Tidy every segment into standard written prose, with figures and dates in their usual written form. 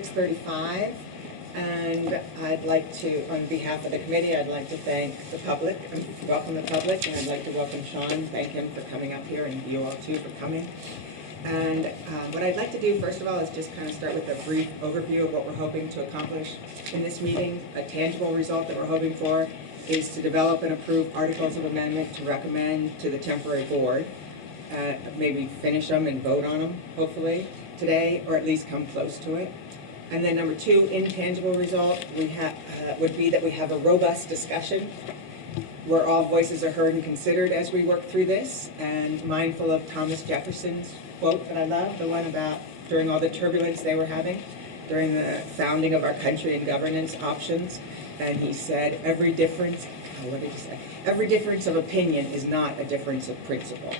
6:35, and I'd like to, on behalf of the committee, I'd like to thank the public, and welcome the public, and I'd like to welcome Sean, thank him for coming up here, and you all too for coming. And what I'd like to do, first of all, is just kind of start with a brief overview of what we're hoping to accomplish in this meeting. A tangible result that we're hoping for is to develop and approve articles of amendment to recommend to the temporary board. Maybe finish them and vote on them, hopefully, today, or at least come close to it. And then number two, intangible result would be that we have a robust discussion where all voices are heard and considered as we work through this, and mindful of Thomas Jefferson's quote that I love, the one about during all the turbulence they were having, during the founding of our country and governance options. And he said, every difference of opinion is not a difference of principle.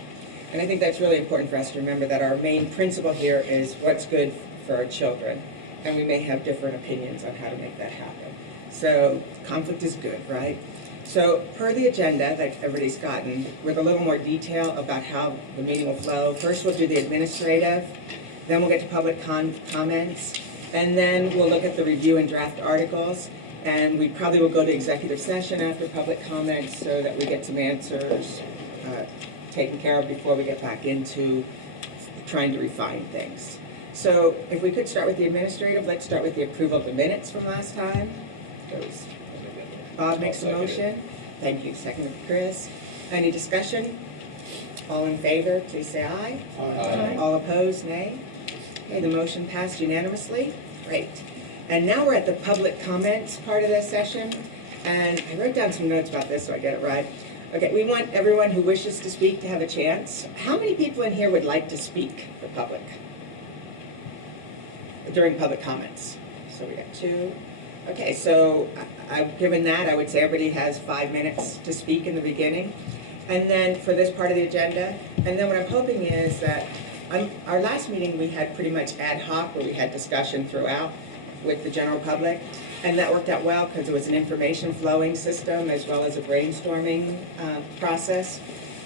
And I think that's really important for us to remember, that our main principle here is what's good for our children. And we may have different opinions on how to make that happen. So conflict is good, right? So per the agenda that everybody's gotten, with a little more detail about how the meeting will flow, first we'll do the administrative, then we'll get to public comments, and then we'll look at the review and draft articles, and we probably will go to executive session after public comments so that we get some answers taken care of before we get back into trying to refine things. So if we could start with the administrative, let's start with the approval of the minutes from last time. Bob makes a motion. Thank you. Second, Chris. Any discussion? All in favor, please say aye. Aye. All opposed, nay. Okay, the motion passed unanimously. Great. And now we're at the public comments part of this session. And I wrote down some notes about this so I get it right. Okay, we want everyone who wishes to speak to have a chance. How many people in here would like to speak for public during public comments? So we got two. Okay, so given that, I would say everybody has 5 minutes to speak in the beginning. And then for this part of the agenda, and then what I'm hoping is that our last meeting we had pretty much ad hoc, where we had discussion throughout with the general public, and that worked out well because it was an information flowing system as well as a brainstorming process.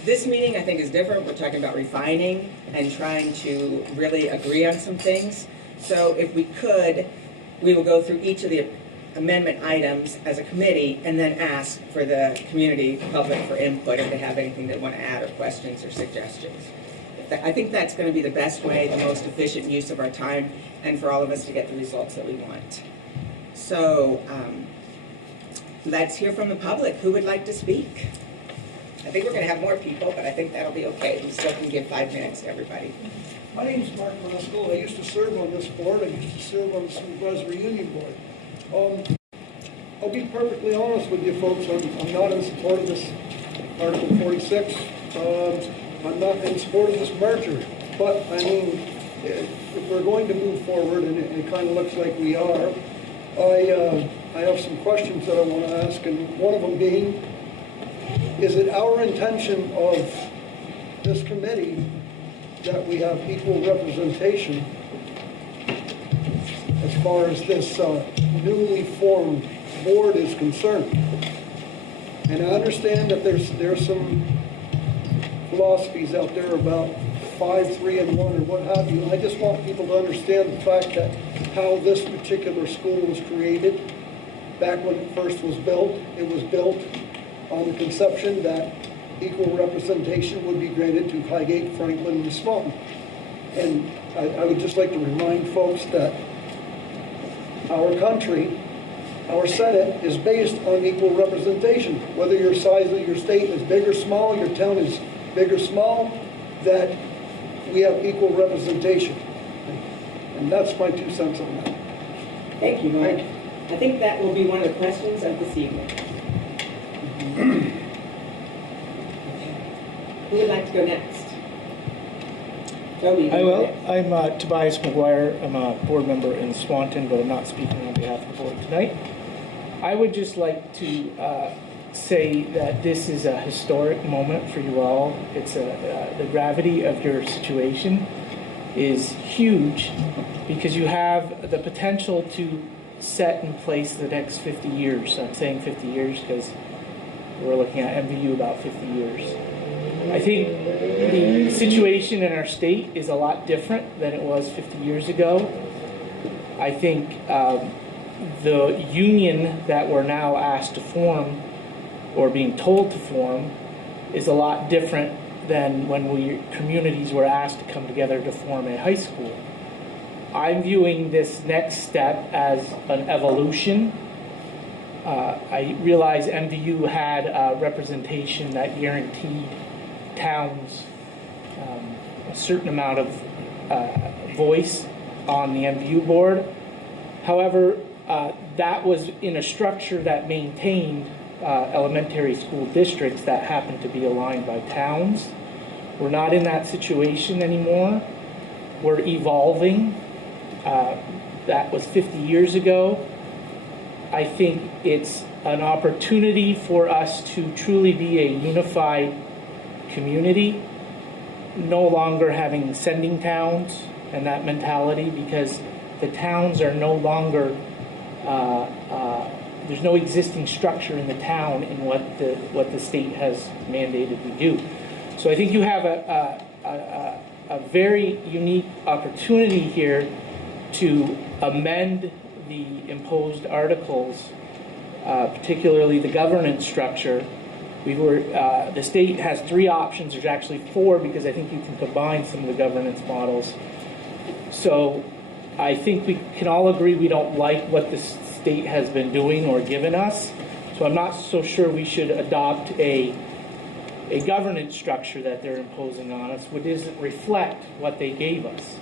This meeting I think is different. We're talking about refining and trying to really agree on some things. So if we could, we will go through each of the amendment items as a committee and then ask for the community, public, for input if they have anything they want to add or questions or suggestions. I think that's going to be the best way, the most efficient use of our time, and for all of us to get the results that we want. So let's hear from the public. Who would like to speak? I think we're going to have more people, but I think that'll be okay. We still can give 5 minutes to everybody. My name is Mark Monasko. I used to serve on this board. I used to serve on the Supervisory Union board. I'll be perfectly honest with you folks. I'm not in support of this Article 46. I'm not in support of this merger. But, I mean, if we're going to move forward, and it kind of looks like we are, I have some questions that I want to ask, and one of them being, is it our intention of this committee that we have equal representation as far as this newly formed board is concerned? And I understand that there's some philosophies out there about 5, 3, and 1 or what have you. I just want people to understand the fact that how this particular school was created. Back when it first was built, it was built on the conception that equal representation would be granted to Highgate, Franklin, and Swanton. And I would just like to remind folks that our country, our Senate, is based on equal representation. Whether your size of your state is big or small, your town is big or small, that we have equal representation. And that's my 2 cents on that. Thank you, Mark. I think that will be one of the questions of this evening. Who would like to go next? Joey. I will. I'm Tobias McGuire. I'm a board member in Swanton, but I'm not speaking on behalf of the board tonight. I would just like to say that this is a historic moment for you all. It's the gravity of your situation is huge because you have the potential to set in place the next 50 years. I'm saying 50 years because we're looking at MVU about 50 years. I think the situation in our state is a lot different than it was 50 years ago. I think the union that we're now asked to form, or being told to form, is a lot different than when communities were asked to come together to form a high school. I'm viewing this next step as an evolution. I realize MVU had a representation that guaranteed towns a certain amount of voice on the MVU board. However, that was in a structure that maintained elementary school districts that happened to be aligned by towns. We're not in that situation anymore. We're evolving. That was 50 years ago. I think it's an opportunity for us to truly be a unified community, no longer having sending towns and that mentality, because the towns are no longer, there's no existing structure in the town in what the state has mandated we do. So I think you have a very unique opportunity here to amend the imposed articles, particularly the governance structure. The state has 3 options. There's actually 4, because I think you can combine some of the governance models. So I think we can all agree we don't like what the state has been doing or given us. So I'm not so sure we should adopt a governance structure that they're imposing on us, which doesn't reflect what they gave us.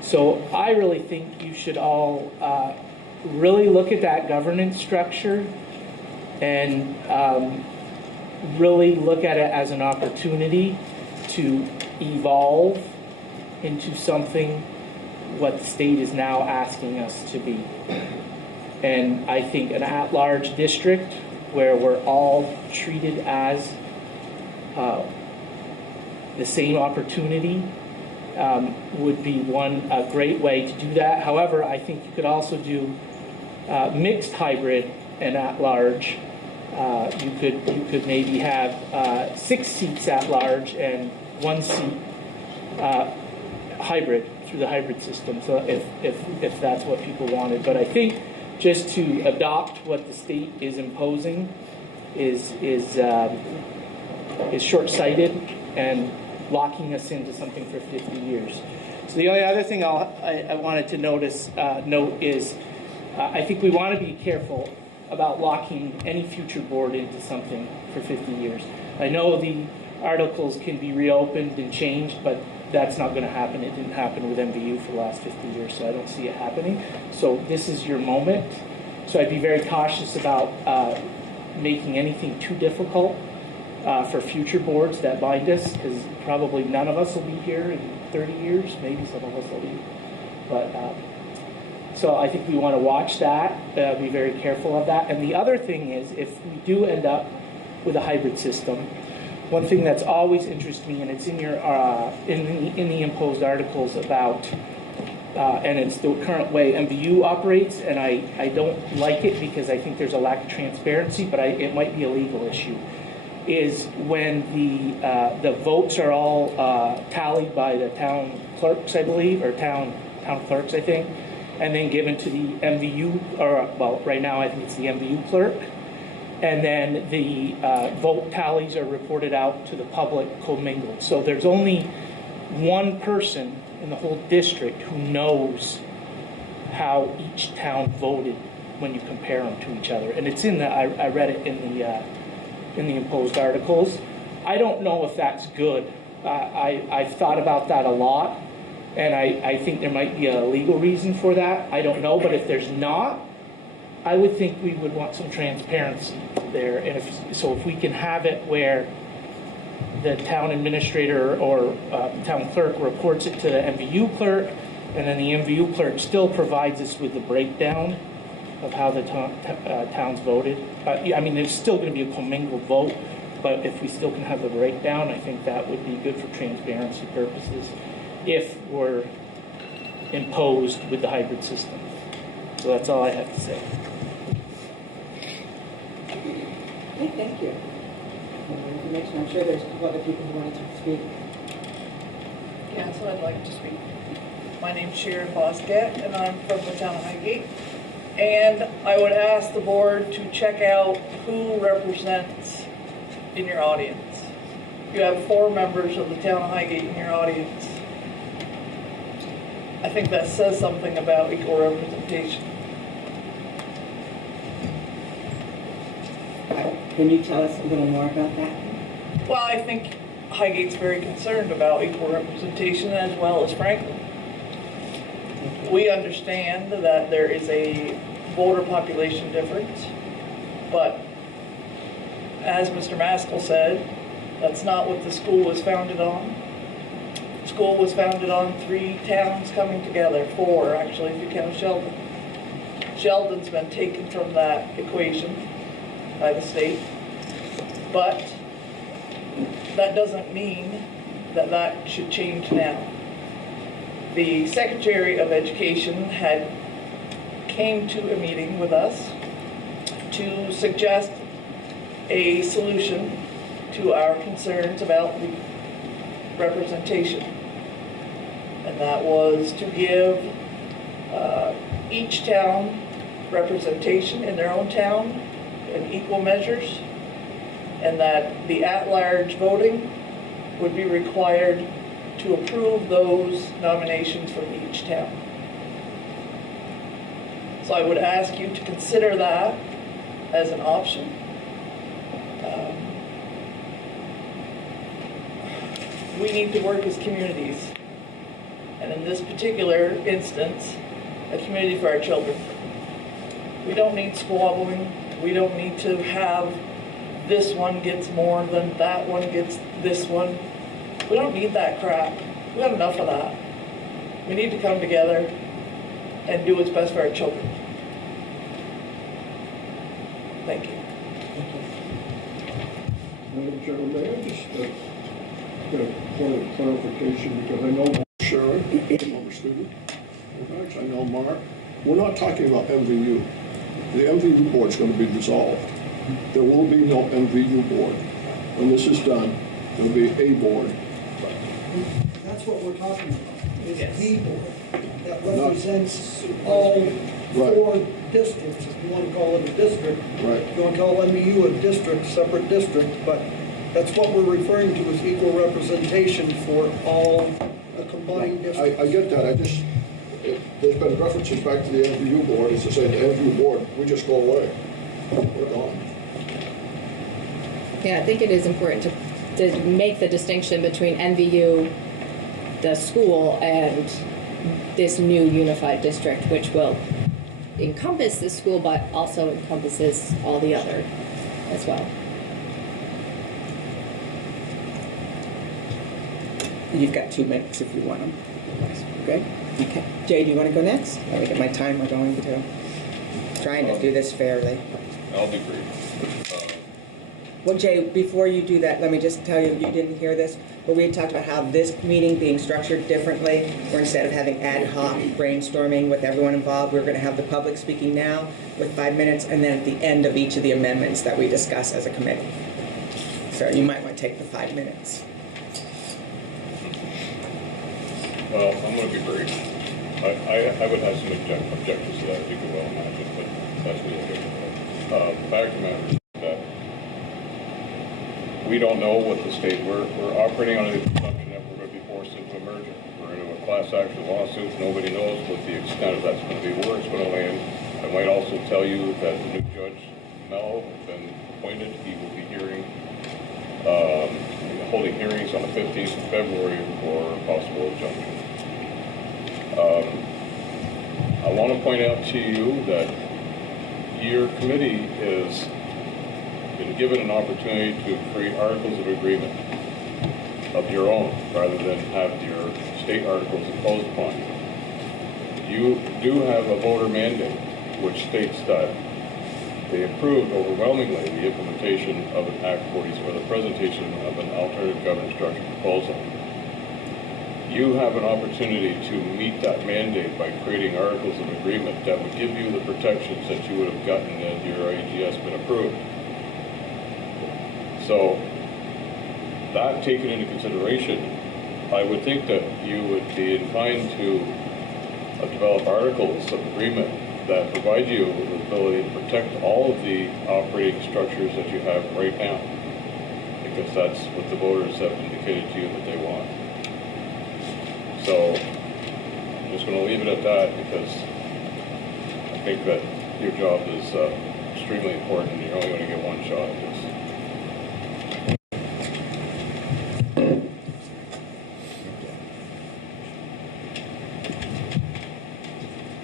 So I really think you should all really look at that governance structure and really look at it as an opportunity to evolve into something what the state is now asking us to be. And I think an at-large district where we're all treated as the same opportunity would be a great way to do that. However, I think you could also do mixed hybrid and at-large. You could maybe have 6 seats at-large and 1 seat hybrid through the hybrid system. So if that's what people wanted, but I think just to adopt what the state is imposing is short-sighted and locking us into something for 50 years. So the only other thing I wanted to note is I think we want to be careful about locking any future board into something for 50 years. I know the articles can be reopened and changed, but that's not going to happen. It didn't happen with MVU for the last 50 years, so I don't see it happening. So this is your moment. So I'd be very cautious about making anything too difficult for future boards that bind us, because probably none of us will be here in 30 years. Maybe some of us will be. But so I think we want to watch that, be very careful of that. And the other thing is, if we do end up with a hybrid system, one thing that's always interested me, and it's in your in the imposed articles about, and it's the current way MVU operates, and I don't like it because I think there's a lack of transparency, but it might be a legal issue, is when the votes are all tallied by the town clerks, I believe, or town clerks, I think, and then given to the MVU, or well, right now I think it's the MVU clerk. And then the vote tallies are reported out to the public commingled. So there's only one person in the whole district who knows how each town voted when you compare them to each other. And it's in the, I read it in the imposed articles. I don't know if that's good. I've thought about that a lot, and I think there might be a legal reason for that. I don't know, but if there's not, I would think we would want some transparency there. And if we can have it where the town administrator or town clerk reports it to the MVU clerk, and then the MVU clerk still provides us with the breakdown of how the towns voted. I mean, there's still going to be a commingled vote, but if we still can have the breakdown, I think that would be good for transparency purposes if we're imposed with the hybrid system. So that's all I have to say. Okay, thank you. Information. I'm sure there's a couple other people who wanted to speak. Yeah, so I'd like to speak. My name's Sharon Bosquet, and I'm from the town of Highgate. And I would ask the board to check out who represents in your audience. You have 4 members of the town of Highgate in your audience. I think that says something about equal representation. Can you tell us a little more about that? Well, I think Highgate's very concerned about equal representation, as well as Franklin. We understand that there is a voter population difference, but as Mr. Maskell said, that's not what the school was founded on. The school was founded on 3 towns coming together, 4 actually, if you count Sheldon. Sheldon's been taken from that equation by the state, but that doesn't mean that that should change now. The Secretary of Education came to a meeting with us to suggest a solution to our concerns about the representation. And that was to give each town representation in their own town in equal measures, and that the at-large voting would be required to approve those nominations from each town. So I would ask you to consider that as an option. We need to work as communities, and in this particular instance, a community for our children. We don't need squabbling. We don't need to have this one gets more than that one gets this one. We don't need that crap. We have enough of that. We need to come together and do what's best for our children. Thank you. Madam Chairman, may I just get a point of clarification, because I know Sharon, I'm a student, and actually I know Mark. We're not talking about MVU. The MVU board is going to be dissolved. There will be no MVU board. When this is done, there'll be a board. That's what we're talking about, is Yes. the board that represents all 4 districts, if you want to call it a district. Right. If you want to call MBU a district, separate district, but that's what we're referring to as equal representation for all the combined districts. I get that. There's been references back to the MVU board. As I say, the MVU board, we just go away. We're gone. Yeah, I think it is important to make the distinction between NVU, the school, and this new unified district, which will encompass the school, but also encompasses all the other as well. You've got 2 minutes if you want them. Good? Okay. Jay, do you want to go next? Let me get my timer going too. Trying to do this fairly. I'll be brief. Well, Jay, before you do that, let me just tell you, you didn't hear this, but we had talked about how this meeting being structured differently, where instead of having ad hoc brainstorming with everyone involved, we're going to have the public speaking now with 5 minutes, and then at the end of each of the amendments that we discuss as a committee. So you might want to take the 5 minutes. Well, I'm going to be brief. I would have some objections to that, as you can well imagine, but that's the objective. The fact of the matter is that we don't know what the state, we're operating on the assumption that we're going to be forced into a merger. We're into a class action lawsuit. Nobody knows what the extent of that's going to be, where it's going to land. I might also tell you that the new judge, Mello, has been appointed. He will be holding hearings on the 15th of February for a possible injunction. I want to point out to you that your committee has been given an opportunity to create articles of agreement of your own rather than have your state articles imposed upon you. You do have a voter mandate which states that they approved overwhelmingly the implementation of an Act 40 or the presentation of an alternative governance structure proposal. You have an opportunity to meet that mandate by creating articles of agreement that would give you the protections that you would have gotten had your AGS been approved. So, that taken into consideration, I would think that you would be inclined to develop articles of agreement that provide you with the ability to protect all of the operating structures that you have right now, because that's what the voters have indicated to you that they want. So I'm just going to leave it at that, because I think that your job is extremely important, and you're only going to get one shot at this.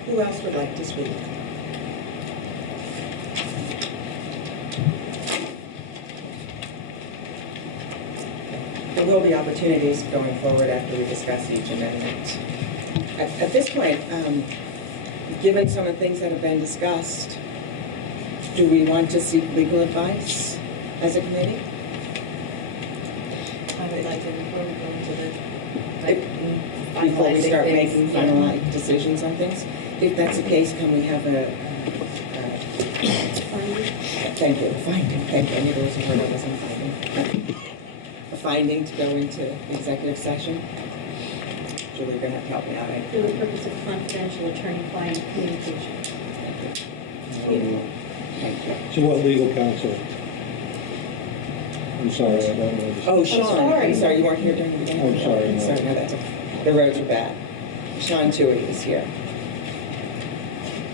Who else would like to speak? There will be opportunities going forward after we discuss each amendment. At this point, given some of the things that have been discussed, do we want to seek legal advice as a committee? I would like to, before we go into the, Before we start finalizing making things, final decisions on things? If that's the case, can we have thank you, finding, thank you, I knew there was a word I wasn't finding. A finding to go into executive session? Julie, you're gonna have to help me out. For the purpose of confidential attorney-client communication. Thank you. So what legal counsel? I'm sorry, I don't know. Oh, Sean, sorry. I'm sorry, you weren't here during the beginning? I'm sorry, I'm no. sorry, no, that's okay. The roads were bad. Sean Tui is here.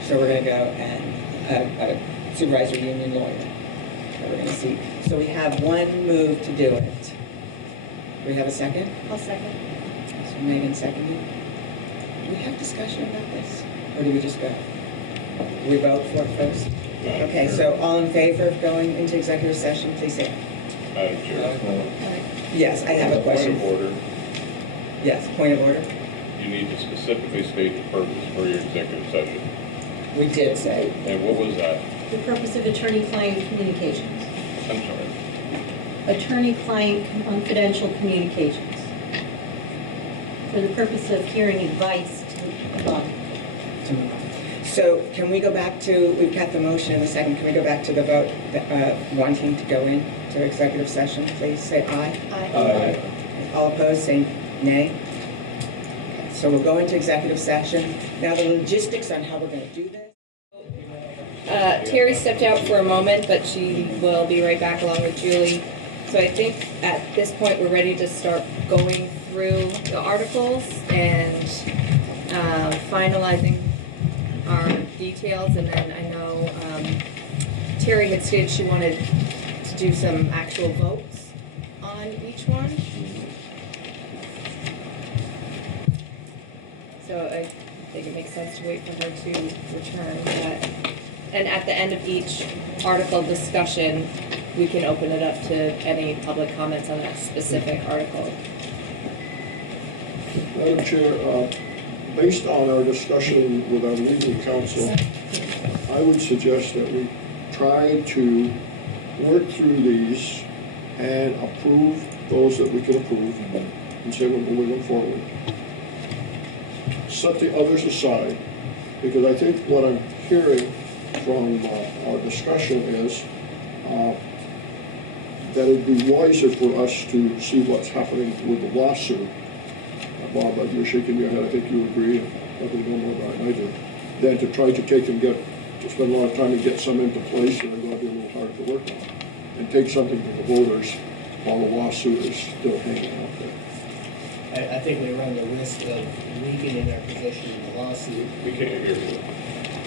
So we're gonna go and, a supervisory union lawyer. That we're gonna see. So we have one move to do it. Do we have a second? I'll second. So Megan seconded. Do we have discussion about this? Or do we just go? Do we vote for it first? Okay, so all in favor of going into executive session, please say aye. Madam Chair. Yes, I have a question. Point of order. Yes, point of order. You need to specifically state the purpose for your executive session. We did say. And what was that? The purpose of attorney-client communications. I'm sorry. Attorney-client confidential communications. For the purpose of hearing advice to the body. So can we go back to, we've got the motion in a second, can we go back to the vote, wanting to go into executive session, please say aye. Aye. All opposed, say nay. So we'll go into executive session. Now the logistics on how we're going to do this. Terry stepped out for a moment, but she will be right back along with Julie. So I think at this point, we're ready to start going through the articles and finalizing our details. And then I know Terry had stated she wanted to do some actual votes on each one. So I think it makes sense to wait for her to return. And at the end of each article discussion, we can open it up to any public comments on that specific article. Madam Chair, based on our discussion with our legal counsel, I would suggest that we try to work through these and approve those that we can approve and say we're moving forward. Set the others aside, because I think what I'm hearing from our discussion is that it'd be wiser for us to see what's happening with the lawsuit. Bob, you're shaking your head, I think you agree, and probably know more about it than I do, than to try to take and to spend a lot of time and get some into place that are going to be a little hard to work on, and take something to the voters while the lawsuit is still hanging out there. I think we run the risk of weakening our position in the lawsuit. We can't hear you.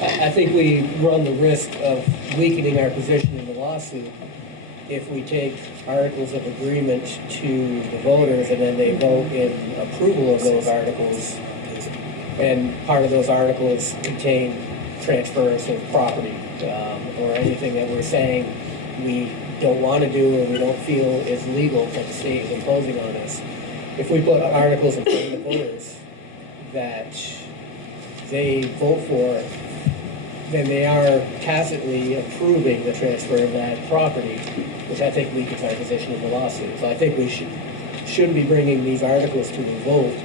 I think we run the risk of weakening our position in the lawsuit if we take articles of agreement to the voters and then they vote in approval of those articles. And part of those articles contain transfers of property or anything that we're saying we don't want to do or we don't feel is legal that the state is imposing on us. If we put articles in front of the voters that they vote for, then they are tacitly approving the transfer of that property, which I think weakens our position in the lawsuit. So I think we shouldn't be bringing these articles to a vote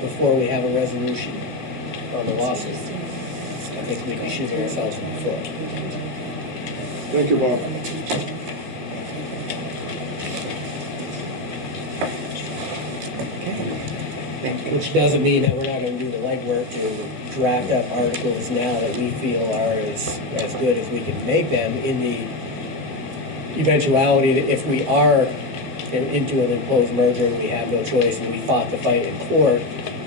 before we have a resolution on the lawsuit. I think we can shoot ourselves in the foot. Thank you, Bob. Thank you. Which doesn't mean that we're not going to do the legwork to draft up articles now that we feel are as good as we can make them in the eventuality that if we are into an imposed merger, we have no choice and we fought the fight in court,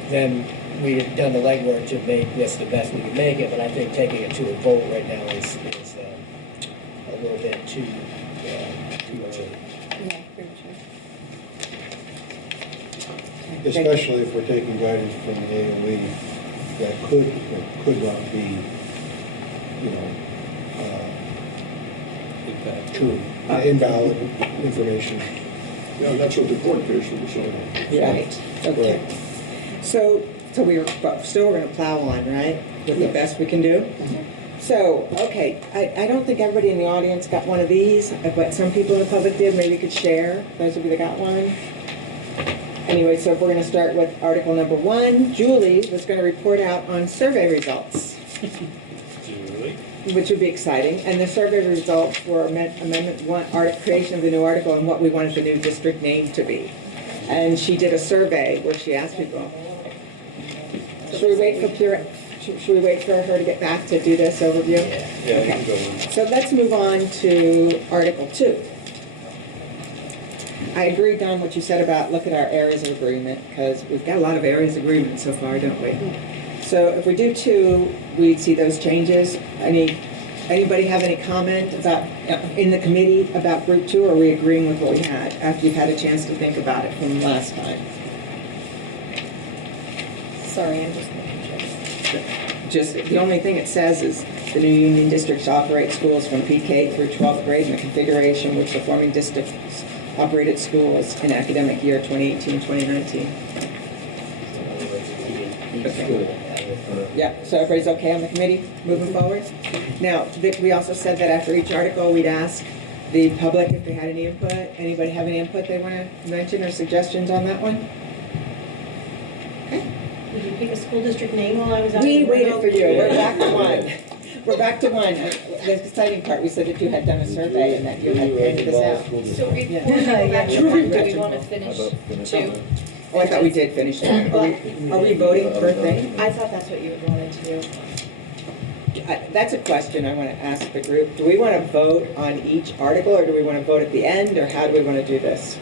then we've done the legwork to make this the best we can make it. But I think taking it to a vote right now is a little bit too early. Yeah, pretty sure. Especially if we're taking guidance from the AOE that could or could not be, you know, true, invalid information. Yeah, that's what the court case was showing. Right, okay. So we're still gonna plow on, right, with the best we can do? So, okay, I don't think everybody in the audience got one of these, but some people in the public did, maybe you could share, those of you that got one. Anyway, so if we're gonna start with article number 1, Julie was gonna report out on survey results. Which would be exciting, and the survey results were amendment 1, creation of the new article and what we wanted the new district name to be. And she did a survey where she asked people. Should we wait for her to get back to do this overview? Yeah, Okay. you can go on. So let's move on to Article 2. I agree, Don, what you said about look at our areas of agreement, because we've got a lot of areas of agreement so far, don't we? So if we do 2, we'd see those changes. Anybody have any comment about, in the committee about group 2, or are we agreeing with what we had after you've had a chance to think about it from last time? Sorry, I'm just making sure. Just, the only thing it says is the new union districts operate schools from PK through 12th grade in the configuration which the forming districts operated schools in academic year 2018-2019. Okay. Yeah, so everybody's okay on the committee moving forward? Now, we also said that after each article, we'd ask the public if they had any input. Anybody have any input they want to mention or suggestions on that one? Did you pick a school district name while I was out? We waited for you. We're back to 1. We're back to 1. The exciting part, we said that you had done a survey and that you had printed this out. So we, Yeah. before we go back to Yeah. 1, do we want to finish 2? Oh, I thought we did finish that. Are we voting per thing? I thought that's what you had wanted to do. That's a question I want to ask the group. Do we want to vote on each article, or do we want to vote at the end, or how do we want to do this?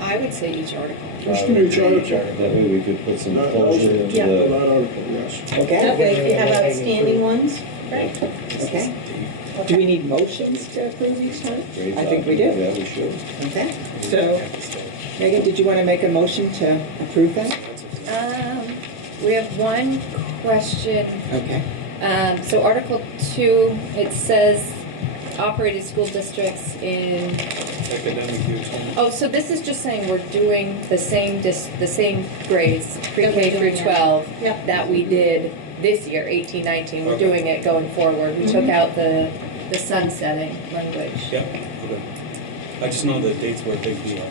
I would say each article. Just do each article. That way we could put some That closure into Yeah. the. That article, yes. That Okay? way, if you have outstanding ones, right? Okay. Do we need motions to approve each time? grades I think we out. do. Yeah, we should. Okay. So, Megan, did you want to make a motion to approve that? We have one question. Okay. So Article 2, it says operated school districts in, Academic year 20. oh, so this is just saying we're doing the same grades, pre-K through 12, Yep. that we did this year, 18, 19. We're doing it going forward. We took out the sunsetting language. Yeah, okay. I just know the dates were a big deal.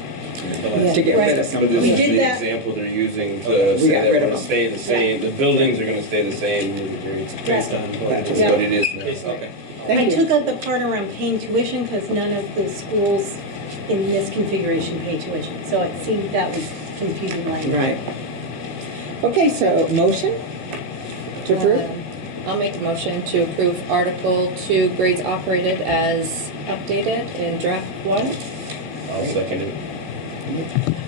To get rid of some. But this We is did the that. example they're using We to got say rid they're of gonna them. stay the same, the buildings are gonna stay the same, it's Based on that's what Yeah. what it is now. Okay. Thank I you. took out the part around paying tuition because none of the schools in this configuration pay tuition. So it seemed that was confusing language. Right. Okay, so motion to approve? I'll make a motion to approve Article 2, grades operated as updated in draft 1. I'll second it.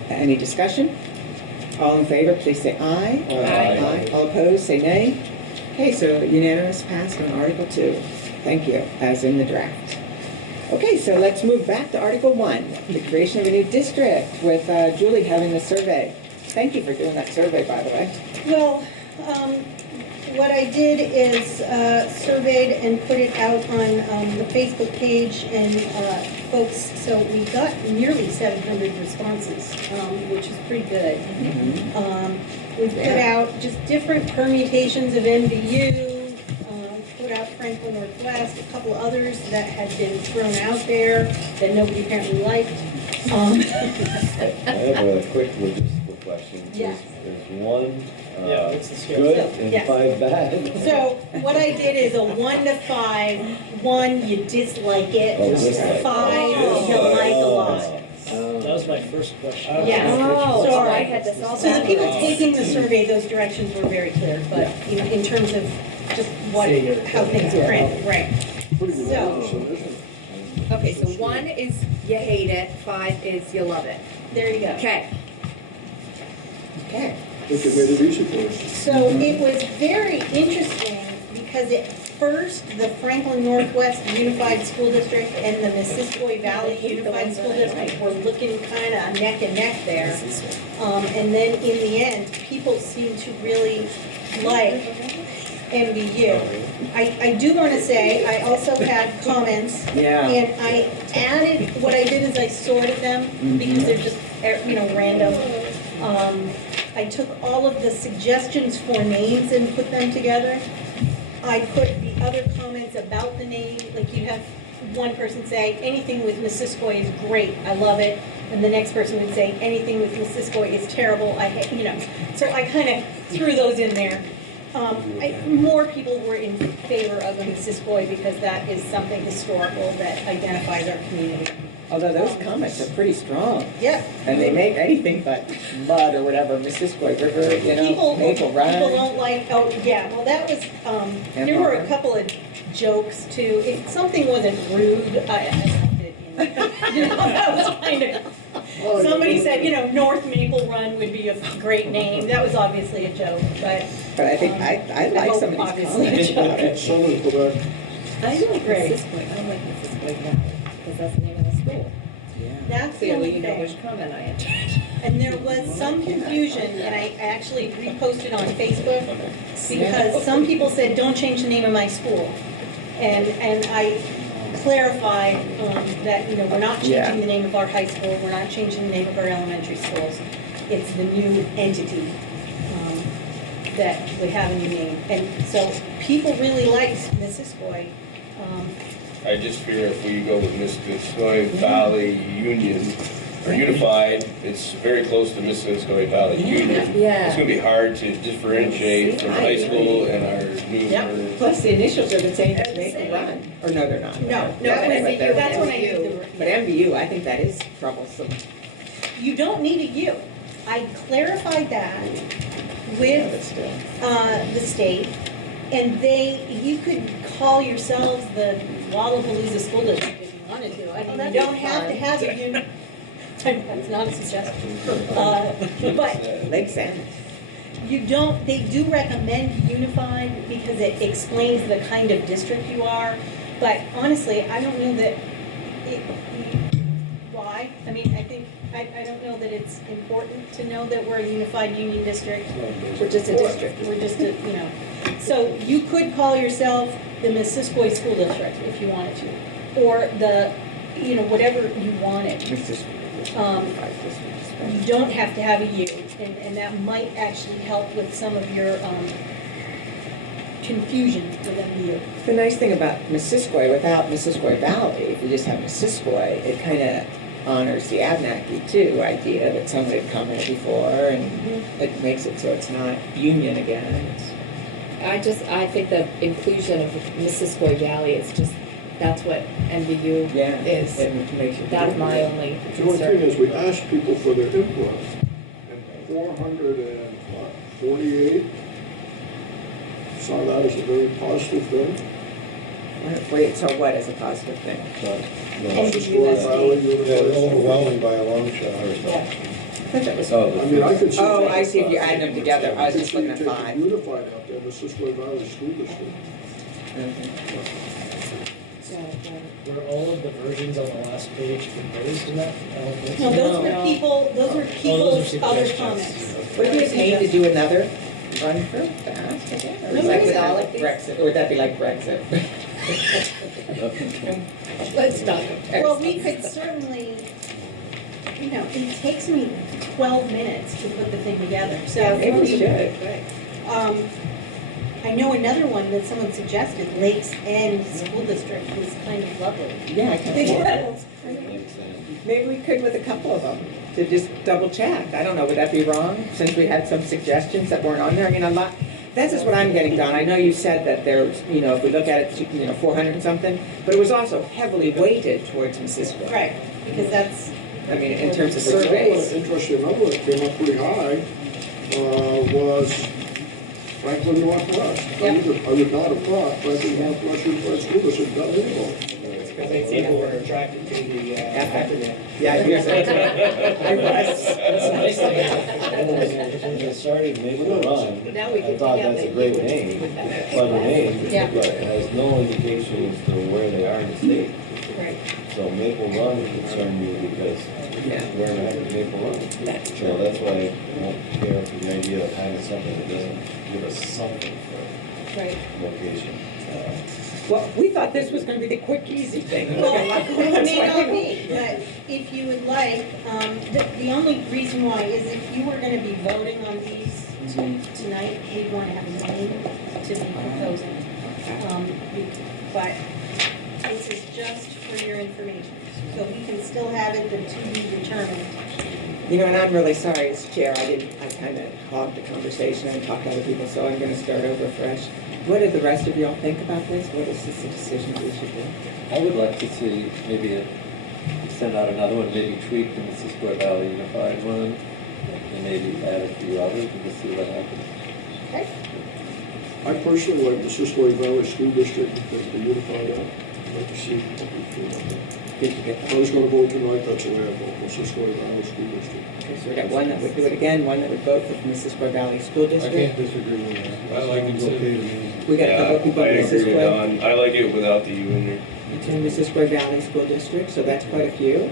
Any discussion? All in favor, please say aye. Aye. All opposed, say nay. Okay, so unanimous pass on Article 2. Thank you, as in the draft. Okay, so let's move back to Article 1, the creation of a new district with Julie having the survey. Thank you for doing that survey, by the way. Well, what I did is surveyed and put it out on the Facebook page and folks, so we got nearly 700 responses, which is pretty good. We put out just different permutations of NVU, put out Franklin Northwest, a couple others that had been thrown out there that nobody apparently liked. I have a quick logistical question. Yes. There's one, Yeah, what's the scale? good So, and yes. 5 bad. So what I did is a 1 to 5. 1, you dislike it. Oh, dislike. 5, you like a lot. That was my first question. Yeah. Oh, Sorry. I had this all So the back. people taking the survey, those directions were very clear, but, you know, in terms of just what, Say your- how things are printed, right? Pretty good So- answer, isn't it? Okay, so 1 is you hate it, 5 is you love it. There you go. Okay. Okay. I think it made it easy for us. So it was very interesting because at first, the Franklin Northwest Unified School District and the Missisquoi Valley Unified School District were looking kind of neck and neck there. And then in the end, people seemed to really like MVU. I do want to say, I also had comments. Yeah. And I added, what I did is I sorted them because they're just, you know, random. I took all of the suggestions for names and put them together. I put the other comments about the name, like you have one person say, anything with Missisquoi is great, I love it. And the next person would say, anything with Missisquoi is terrible, I hate, you know. So I kind of threw those in there. More people were in favor of the Missisquoi because that is something historical that identifies our community. Although those comments are pretty strong, Yeah. and they make anything but mud or whatever, Missisquoi River, you know, People Maple Run. don't like, oh, yeah, well, that was, there were a couple of jokes too. If something wasn't rude, I left it in. You know, that was kind of, somebody said, you know, North Maple Run would be a great name. That was obviously a joke, but. But I think, I like hope some of these obviously a comments. joke. Someone put that, I like Great. Missisquoi. I like Missisquoi Valley because that's the name of the school. That's the Clearly, only you know thing. which comment I entered. And there was some confusion, and I actually reposted on Facebook, because some people said, don't change the name of my school. And I clarified that, you know, we're not Yeah. changing the name of our high school, we're not changing the name of our elementary schools. It's the new entity that would have a new name. And so people really liked Missisquoi. I just fear if we go with Missisquoi Valley Union, or Unified, it's very close to Missisquoi Valley Union. Yeah. It's gonna be hard to differentiate from high school and our Yep. new. Plus, the initials are the same as Maple Run, or no, they're not. No, but they're- that's when I did the. But MVU, I think that is troublesome. You don't need a U. I clarified that Yeah, with but still. the state, and you could call yourselves the Lollapalooza School District if you wanted to. I mean, you don't have to have a unit. That's not a suggestion. But Lake Sandwich. you don't, they do recommend unified because it explains the kind of district you are. But honestly, I don't know that, why? I mean, I don't know that it's important to know that we're a unified union district. We're just a district. We're just a, you know. So you could call yourself the Missisquoi School District if you wanted to. Or the, you know, whatever you wanted. You don't have to have a U, and that might actually help with some of your confusion with MVU. The nice thing about Missisquoi, without Missisquoi Valley, if you just have Missisquoi, it kind of honors the Abenaki too idea that somebody had commented before, and it makes it so it's not union again. I think the inclusion of Missisquoi Valley is just, that's what MVU is. It makes it. That's my only the only thing concern. is, we asked people for their input, and 448 saw that as a very positive thing. Wait, so what is a positive thing? Missisquoi Valley, Yeah, Unified. overwhelming by a long shot. I thought that was. I mean, I could see. Oh, I see, if you add them together, I was just looking at Take the 5. Unified out there, Missisquoi Valley School District. Were all of the versions on the last page proposed in that? I don't think so. No, those were people's other suggestions. comments. Would it be a pain to do another run for fast again? Or is that With kind all of of these? Brexit, or would that be like Brexit? Let's not. Well, we could certainly, you know, it takes me 12 minutes to put the thing together, so. Maybe we should. I know another one that someone suggested, Lakes End School District, was kind of lovely. Yeah, I can afford it. Maybe we could with a couple of them, to just double check. I don't know, would that be wrong, since we had some suggestions that weren't on there? I mean, a lot, that's just what I'm getting done. I know you said that there's, you know, if we look at it, 400 and something, but it was also heavily weighted towards Missisquoi. Right, because that's I mean, in terms of For example, surveys. an interesting number that came up pretty high was Franklin Northwest. I would not have thought Franklin Northwest Unified School District got any vote. Because they people were attracted to the acronym. Yeah, I guess that's That's a nice thing. Since it started Maple Run, Now we I can thought take out that's a the great U name, with that. clever name, Yeah. but it has no indication as to where they are in the state. Right. So Maple Run concerned me because where the heck is Maple Run? So that's why I don't care for the idea of having something that doesn't give us something for Right. location. Well, we thought this was gonna be the quick, easy thing. Well, it may not be, but if you would like, the only reason why is if you were gonna be voting on these tonight, we'd want to have a name to be proposing. But this is just for your information, so we can still have it, the to be determined. You know, and I'm really sorry as chair, I kind of hogged the conversation and talked to other people, so I'm gonna start over fresh. What do the rest of y'all think about this? What is this a decision we should do? I would like to see maybe send out another one, maybe tweak the Missisquoi Valley Unified one, and maybe add a few others and just see what happens. Okay? I personally like the Missisquoi Valley School District because the unified act. I'd like to see what we feel about that. Did you get I that? was gonna vote tonight, that's the way I vote, Missisquoi Valley School District. Okay, so we got one that would do it again, one that would vote for Missisquoi Valley School I can't District. disagree with that. I like it Sounds too. okay to me. We got a couple people I in agree with Missisquoi. Don. I like it without the U in there. In Missisquoi Valley School District, so that's quite a few.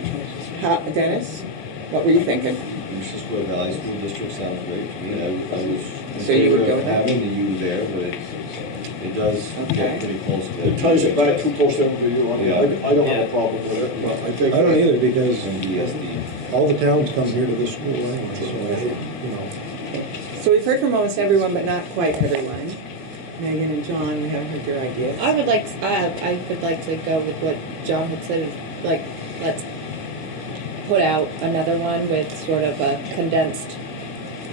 Dennis, what were you thinking? Missisquoi Valley School District sounds great to me. I was in So you would favor go of with that? having the U there, but it does Okay. get pretty close to. It ties it back too close to MVU. Yeah. I don't have a problem with it, but I think. I don't either, because MDSD. all the towns come here to this school anyway, so I hate, So we've heard from almost everyone, but not quite everyone. Megan and John, we haven't heard your ideas. I would like to go with what John had said, like, let's put out another one with sort of a condensed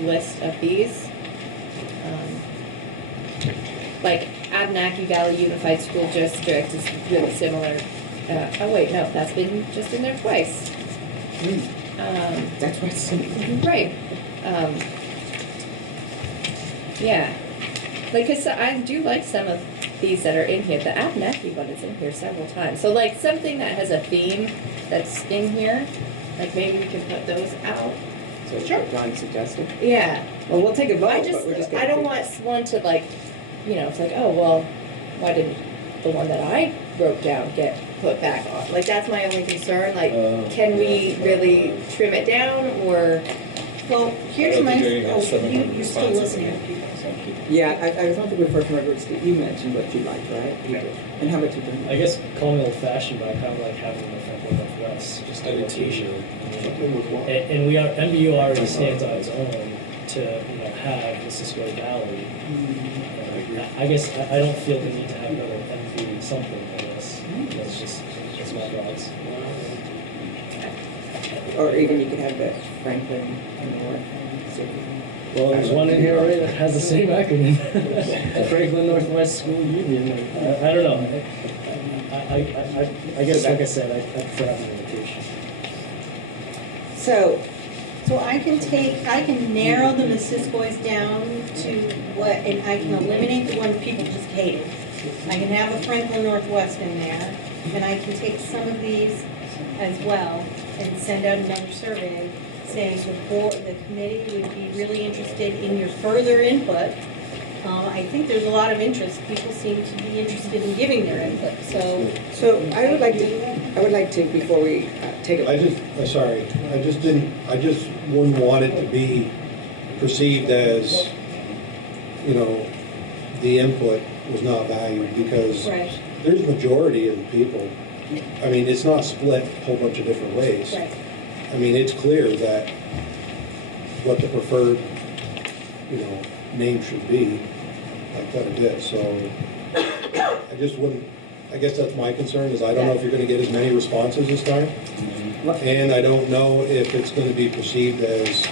list of these. Like Abenaki Valley Unified School District is really similar. Oh wait, no, that's been just in there twice. That's what's Right. Yeah. Like, 'cause I do like some of these that are in here. The Abenaki one is in here several times. So like something that has a theme that's in here, like maybe we can put those out. So it's what John suggested. Yeah. Well, we'll take a vote, I but we're just I gonna. don't want one to like, you know, it's like, oh, well, why didn't the one that I wrote down get put back on? Like, that's my only concern. Like, can we really trim it down or? Well, here's I don't my, think you're gonna have 700 you're still responses listening. again. Yeah, I was wondering before from Robert, you mentioned what you liked, right? You did. And how about you, John? I guess calling it old fashioned, but I kind of like having the Franklin Northwest, just I a do too. location. Something with what? And we are, MVU already stands on its own to, you know, have Missisquoi Valley. I guess I don't feel the need to have another MV something, I guess. That's my thoughts. Or even you could have the Franklin North. Well, there's one in here already that has the same acronym. Franklin Northwest School Union. I don't know. I guess, like I said, I prefer having a location. So, I can narrow the Missisquois down to what, and I can eliminate the ones people just hated. I can have a Franklin Northwest in there, and I can take some of these as well and send out another survey saying the committee would be really interested in your further input. I think there's a lot of interest. People seem to be interested in giving their input, so I would like to, before we take a. I just wouldn't want it to be perceived as, you know, the input was not valued, because right, there's a majority of the people. I mean, it's not split a whole bunch of different ways. right. I mean, it's clear that what the preferred, you know, name should be, quite a bit, so I just wouldn't, I guess that's my concern, is I don't know if you're gonna get as many responses this time, and I don't know if it's gonna be perceived as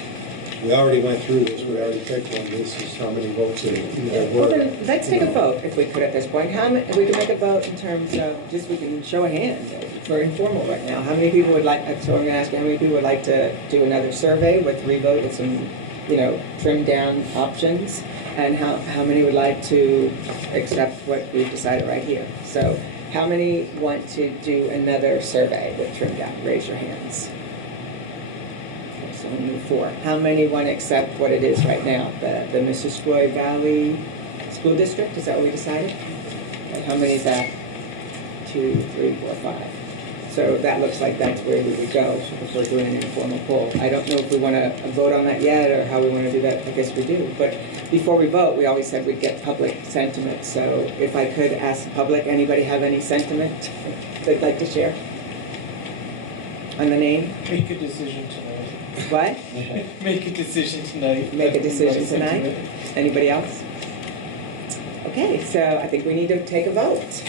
we already went through this, we already picked one, this is how many votes it either Well, were. then, let's take a vote, if we could at this point. We can make a vote in terms of, just we can show a hand, for informal right now. How many people would like, so I'm gonna ask you, how many people would like to do another survey with revote with some, trimmed down options? And how many would like to accept what we've decided right here? So, how many want to do another survey with trimmed down? Raise your hands. So only 4. How many want to accept what it is right now? The Missisquoi Valley School District, is that what we decided? And how many is that? 2, 3, 4, 5. So that looks like that's where we would go if we're doing an informal poll. I don't know if we want to vote on that yet or how we want to do that. I guess we do. But before we vote, we always said we'd get public sentiment. So if I could ask the public, anybody have any sentiment they'd like to share on the name? Make a decision tonight. What? Make a decision tonight. Make a decision tonight? Anybody else? Okay, so I think we need to take a vote.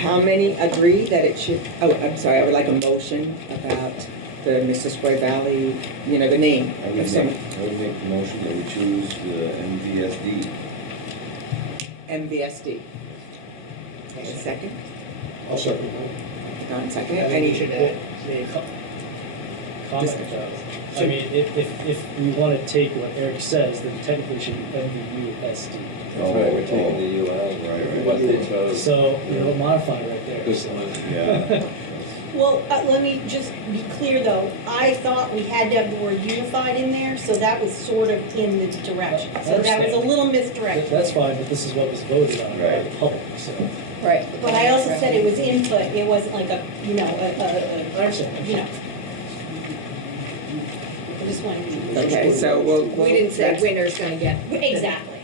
How many agree that it should, I'm sorry, I would like a motion about the Missisquoi Valley, the name I of would some make the motion that we choose the MVSD. MVSD. Okay, a second? I'll second that. Don, second. I think you should add a comment about it. I mean, if we want to take what Eric says, then technically it should be MVUSD. That's right, we're taking the UL, Right. what they chose. So, we'll modify it right there. This So- one, Yeah. Well, let me just be clear though, I thought we had to have the word unified in there, so that was sort of in the direction. So that was a little misdirection. That's fine, but this is what was voted on by the public, so. Right. But I also said it was input, it wasn't like a, I understand. I just wanted to. Okay, so We didn't say winner's gonna get. Exactly.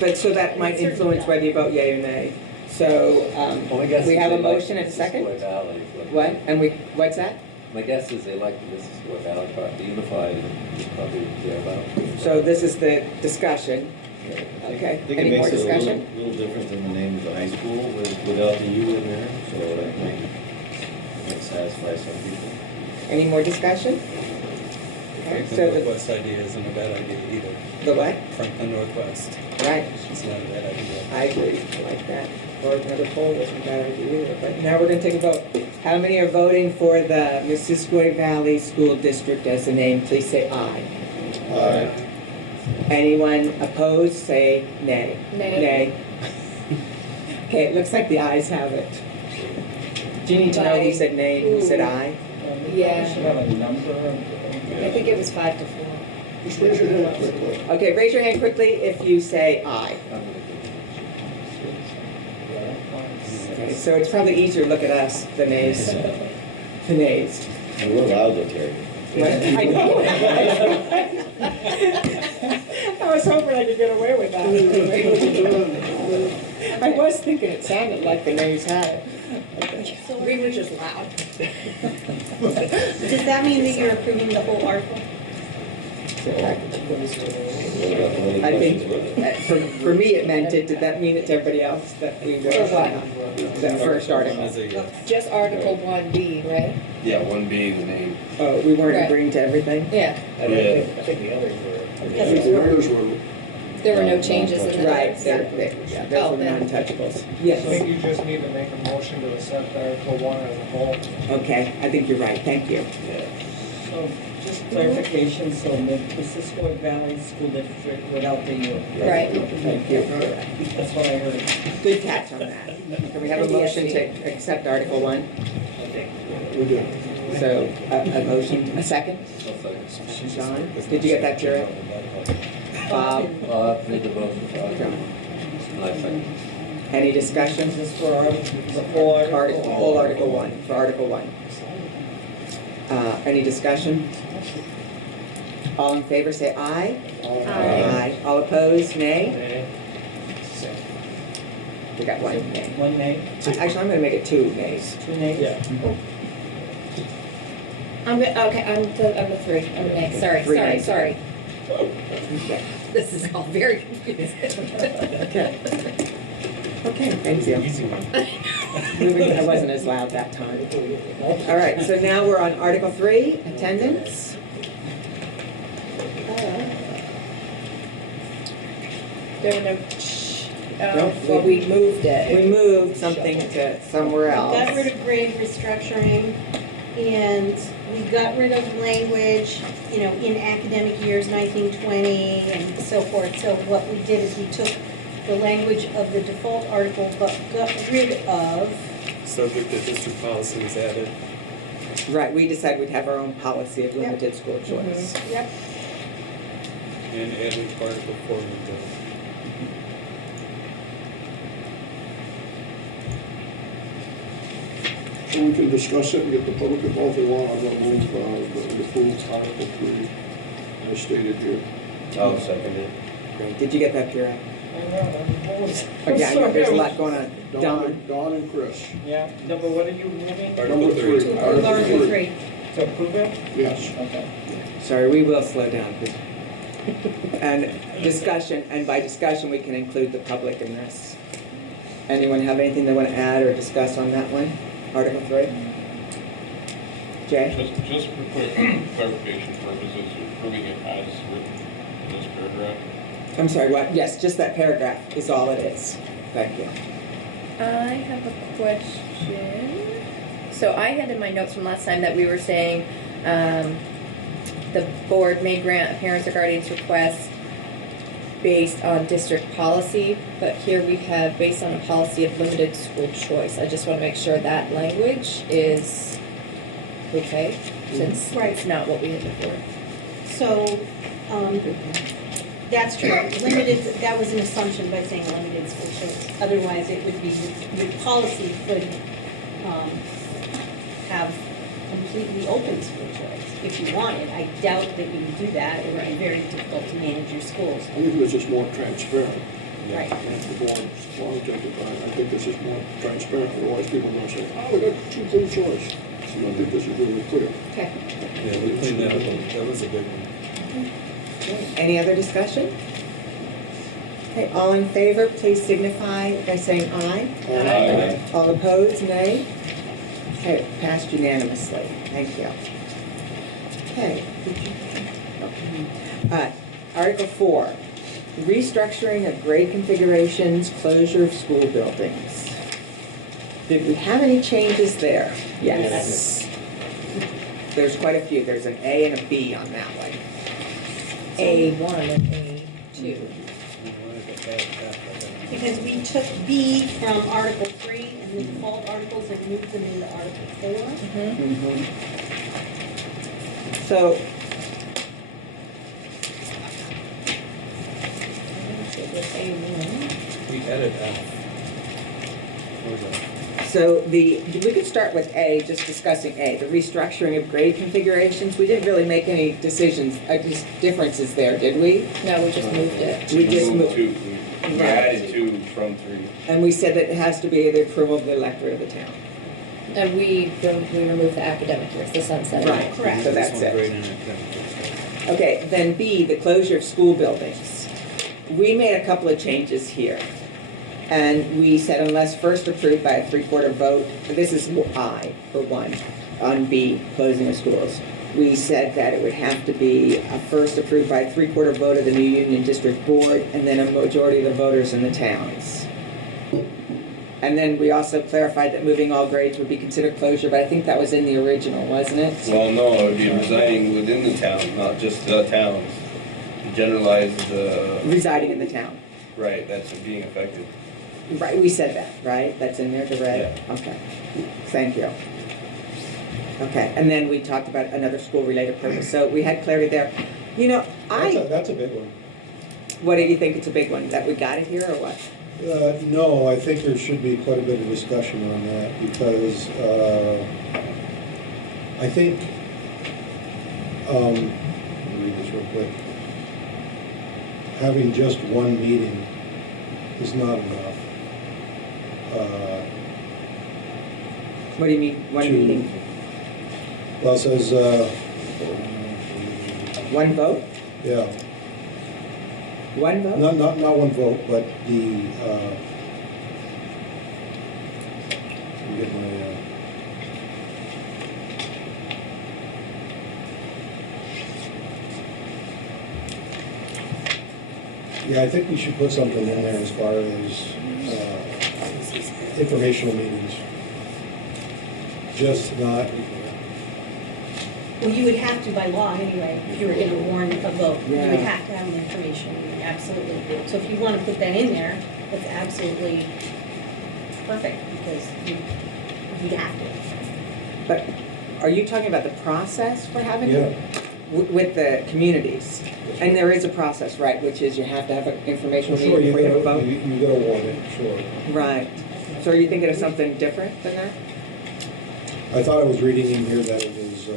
But so that might influence whether you vote yea or nay. So, well, my guess we is have they a like motion and a second? Missisquoi Valley. What? And what's that? My guess is they like the Missisquoi Valley part, the unified, and it's probably thereabouts. So this is the discussion. Okay, I think any it more makes it a discussion? little different than the name of the high school without the U in there, so that might satisfy some people. Any more discussion? Okay, so Franklin the, Northwest idea isn't a bad idea either. the what? Franklin Northwest, Right, it's not a bad idea. I agree, I like that. Or another poll isn't a bad idea either. But now we're gonna take a vote. How many are voting for the Missisquoi Valley School District as the name? Please say aye. Aye. Anyone opposed, say nay. Nay. Nay. Okay, it looks like the ayes have it. Do you need to know who said nay and who said aye? Yeah, have a number. I think it was 5 to 4. Just raise your hand quickly. Okay, raise your hand quickly if you say aye. Okay, so it's probably easier to look at us, the nays. The nays. And we're loud, though, Terry. What? I know. I was hoping I could get away with that. I was thinking it sounded like the nays had it. So We were just loud. does that mean that you're approving the whole article? I think, for me, it meant it. Did that mean it to everybody else that we were? For what? The first article. As a, Just Article 1B, right? Yeah, 1B, the name. Oh, we weren't Right. agreeing to everything? Yeah, I think the others were. Yours were there were no changes in the. Right, those Oh, were then. non-touchables. Yes. you just need to make a motion to accept Article 1 as a whole. Okay, I think you're right. Thank you. So, just clarification, so the Missisquoi Valley School District without the U. Right. Thank you. That's what I heard. Good catch on that. Can we have a motion to accept Article 1? we did. So, a motion, a second? John, did you get that, Jared? Bob? Well, I've made the motion for Article. And I second. Any discussion? Is this for the whole article? Whole Article 1, for Article 1. Any discussion? All in favor, say aye. Aye. All opposed, nay? We got one nay. One nay, Actually, I'm gonna make it 2 nays. 2 nays? Yeah. I'm the 3. I'm next. Sorry. Okay. This is all very confusing. Okay. Okay, thank you. easy one. I wasn't as loud that time. All right, so now we're on Article 3, attendance. Well, we moved We it. moved something to somewhere We else. got rid of grade restructuring, and we got rid of language, in academic years 1920 and so forth. So what we did is we took the language of the default article, but got rid of, Subject to district policy was added. Right, we decided we'd have our own policy of limited school choice. yep, And added Article 4 into So we can discuss it and get the public involved if they want. I'm gonna move, the full Article 3 as stated here. I'll second it. Did you get that, Kira? Oh, yeah, I know there's a lot going on. Don and Chris. Yeah, no, but what are you moving? Article Number 3. three. Article 3. To approve it? Yes. Okay. Sorry, we will slow down. And discussion, and by discussion, we can include the public in this. Anyone have anything they want to add or discuss on that one? Article 3? Jay? Just for clarification purposes, you're approving it as written in this paragraph? I'm sorry, what? Yes, just that paragraph is all it is. Thank you. I have a question. So I had in my notes from last time that we were saying the board may grant a parent's or guardian's request based on district policy, but here we have based on a policy of limited school choice. I just want to make sure that language is okay, since it's not what we had before. So, that's true. Limited, that was an assumption by saying limited school choice. Otherwise, it would be, your policy could have completely open school choice if you wanted. I doubt that you would do that. It would be very difficult to manage your schools. I think this is more transparent. Right. The board, I think this is more transparent. Otherwise, people are going to say, oh, we got two full choice. So I think this is really clear. Okay. Yeah, we cleaned that up. That was a big one. Any other discussion? Okay, all in favor, please signify by saying aye. Aye. All opposed, nay. Okay, passed unanimously. Thank you. Okay. Article 4, restructuring of grade configurations, closure of school buildings. Did we have any changes there? Yes. There's quite a few. There's an A and a B on that one. A1 and A2. Because we took B from Article 3 and the default articles and moved them into Article 4. So, We added F. so we could start with A, just discussing A, the restructuring of grade configurations. We didn't really make any decisions, just differences there, did we? No, we just moved it. We just moved. Two. We added 2 from 3. And we said that it has to be the approval of the electorate of the town. And we removed the academic years, the sunset. Right, Correct. so that's This one, it. grade and academic. Okay, then B, the closure of school buildings. We made a couple of changes here. And we said unless first approved by a 3/4 vote, this is I, for one, on B, closing of schools. We said that it would have to be first approved by a 3/4 vote of the new Union District Board, and then a majority of the voters in the towns. And then we also clarified that moving all grades would be considered closure, but I think that was in the original, wasn't it? Well, no, it would be residing within the town, not just the towns. Generalize the, Residing in the town. right, that's being affected. Right, we said that, right? That's in there, the red? Okay, thank you. Okay, and then we talked about another school-related purpose, so we had clarity there. You know, That's a big one. what do you think, it's a big one, that we got it here, or what? No, I think there should be quite a bit of discussion on that, because I think, let me read this real quick. Having just one meeting is not enough. What do you mean, one meeting? Well, it says, One vote? yeah, One vote? not one vote, but the, let me get my, Yeah, I think we should put something in there as far as informational meetings. Just not, Well, you would have to by law anyway, if you were gonna warn a vote, you would Yeah. have to have an information meeting, absolutely. So if you wanna put that in there, that's absolutely perfect, because you have to. But are you talking about the process for having yeah, it? With the communities? And there is a process, right, which is you have to have an informational sure, meeting you before you have a gotta, vote? you gotta warn it, sure. Right. So are you thinking of something different than that? I thought I was reading in here that it was,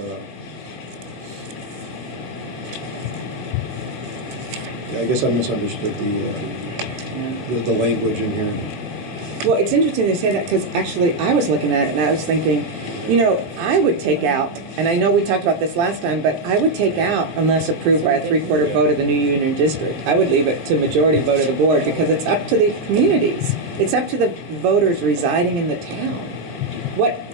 yeah, I guess I misunderstood the language in here. Well, it's interesting they say that because actually I was looking at it and I was thinking, you know, I would take out, and I know we talked about this last time, but I would take out unless approved by a 3/4 vote of the new union district. I would leave it to majority vote of the board because it's up to the communities. It's up to the voters residing in the town.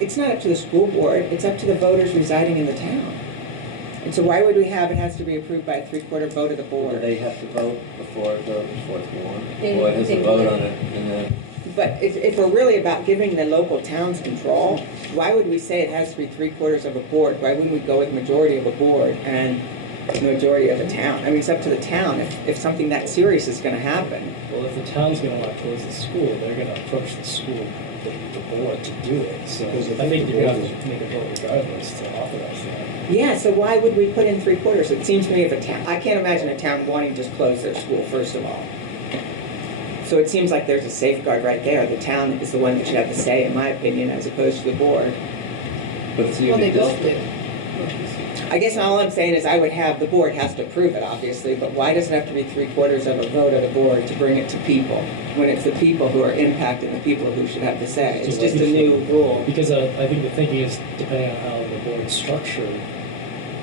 It's not up to the school board, it's up to the voters residing in the town. And so why would we have it has to be approved by a 3/4 vote of the Do board? they have to vote before it's warned? They- Board has they a vote would. on it, and then, But if we're really about giving the local towns control, why would we say it has to be 3/4 of a board? Why wouldn't we go with majority of a board and the majority of a town? I mean, it's up to the town if something that serious is gonna happen. Well, if the town's gonna want to close the school, they're gonna approach the school, the board to do it. So Because I think the you're gonna board have to make a vote regardless to authorize that. Yeah, so why would we put in 3/4? It seems to me if a town, I can't imagine a town wanting to just close their school, first of all. So it seems like there's a safeguard right there. The town is the one that should have the say, in my opinion, as opposed to the board. but it's Well, they union both do. district. I guess all I'm saying is I would have, the board has to approve it, obviously, but why does it have to be 3/4 of a vote of the board to bring it to people? When it's the people who are impacted, the people who should have the say. It's just a new rule. Because I think the thinking is, depending on how the board's structured,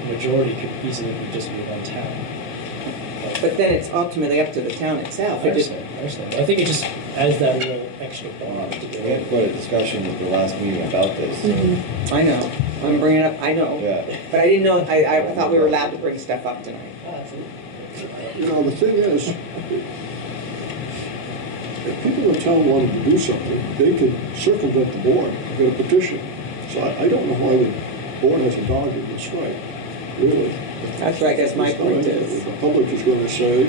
majority could easily just be one town. But then it's ultimately up to the town itself. I It just, understand. I think it just adds that little extra bar to do We had it. quite a discussion at the last meeting about this, so, I know, I'm bringing it up, I know. yeah. But I didn't know, I thought we were allowed to bring stuff up tonight. You know, the thing is, if people in town wanted to do something, they could circumvent the board, get a petition. So I don't know why the board has a dog in this fight, really. That's right, that's my point is. The public is gonna say,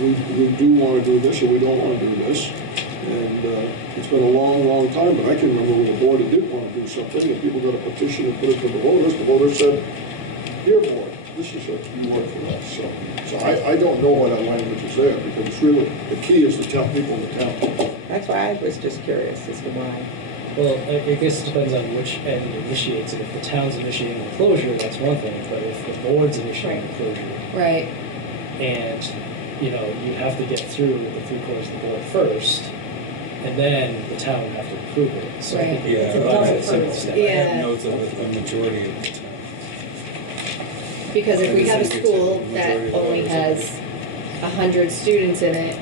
we do wanna do this, or we don't wanna do this. And it's been a long, long time, but I can remember when the board did wanna do something, and people got a petition and put it to the voters said, here, board, this is what you want for us. So I don't know why that language is there, because it's really, the key is to tell people in the town. That's why I was just curious as to why. Well, I guess it depends on which end initiates it. If the town's initiating the closure, that's one thing, but if the board's initiating the closure, Right. and, you know, you have to get through the 3/4 of the board first, and then the town would have to approve it. So I think Right. we Yeah, have to I provide had some some- step. I Yeah. had notes of a majority of the town. Because if we have a Everything gets school a that majority of only voters. has 100 students in it,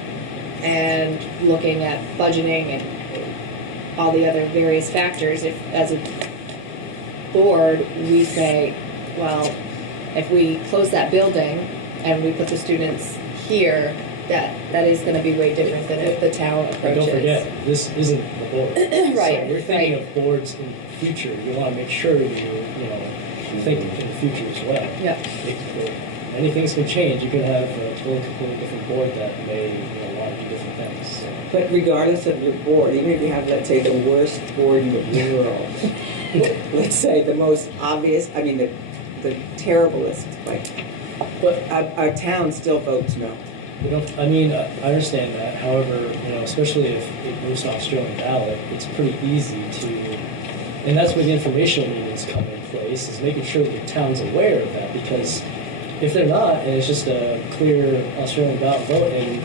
and looking at budgeting and all the other various factors, if as a board, we say, well, if we close that building and we put the students here, that is gonna be way different than if the town But approaches. don't forget, this isn't the board. Right, So we're thinking right. of boards in the future. You wanna make sure you think in the future as well. Yeah. Many things can change. You could have a completely different board that may, want to do different things. So. But regardless of your board, even if you have, let's say, the worst board in the world, let's say the most obvious, I mean, the terriblest, like, But our town still votes no. I understand that. However, especially if it moves to Australian ballot, it's pretty easy to, and that's where the informational meetings come in place, is making sure that the town's aware of that, because if they're not, and it's just a clear Australian ballot vote, and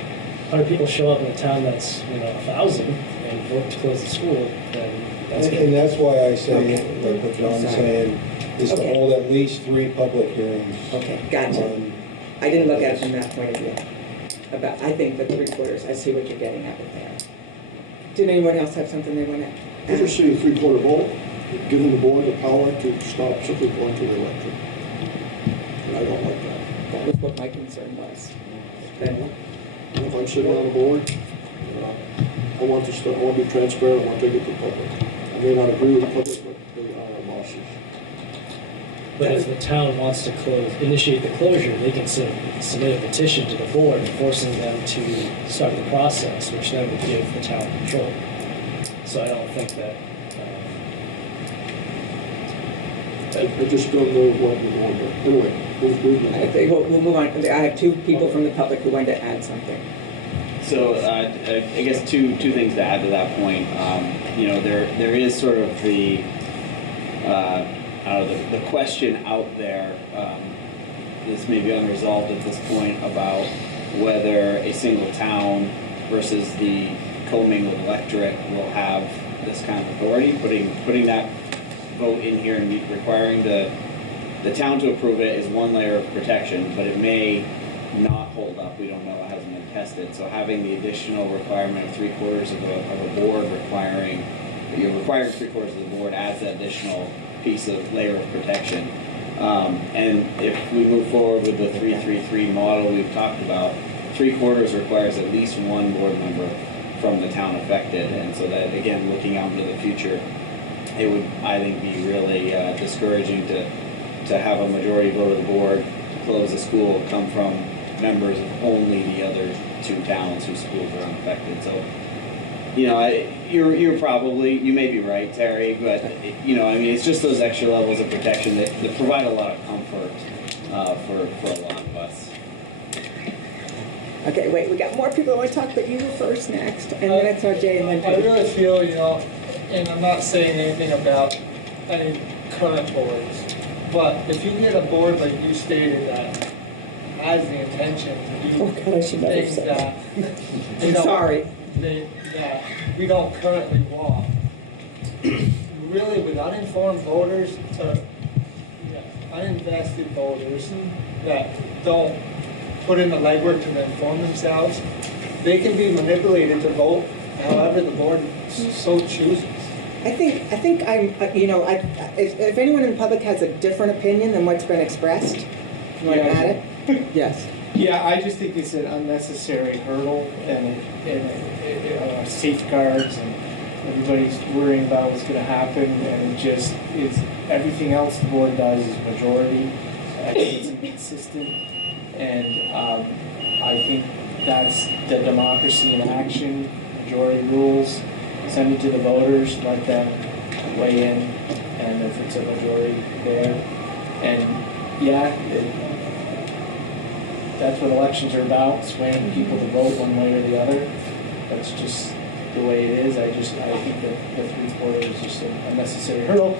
100 people show up in a town that's, 1,000 and vote to close the school, then that's And that's why I say, Okay. like what John's saying, is to Okay. hold at least 3 public hearings. Okay, gotcha. I didn't look at it from that point of view. I think the 3/4, I see what you're getting at with that. Did anyone else have something they want to I just see a 3/4 vote, giving the board the power to stop simply going to the election. And I don't like that. That was what my concern was. Then, If I'm sitting on a board, I want to start, I want to be transparent, I want to take it to the public. I may not agree with the public, but they are our bosses. But if the town wants to initiate the closure, they can submit a petition to the board forcing them to start the process, which then would give the town control. So I don't think that, I just don't know what we're going there. Anyway, We'll move on. I have two people from the public who want to add something. So I guess two things to add to that point. There is sort of the question out there. This may be unresolved at this point about whether a single town versus the commingled electorate will have this kind of authority. Putting that vote in here and requiring the town to approve it is one layer of protection, but it may not hold up. We don't know. It hasn't been tested. So having the additional requirement of 3/4 of a board requiring 3/4 of the board adds that additional piece of layer of protection. And if we move forward with the 3-3-3 model we've talked about, 3/4 requires at least one board member from the town affected. And so that, again, looking out into the future, it would, I think, be really discouraging to have a majority vote of the board to close the school come from members of only the other two towns whose schools are unaffected. So, you may be right, Terry, but it's just those extra levels of protection that provide a lot of comfort for a lot of us. Okay, wait, we got more people who want to talk, but you were first next, and then it's RJ, and then I really feel, and I'm not saying anything about any current boards, but if you get a board like you stated that has the intention to do things that that we don't currently want, really with uninformed voters to uninvested voters that don't put in the legwork to inform themselves, they can be manipulated to vote however the board so chooses. I think I'm, if anyone in the public has a different opinion than what's been expressed, you want to add it? Yes. Yeah, I just think it's an unnecessary hurdle and safeguards, and everybody's worrying about what's going to happen, and just everything else the board does is majority. I think it's inconsistent, and I think that's the democracy in action. Majority rules. Send it to the voters, let them weigh in, and if it's a majority there. And that's what elections are about, swaying people to vote one way or the other. That's just the way it is. I think that the 3/4 is just an unnecessary hurdle.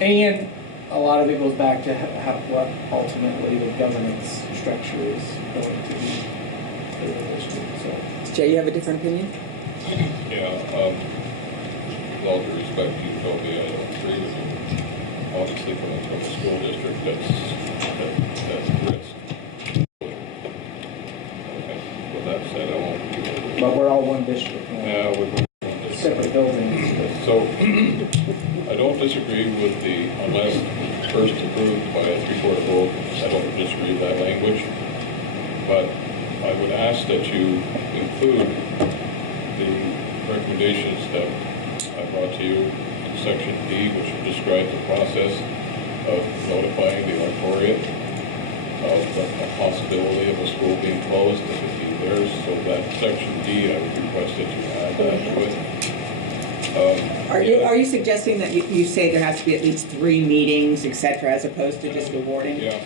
And a lot of it goes back to what ultimately the governance structure is going to be for the district. So, Jay, you have a different opinion? Yeah, with all due respect to you, Toby, I don't agree with you. Obviously, from a school district, that's risk. Okay, with that said, I won't. but we're all one district now. Yeah, we're one district. Separate buildings. So, I don't disagree with unless first approved by a 3/4 vote, I don't disagree with that language. But I would ask that you include the recommendations that I brought to you in Section D, which describes the process of notifying the electorate of the possibility of a school being closed if it be theirs. So that Section D, I would request that you add that to it. Are you suggesting that you say there has to be at least 3 meetings, et cetera, as opposed to just awarding? Yeah.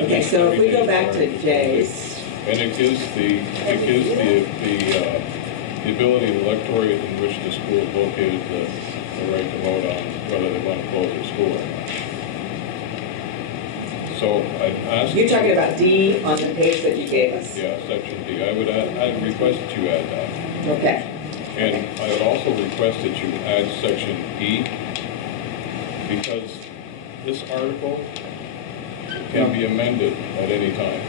Okay, so if we go back to Jay's. And it gives the ability of the electorate in which the school is located the right to vote on whether they want to close the school or not. So I'd ask. You're talking about D on the page that you gave us? Yeah, Section D. I'd request that you add that. Okay. And I would also request that you add Section E, because this article can be amended at any time.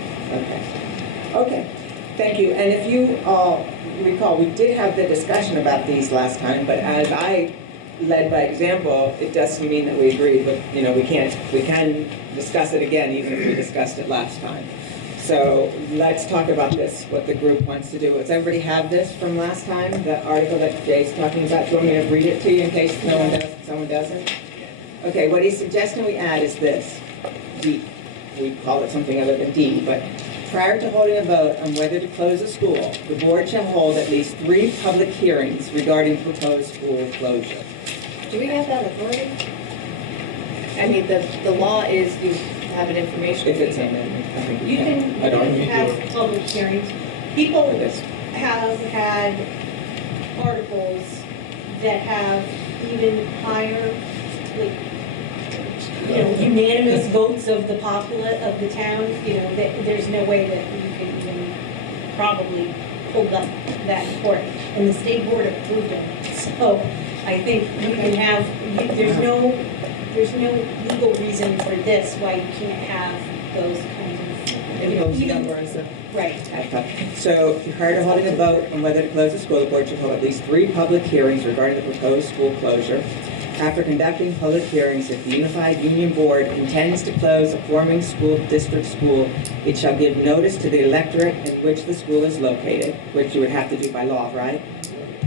Okay, thank you. And if you all recall, we did have the discussion about these last time, but as I led by example, it doesn't mean that we agree, but we can discuss it again even if we discussed it last time. So let's talk about this, what the group wants to do. Does everybody have this from last time, the article that Jay's talking about? Do you want me to read it to you in case someone doesn't? Okay, what he's suggesting we add is this, D. We call it something other than D, but prior to holding a vote on whether to close a school, the board shall hold at least 3 public hearings regarding proposed school closure. Do we have that authority? I mean, the law is you have an information. If it's meeting. amendment, I think we You can. I don't can think have public hearings. People It is. have had articles that have even higher, like, unanimous votes of the of the town. There's no way that you can even probably hold up that court. And the state board approved it. So I think you can have, there's no legal reason for this, why you can't have those kinds of, even, right. So prior to holding a vote on whether to close a school, the board should hold at least 3 public hearings regarding the proposed school closure. After conducting public hearings, if the Unified Union Board intends to close a forming school district school, it shall give notice to the electorate in which the school is located, which you would have to do by law, right?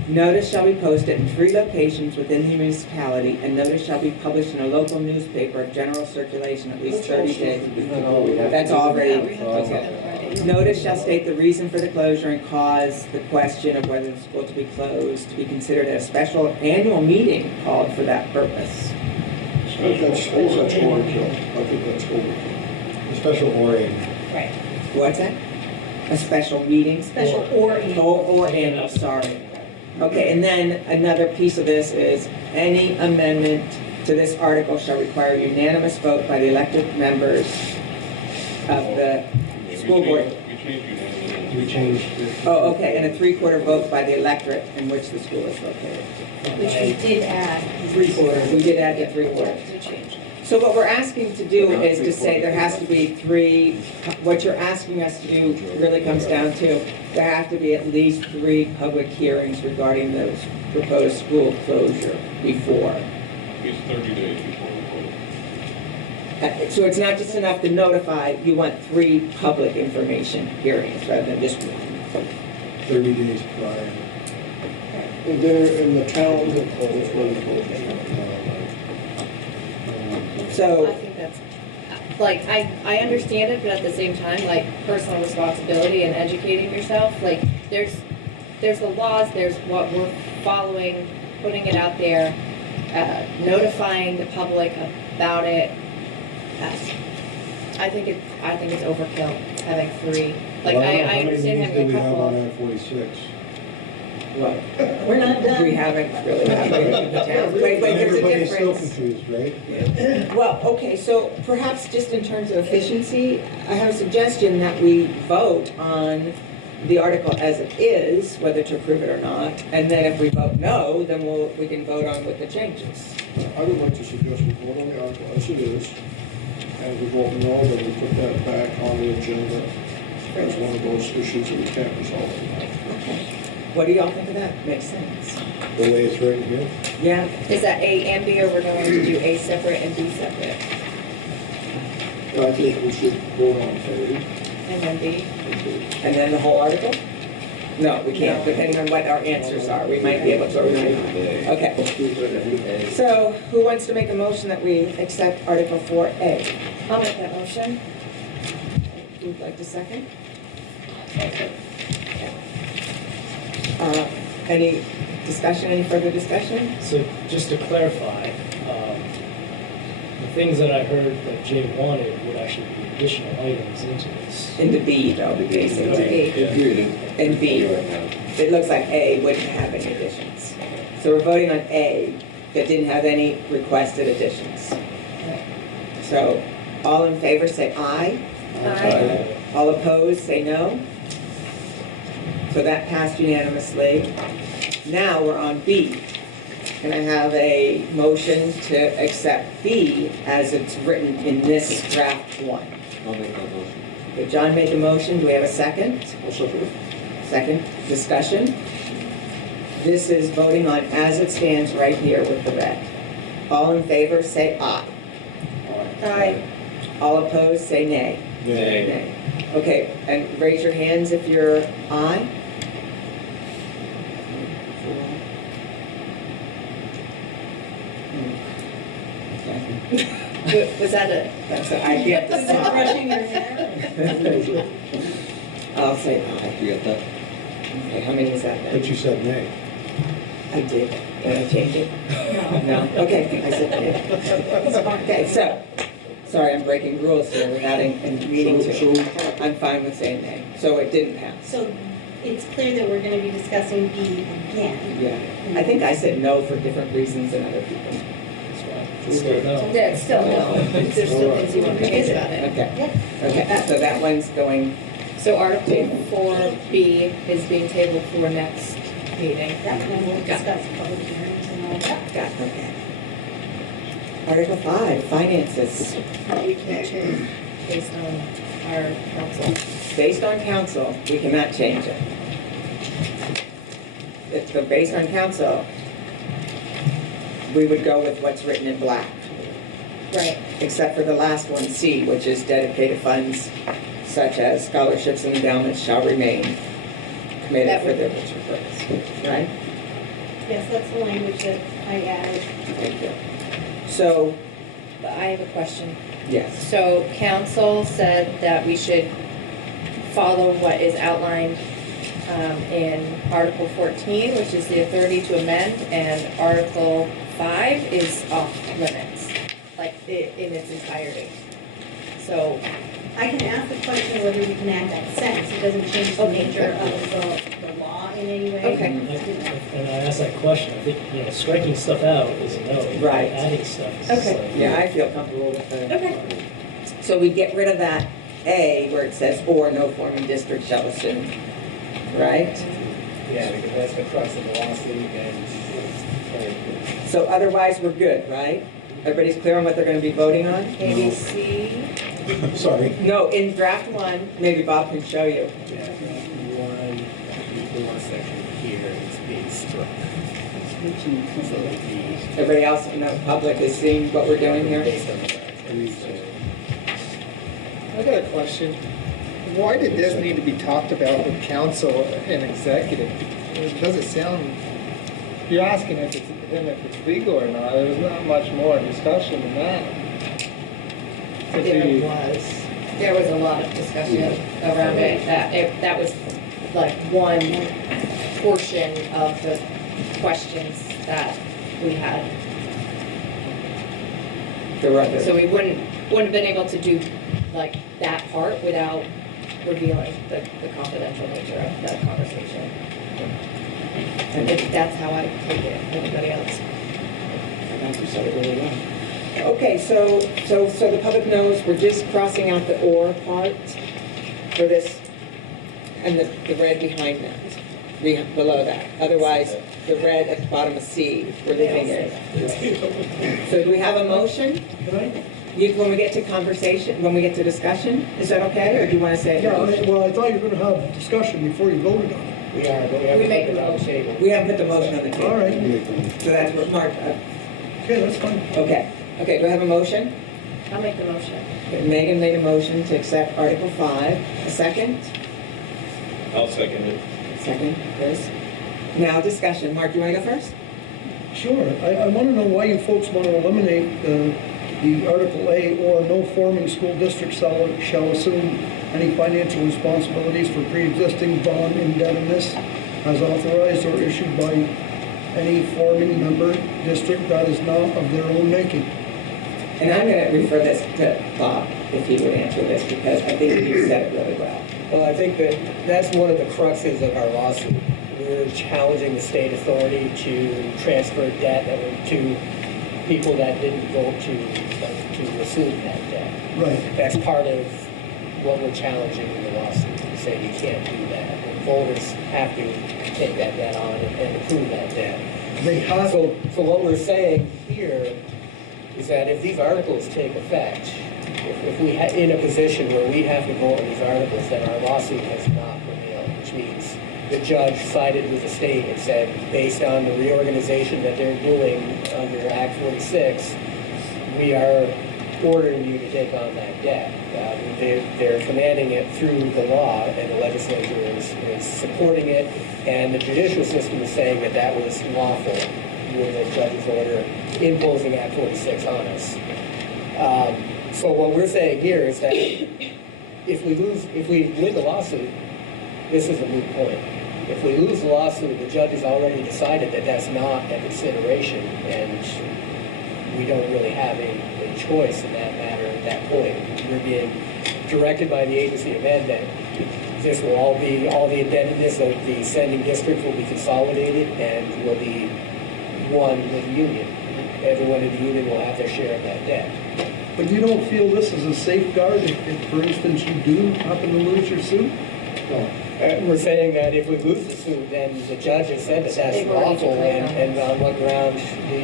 Notice shall be posted in 3 locations within the municipality, and notice shall be published in a local newspaper of general circulation at least 30 days. That's already, okay. Notice shall state the reason for the closure and cause the question of whether the school to be closed to be considered at a special annual meeting called for that purpose. That's overkill. I think that's overkill. A special or annual. Right. What's that? A special meeting? Special or annual. Or annual, sorry. Okay, and then another piece of this is any amendment to this article shall require unanimous vote by the elected members of the school board. We changed it. Oh, okay, and a 3/4 vote by the electorate in which the school is located. Which we did add. 3/4, we did add the 3/4. So what we're asking to do is to say there has to be 3, what you're asking us to do really comes down to, there have to be at least 3 public hearings regarding the proposed school closure before. It's 30 days before we vote. So it's not just enough to notify, you want 3 public information hearings rather than just 1. 30 days prior. And they're in the town that closed, where they closed. So, I think that's, like, I understand it, but at the same time, like, personal responsibility and educating yourself, like, there's the laws, there's what we're following, putting it out there, notifying the public about it. I think it's overkill, having 3. Like, Well, I understand having a we have couple. on I-46? well, We're not done. we haven't really had it in the town. Wait, there's a Everybody's still difference. confused, right? Well, okay, so perhaps just in terms of efficiency, I have a suggestion that we vote on the article as it is, whether to approve it or not, and then if we vote no, then we can vote on with the changes. I would like to suggest we vote on the article as it is, and if we vote no, then we put that back on the agenda as one of those issues that we can't resolve. What do y'all think of that? Makes sense. The way it's written here? Yeah? Is that A and B, or we're going to do A separate and B separate? I think we should vote on A. And then B? And then the whole article? No, we can't, depending on what our answers are. We might be able to. Okay. So who wants to make a motion that we accept Article 4A? I'll make that motion. Who'd like to second? Any discussion, any further discussion? So just to clarify, the things that I heard that Jay wanted would actually be additional items into this. Into B, though, basically. And B. It looks like A wouldn't have any additions. So we're voting on A that didn't have any requested additions. So all in favor say aye. Aye. All opposed say no. So that passed unanimously. Now we're on B. Can I have a motion to accept B as it's written in this draft 1? I'll make that motion. Did John make a motion? Do we have a second? I'll second it. Second. Discussion? This is voting on as it stands right here with the red. All in favor say aye. Aye. All opposed say nay. Nay. Okay, and raise your hands if you're aye. Was that a? That's an idea. Is it brushing your hair? I'll say aye. You got that? Okay, how many was that then? But you said nay. I did. Did I change it? No? Okay, I said nay. Okay, so, sorry, I'm breaking rules here without meaning to. I'm fine with saying nay. So it didn't pass. So it's clear that we're gonna be discussing B again. Yeah. I think I said no for different reasons than other people. Still no. Yeah, it's still no. There's still things you want to change about it. Okay. Okay, so that one's going, So Article 4B is being tabled for next meeting. That one we'll Got it. discuss public hearings and all that. got, okay. Article 5, finances. We can't change based on our council. Based on council, we cannot change it. If the based on council, we would go with what's written in black, Right. except for the last one, C, which is dedicated funds such as scholarships and endowments shall remain committed That for would- their future purpose, right? Yes, that's the language that I added. Thank you. So, But I have a question. yes, So council said that we should follow what is outlined in Article 14, which is the authority to amend, and Article 5 is off limits, like in its entirety. So, I can ask the question whether we can add that sentence. It doesn't change the Okay. nature of the law in any way. Okay. And I asked that question, I think, striking stuff out is a no. Right. Adding stuff is Okay. like. yeah, I feel comfortable with that. okay. So we get rid of that A where it says, or no forming district shall assume, right? Yeah, because that's the crux of the lawsuit and. So otherwise, we're good, right? Everybody's clear on what they're gonna be voting on? ABC. Sorry. No, in draft 1, maybe Bob can show you. Yeah, one section here is being struck. So that the. Everybody else in the public is seeing what we're doing here? Based on the. I got a question. Why did this need to be talked about with council and executive? It doesn't sound, you're asking if it's legal or not. There's not much more discussion than that. There was a lot of discussion around it, that was like one portion of the questions that we had. There were others. So we wouldn't have been able to do like that part without revealing the confidential nature of the conversation. And that's how I take it, everybody else. I think you said it really well. Okay, so the public knows we're just crossing out the or part for this, and the red behind that, below that. Otherwise, the red at the bottom of C, we're leaving it. So do we have a motion? When we get to conversation, when we get to discussion, is that okay, or do you want to say? Yeah, well, I thought you were gonna have discussion before you voted on it. We are, but we haven't We make put it the on the motion. table. We haven't put the motion on the table. All right, So that's what Mark, okay, that's fine. okay. Okay, do I have a motion? I'll make the motion. Megan made a motion to accept Article 5. A second? I'll second it. Second, Chris. Now discussion. Mark, you want to go first? Sure, I wanna know why you folks wanna eliminate the Article A, or no forming school district shall assume any financial responsibilities for pre-existing bond indebtedness as authorized or issued by any forming member district that is not of their own making. And I'm going to refer this to Bob, if he would answer this, because I think he said it really well. Well, I think that's one of the cruxes of our lawsuit. We're challenging the state authority to transfer debt to people that didn't vote to assume that debt. Right. That's part of what we're challenging in the lawsuit. We say you can't do that. The voters have to take that debt on and approve that debt. They have, So what we're saying here is that if these articles take effect, if we in a position where we have to vote on these articles, then our lawsuit has not prevailed, which means the judge sided with the state and said, based on the reorganization that they're doing under Act 46, we are ordering you to take on that debt. They're commanding it through the law, and the legislature is supporting it, and the judicial system is saying that that was lawful with the judge's order imposing Act 46 on us. So what we're saying here is that if we win the lawsuit, this is a moot point. If we lose the lawsuit, the judge has already decided that that's not a consideration, and we don't really have a choice in that matter at that point. We're being directed by the agency amendment. This will all the indebtedness of the sending district will be consolidated and will be one with the union. Everyone in the union will have their share of that debt. But you don't feel this is a safeguard if, for instance, you do happen to lose your suit? No. We're saying that if we lose the suit, then the judge has said that that's lawful, and on what grounds do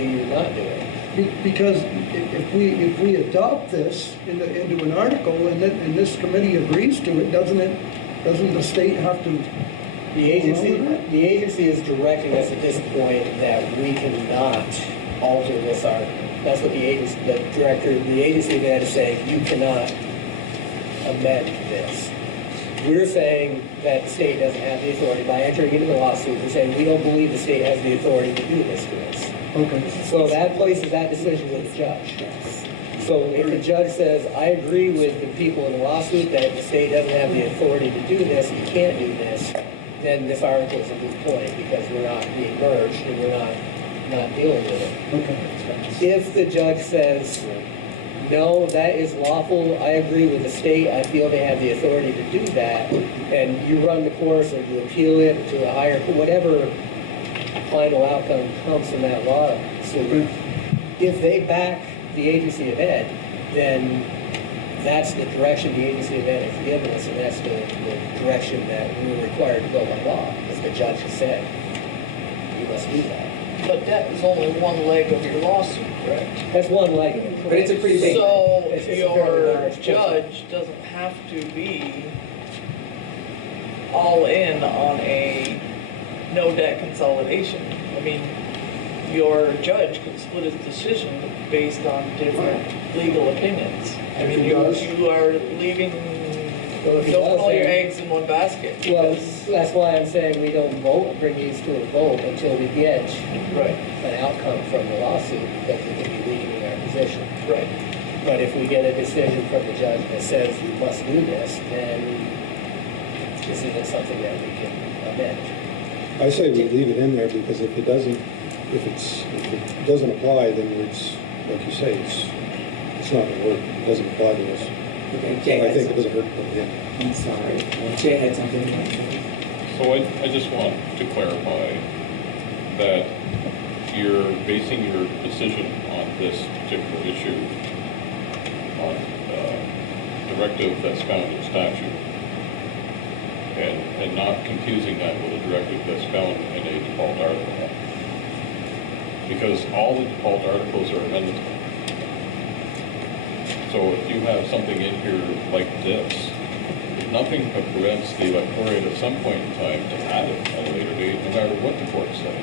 you not do it? Because if we adopt this into an article and this committee agrees to it, doesn't the state have to? The agency is directing us at this point that we cannot alter this article. That's what the agency that is saying, you cannot amend this. We're saying that the state doesn't have the authority. By entering into the lawsuit, we're saying we don't believe the state has the authority to do this to us. Okay. So that places that decision with the judge. So if the judge says, I agree with the people in the lawsuit that the state doesn't have the authority to do this, you can't do this, then this article is a moot point because we're not being merged and we're not dealing with it. Okay. If the judge says, no, that is lawful, I agree with the state, I feel they have the authority to do that, and you run the course or you appeal it to a higher, whatever final outcome comes from that lawsuit, if they back the agency of ed, then that's the direction the agency of ed has given us, and that's the direction that we're required to go by law, as the judge has said. You must do that. But that is only one leg of your lawsuit, correct? That's one leg of it. But it's a pretty big. So It's a very your large judge doesn't have to be all in on a no debt consolidation. I mean, your judge could split his decision based on different legal opinions. I mean, you are leaving, don't put all your eggs in one basket. Well, that's why I'm saying we don't bring these to a vote until we get an outcome from the lawsuit, because we could be weakening our position. Right. But if we get a decision from the judge that says you must do this, then this isn't something that we can amend. I say we leave it in there, because if it doesn't apply, then it's, like you say, it's not gonna work. It doesn't apply to us. Okay, So Jay I has think it something. doesn't hurt. Yeah. I'm sorry. Jay had something. So I just want to clarify that you're basing your decision on this particular issue on directive that's found in statute, and not confusing that with a directive that's found in a default article. Because all the default articles are amendable. So if you have something in here like this, nothing prevents the electorate at some point in time to add it at a later date, no matter what the courts say.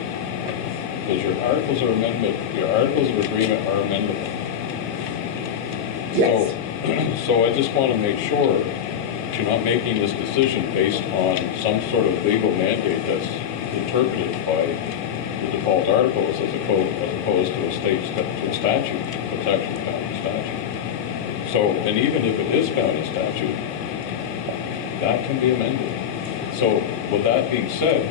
Because your articles of agreement are amendable. Yes. So I just want to make sure that you're not making this decision based on some sort of legal mandate that's interpreted by the default articles as opposed to a statute that's actually found in statute. So, and even if it is found in statute, that can be amended. So, with that being said,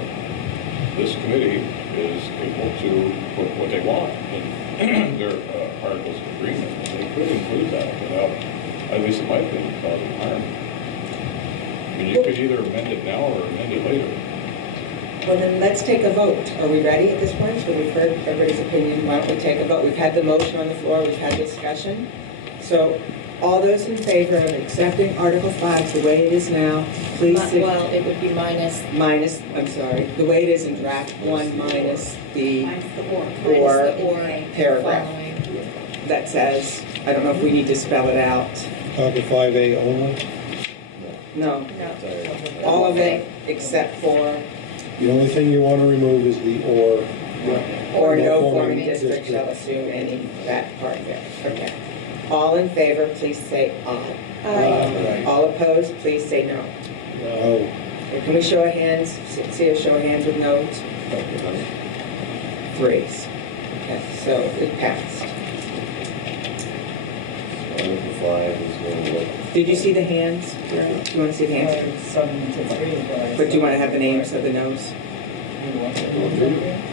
this committee is able to put what they want in their articles of agreement. And they could include that without, at least in my opinion, causing harm. I mean, you could either amend it now or amend it later. Well, then let's take a vote. Are we ready at this point? So we've heard everybody's opinion. Why don't we take a vote? We've had the motion on the floor. We've had discussion. So all those in favor of accepting Article 5 the way it is now, please Well, it would be minus the way it is in draft 1 minus the or paragraph that says, I don't know if we need to spell it out. Article 5A only? No. All of it except for The only thing you want to remove is the or no forming district shall assume any, that part there. Okay. All in favor, please say aye. Aye. All opposed, please say no. No. Okay, can we show of hands, see a show of hands with no's? Threes. Okay, so it passed. Article 5 is going to look. Did you see the hands? Do you want to see the hands? 7 to 3, But do you want to have the names of the no's? You want to?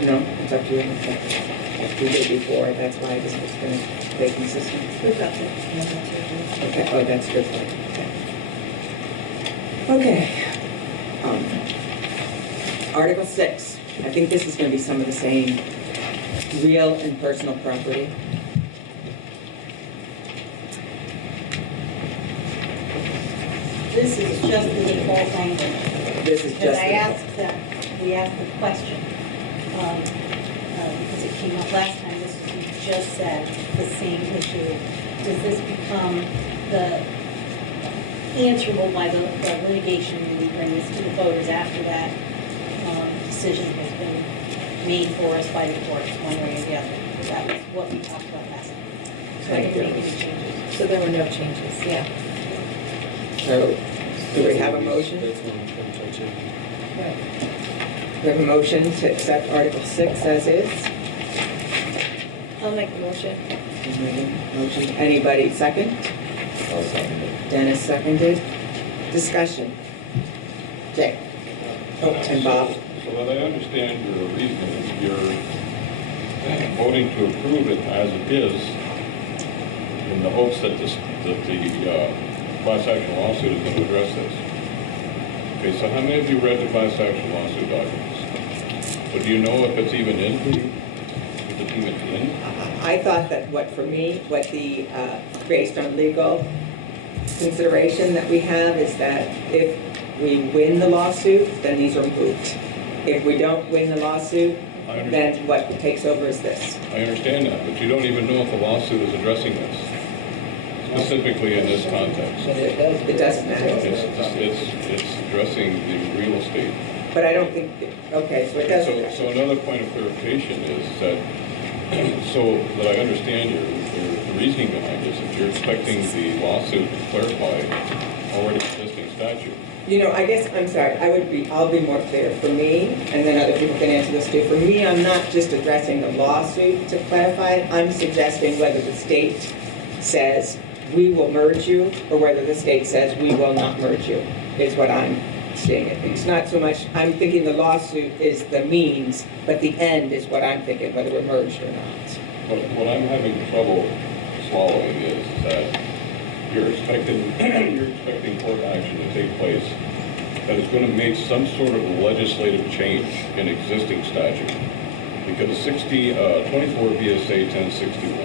No, it's up to you. Okay. We did before, that's why I just was going to stay consistent. We've got that. Okay, oh, that's good. Okay. Article 6, I think this is going to be some of the same, real and personal property. This is just the default language. This is Because just I the- asked them, we asked the question, because it came up last time, this you just said, the same issue. Does this become the answerable by the litigation, when we bring this to the voters after that decision has been made for us by the courts, one way or the other? That was what we talked about last time. So I didn't make any changes. So there were no changes, yeah. So, do we have a motion? That's one I'm touching. We have a motion to accept Article 6 as is. I'll make the motion. Motion. Anybody second? I'll second it. Dennis seconded. Discussion. Jay. Oh, and Bob. So that I understand your reasoning, you're voting to approve it as it is in the hopes that the class action lawsuit is going to address this. Okay, so how many of you read the class action lawsuit documents? But do you know if it's even in? Is it even in? I thought that based on legal consideration that we have is that if we win the lawsuit, then these are moot. If we don't win the lawsuit, then what takes over is this. I understand that, but you don't even know if the lawsuit is addressing this, specifically in this context. It doesn't matter. It's addressing the real estate. But I don't think, okay, so it doesn't. So another point of clarification is that, so that I understand your reasoning behind this, if you're expecting the lawsuit to clarify already existing statute. You know, I guess, I'm sorry, I'll be more clear. For me, and then other people can answer this too, for me, I'm not just addressing the lawsuit to clarify it, I'm suggesting whether the state says we will merge you, or whether the state says we will not merge you, is what I'm seeing it. It's not so much, I'm thinking the lawsuit is the means, but the end is what I'm thinking, whether we're merged or not. What I'm having trouble swallowing is that you're expecting court action to take place that is going to make some sort of legislative change in existing statute. Because 24 VSA 1061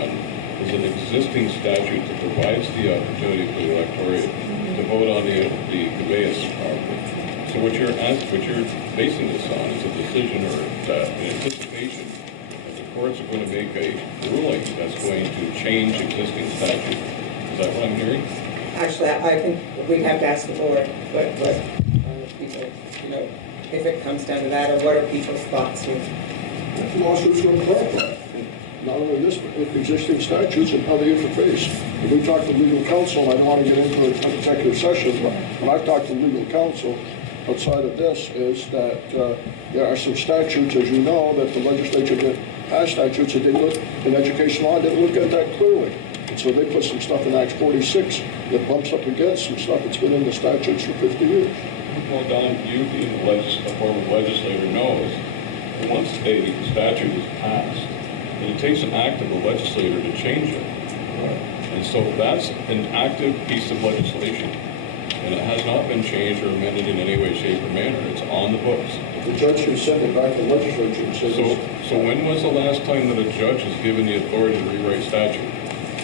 is an existing statute that provides the opportunity for the electorate to vote on the conveyance of property. So what you're basing this on is a decision or an anticipation that the courts are going to make a ruling that's going to change existing statute. Is that what I'm hearing? Actually, I think we'd have to ask the board what people, you know, if it comes down to that, or what are people's thoughts here? The lawsuit's going to clarify not only this, but with existing statutes and how they interface. If we talk to legal counsel, and I don't want to get into an executive session, but when I've talked to legal counsel outside of this, is that there are some statutes, as you know, that the legislature did pass statutes that they look in education law, didn't look at that clearly. And so they put some stuff in Act 46 that bumps up against some stuff that's been in the statutes for 50 years. Well, Don, you being a former legislator knows that once a statute is passed, and it takes an act of the legislator to change it. And so that's an active piece of legislation. And it has not been changed or amended in any way, shape, or manner. It's on the books. The judge can send it back to the legislature and say, so when was the last time that a judge has given the authority to rewrite statute?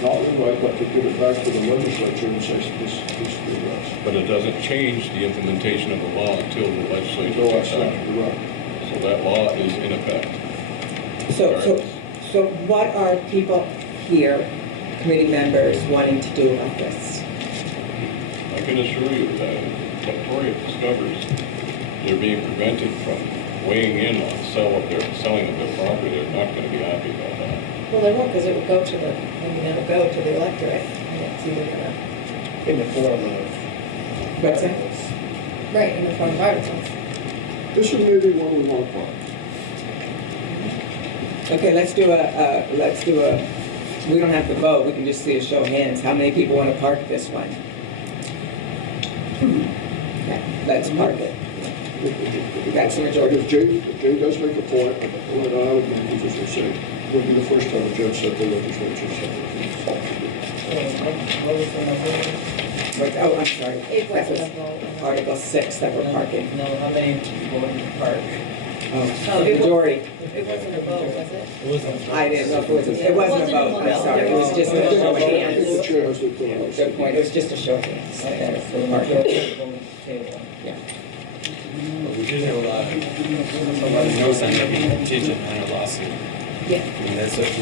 not rewrite, but to give it back to the legislature and say this to be addressed. But it doesn't change the implementation of the law until the legislature No, takes that's action. right. So that law is in effect. So what are people here, committee members, wanting to do about this? I can assure you that if Victoria discovers they're being prevented from weighing in on selling of their property, they're not going to be happy about that. Well, they won't, because it will go to the, I mean, it'll go to the electorate, and it's either gonna, In the form of. What's that? right, in the form of articles. This is maybe one we want to park. Okay, let's do a, we don't have to vote, we can just see a show of hands. How many people want to park this one? Okay, let's park it. That's the majority. If Jay does make a point, what I would make is just say, it would be the first time a judge said the legislature said Wait, oh, I'm sorry. It That wasn't was a vote. Article 6 that we're parking. No, how many people in the park? Oh, Oh, the majority. It wasn't a vote, was it? It wasn't. I didn't know if it was, it wasn't a vote, I'm sorry, it was just a show of the hands. chair has the Yeah, authority. good point, it was just a show of hands. That's So the the parking. majority vote table. Yeah. We did have a lot of no's on the contingent on the lawsuit. Yeah. I mean, that's what we,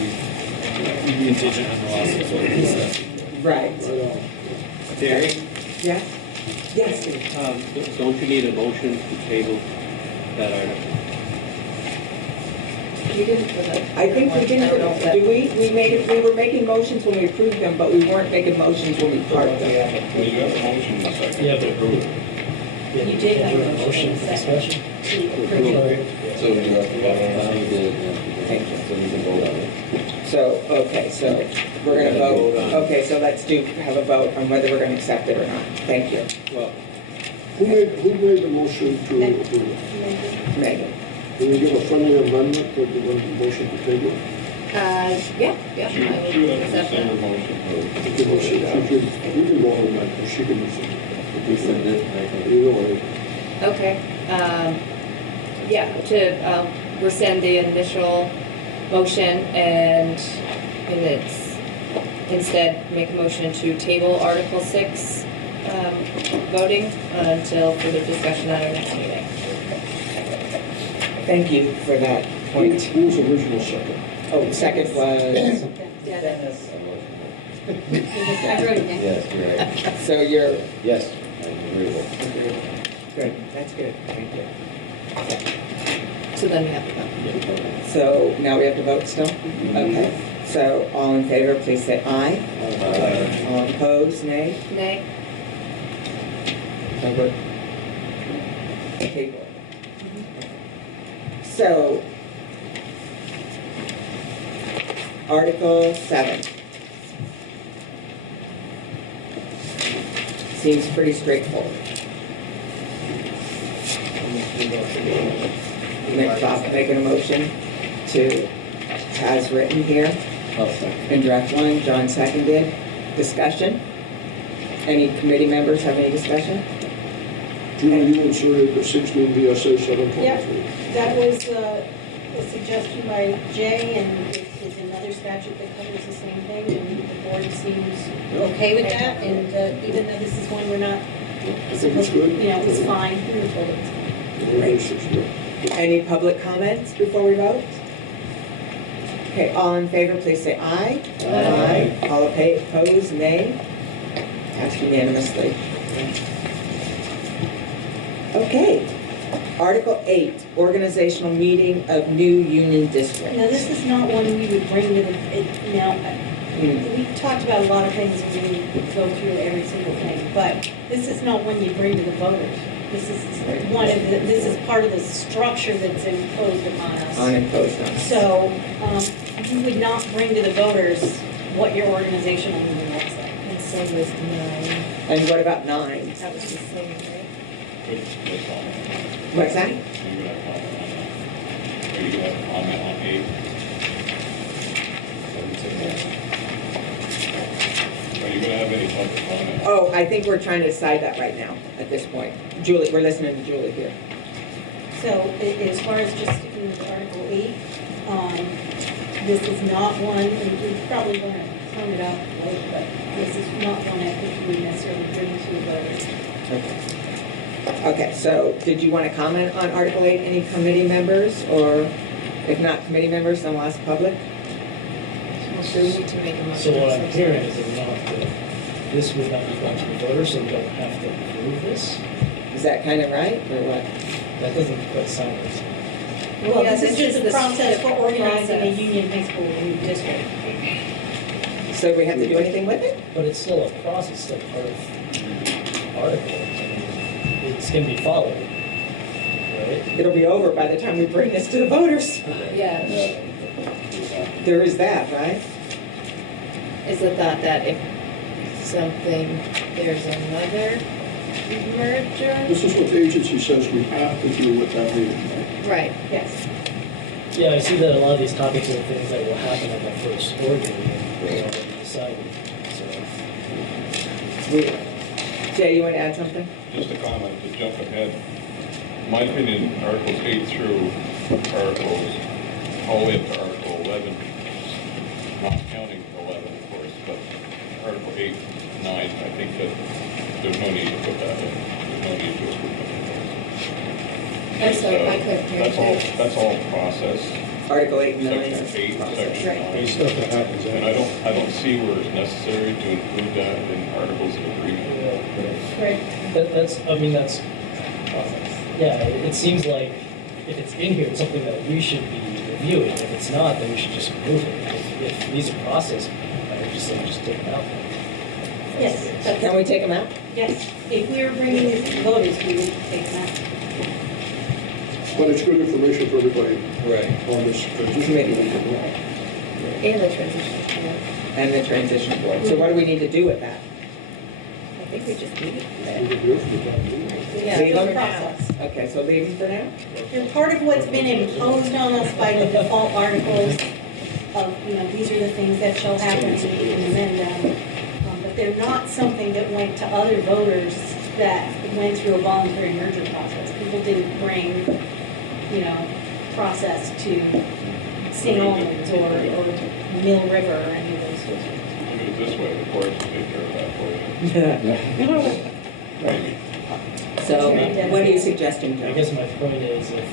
contingent on the lawsuit, is what we said. Right. Terry, Yes? Yes. don't you need a motion to table that article? We didn't for the. I think we I don't know if that- didn't, we were making motions when we approved them, but we weren't making motions when we parked them. Well, you have a motion in a second Yeah, to but- approve it. Yeah, You did have a motion for discussion. So you have to vote on it. You did, yeah. Thank you. So we can vote on it. So, okay, so we're gonna vote, okay, so let's have a vote on whether we're gonna accept it or not. Thank you. Well, Who made the motion to approve it? Megan? Can we give a friendly amendment to the motion to table? Yeah, I She will would have to accept send her that. motion first. Okay, well, she can go on that, or she can rescind it. rescind it, I think. Either way. Okay, yeah, to rescind the initial motion and it's instead make a motion to table Article 6 voting until further discussion at our next meeting. Thank you for that point. Who was original second? Oh, the second was, Dennis. I wrote it down. Yes, you're right. so you're, Yes, I'm agreeable. good, that's good, thank you. So then we have to vote. So now we have to vote still? Okay, so all in favor, please say aye. All opposed, nay? Nay? Number. Table. So, Article 7. Seems pretty straightforward. Making a motion to, as written here, I'll second. in draft 1, John seconded. Discussion? Any committee members have any discussion? Julie, you inserted the 16 VSA 723. Yep, that was a suggestion by Jay, and it is another statute that covers the same thing, and the board seems okay with that, and even though this is one we're not, I think it's good. you know, it's fine. Any public comments before we vote? Okay, all in favor, please say aye. Aye. All opposed, nay? Passed unanimously. Okay. Article 8, organizational meeting of new union district. Now, this is not one we would bring to the, we talked about a lot of things when we go through every single thing, but this is not one you bring to the voters. This is this is part of the structure that's imposed upon us. Unimposed on us. So, you would not bring to the voters what your organizational meeting looks like. And so was 9. And what about 9? That was the same, right? Good comment. What's that? Are you gonna have a comment on 8? Are you gonna have any public comment? Oh, I think we're trying to decide that right now, at this point. Julie, we're listening to Julie here. So, as far as just sticking with Article 8, this is not one, and we probably want to sum it up later, but this is not one I think we necessarily bring to the voters. Okay, so did you want to comment on Article 8? Any committee members? Or if not committee members, then we'll ask public? Well, so we need to make a motion. So what I'm hearing is that we don't have to, this would not be going to the voters, so we don't have to approve this? Is that kind of right, or what? That doesn't quite sound right. Well, Yeah, this is just a the process for organizing a process. union high school district. So do we have to do anything with it? But it's still a process, still part of the article. I mean, it's gonna be followed, right? It'll be over by the time we bring this to the voters. Yeah. There is that, right? Is the thought that if something, there's another merger? This is what the agency says we have to do with that meeting, right? Right. Yes. Yeah, I see that a lot of these topics are things that will happen at the first board meeting, we already decided, so. Jay, you want to add something? Just a comment to jump ahead. In my opinion, Articles 8 through Articles, all the way up to Article 11, not counting 11, of course, but Article 8, 9, I think that there's no need to put that in. There's no need to approve it. I'm sorry, I couldn't hear you. That's all process. Article 8 and 9. Section 8, Section Right. 9. Stuff that happens. And I don't see where it's necessary to include that in Articles of Agreement. Right. That's, I mean, that's, yeah, it seems like if it's in here, it's something that we should be reviewing. If it's not, then we should just remove it. If these are process, I would just say just take them out. Yes. Can we take them out? Yes. If we were bringing this to voters, we would take them out. But it's good information for everybody Right. on this transition. Committee. And the transition, yeah. And the transition board. So what do we need to do with that? I think we just leave it We there. can do it for the time being. Yeah, Leave it's a them? process. Okay, so leave them for now? They're part of what's been imposed on us by the default articles of, these are the things that shall happen and we can amend them. But they're not something that went to other voters that went through a voluntary merger process. People didn't bring, process to St. Albans or Mill River or any of those sorts of things. Look at it this way, the courts will take care of that for you. Maybe. So what are you suggesting, I Joe? guess my point is if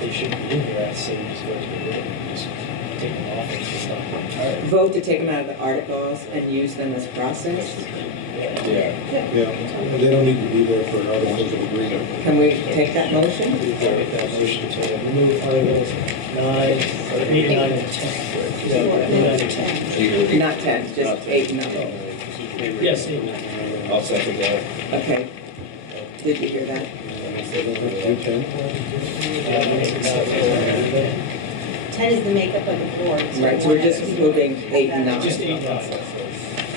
they shouldn't be in here, I'd say just go to the board, just take them off and just not. Vote to take them out of the articles and use them as process? Yeah. Yeah, and they don't need to be there for articles of agreement. Can we take that motion? I'll make that motion to remove articles 8, 9, and 10. Yeah, 8, 9, and 10. Not 10, just 8 and 9. Yes, 8, 9. I'll second that. Okay. Did you hear that? Do 10? 10 is the makeup of the board. Right, so we're just moving 8 and 9. Just 8, 9.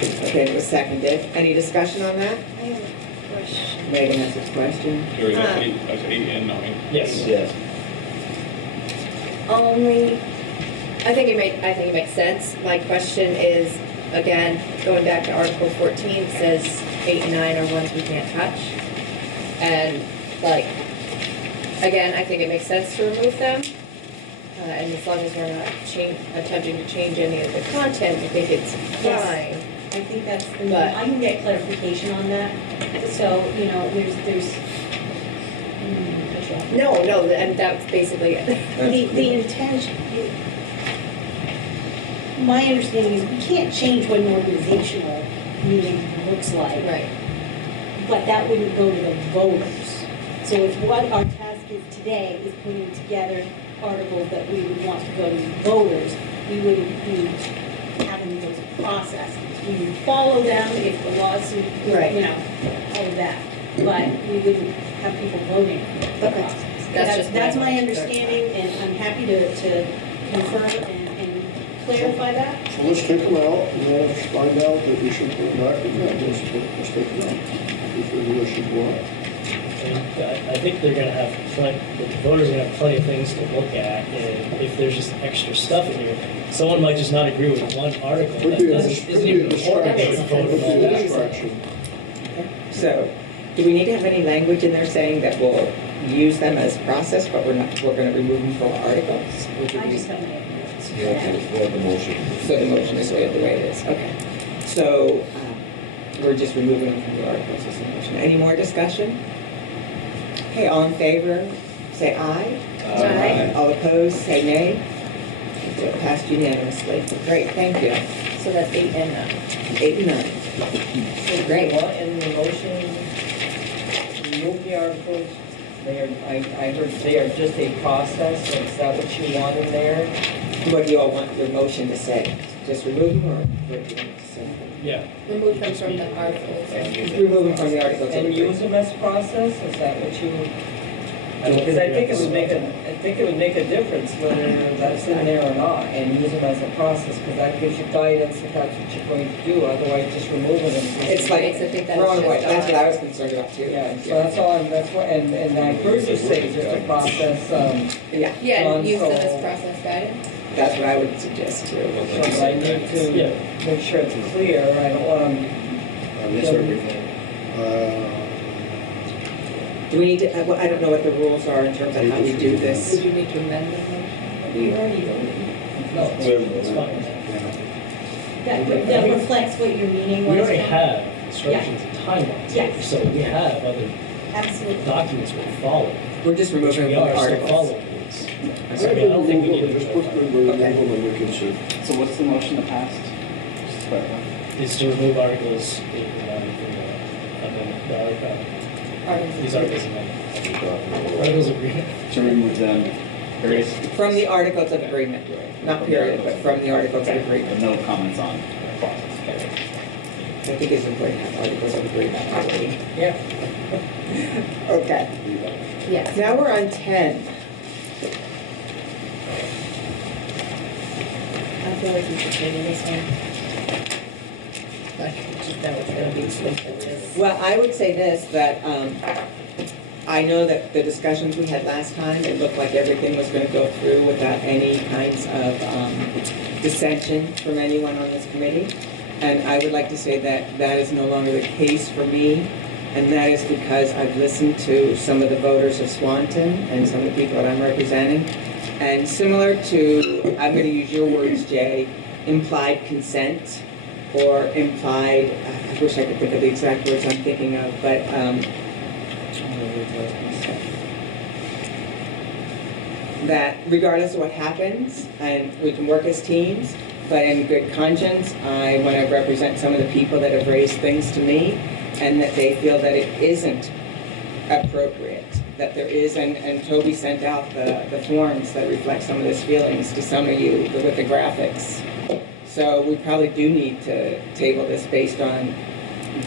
Okay, it was seconded. Any discussion on that? I have a question. Megan has a question. Jerry, that's 8 and 9. Yes. Yes. Only, I think it makes sense. My question is, again, going back to Article 14, it says 8 and 9 are ones we can't touch. And again, I think it makes sense to remove them. And as long as we're not attempting to change any of the content, I think it's Yes. fine. I think that's the, But- I can get clarification on that. So, there's. No, and that's basically it. The intention, my understanding is we can't change what an organizational meeting looks like. Right. But that wouldn't go to the voters. So if what our task is today is putting together articles that we would want to go to the voters, we wouldn't be having those processes. We would follow them if the lawsuit, Right. all of that. But we wouldn't have people voting on the Okay. process. That's just That's what I my wanted to understanding, and I'm happy to confirm and clarify that. So let's take them out, and then let's find out that we should put them back, and then let's take them out. If the issue go up. I think they're gonna have the voters are gonna have plenty of things to look at, and if there's just extra stuff in here, someone might just not agree with one article Could that be a isn't even important. They would vote Could for all be a that. distraction. So, do we need to have any language in there saying that we'll use them as process, but we're gonna remove them from articles? I just haven't made notes. We have the motion. So the motion is good the way it is, okay. So, we're just removing them from the articles as the motion. Any more discussion? Okay, all in favor, say aye. Aye. All opposed, say nay. So it passed unanimously. Great, thank you. So that's 8 and 9. 8 and 9. So Great. do you want in the motion, remove the articles I heard they are just a process, so is that what you want in there? What do you all want your motion to say? Just remove them, or what do you want it to say? Yeah. Remove them from the articles. Remove them from the articles. And use them as process, is that what you? Because I think it would make a difference whether that's in there or not, and use them as a process, because that gives you guidance if that's what you're going to do, otherwise just remove it and. It's like Makes it think that thrown it's away. just That's done. what I was concerned about too. Yeah, so that's all, that's what, and I heard you say just a process, Yeah, Yeah, and use them So- as process guidance. that's what I would suggest too. so I need to make sure it's clear, I don't want to. On this everything. Do we need to, I don't know what the rules are in terms of how we do this. Would you need to amend the motion? We already voted. No, it's fine. That reflects what your meaning was. We already have instructions and timelines here, Yes. so we have other Absolutely. documents we follow. We're just Which removing we them from are the still articles. following these. So I mean, I don't think we need to. Just put them in the and we can see. So what's the motion that passed? Just clarify. Is to remove articles in the these articles amendment. Articles of agreement. To remove them, period, From the articles of agreement, not period, but from the articles of with agreement. no comments on process, period. I think it's important to have articles of agreement already. Yeah. Okay, Yes. now we're on 10. I feel like you should table this one. But just know it's gonna be this. Well, I would say this, that I know that the discussions we had last time, it looked like everything was going to go through without any kinds of dissension from anyone on this committee. And I would like to say that that is no longer the case for me. And that is because I've listened to some of the voters of Swanton and some of the people that I'm representing. And similar to, I'm going to use your words, Jay, implied consent or implied, I wish I could think of the exact words I'm thinking of, but that regardless of what happens, and we can work as teams, but in good conscience, I want to represent some of the people that have raised things to me, and that they feel that it isn't appropriate, that there is, and Toby sent out the forms that reflect some of those feelings to some of you with the graphics. So we probably do need to table this based on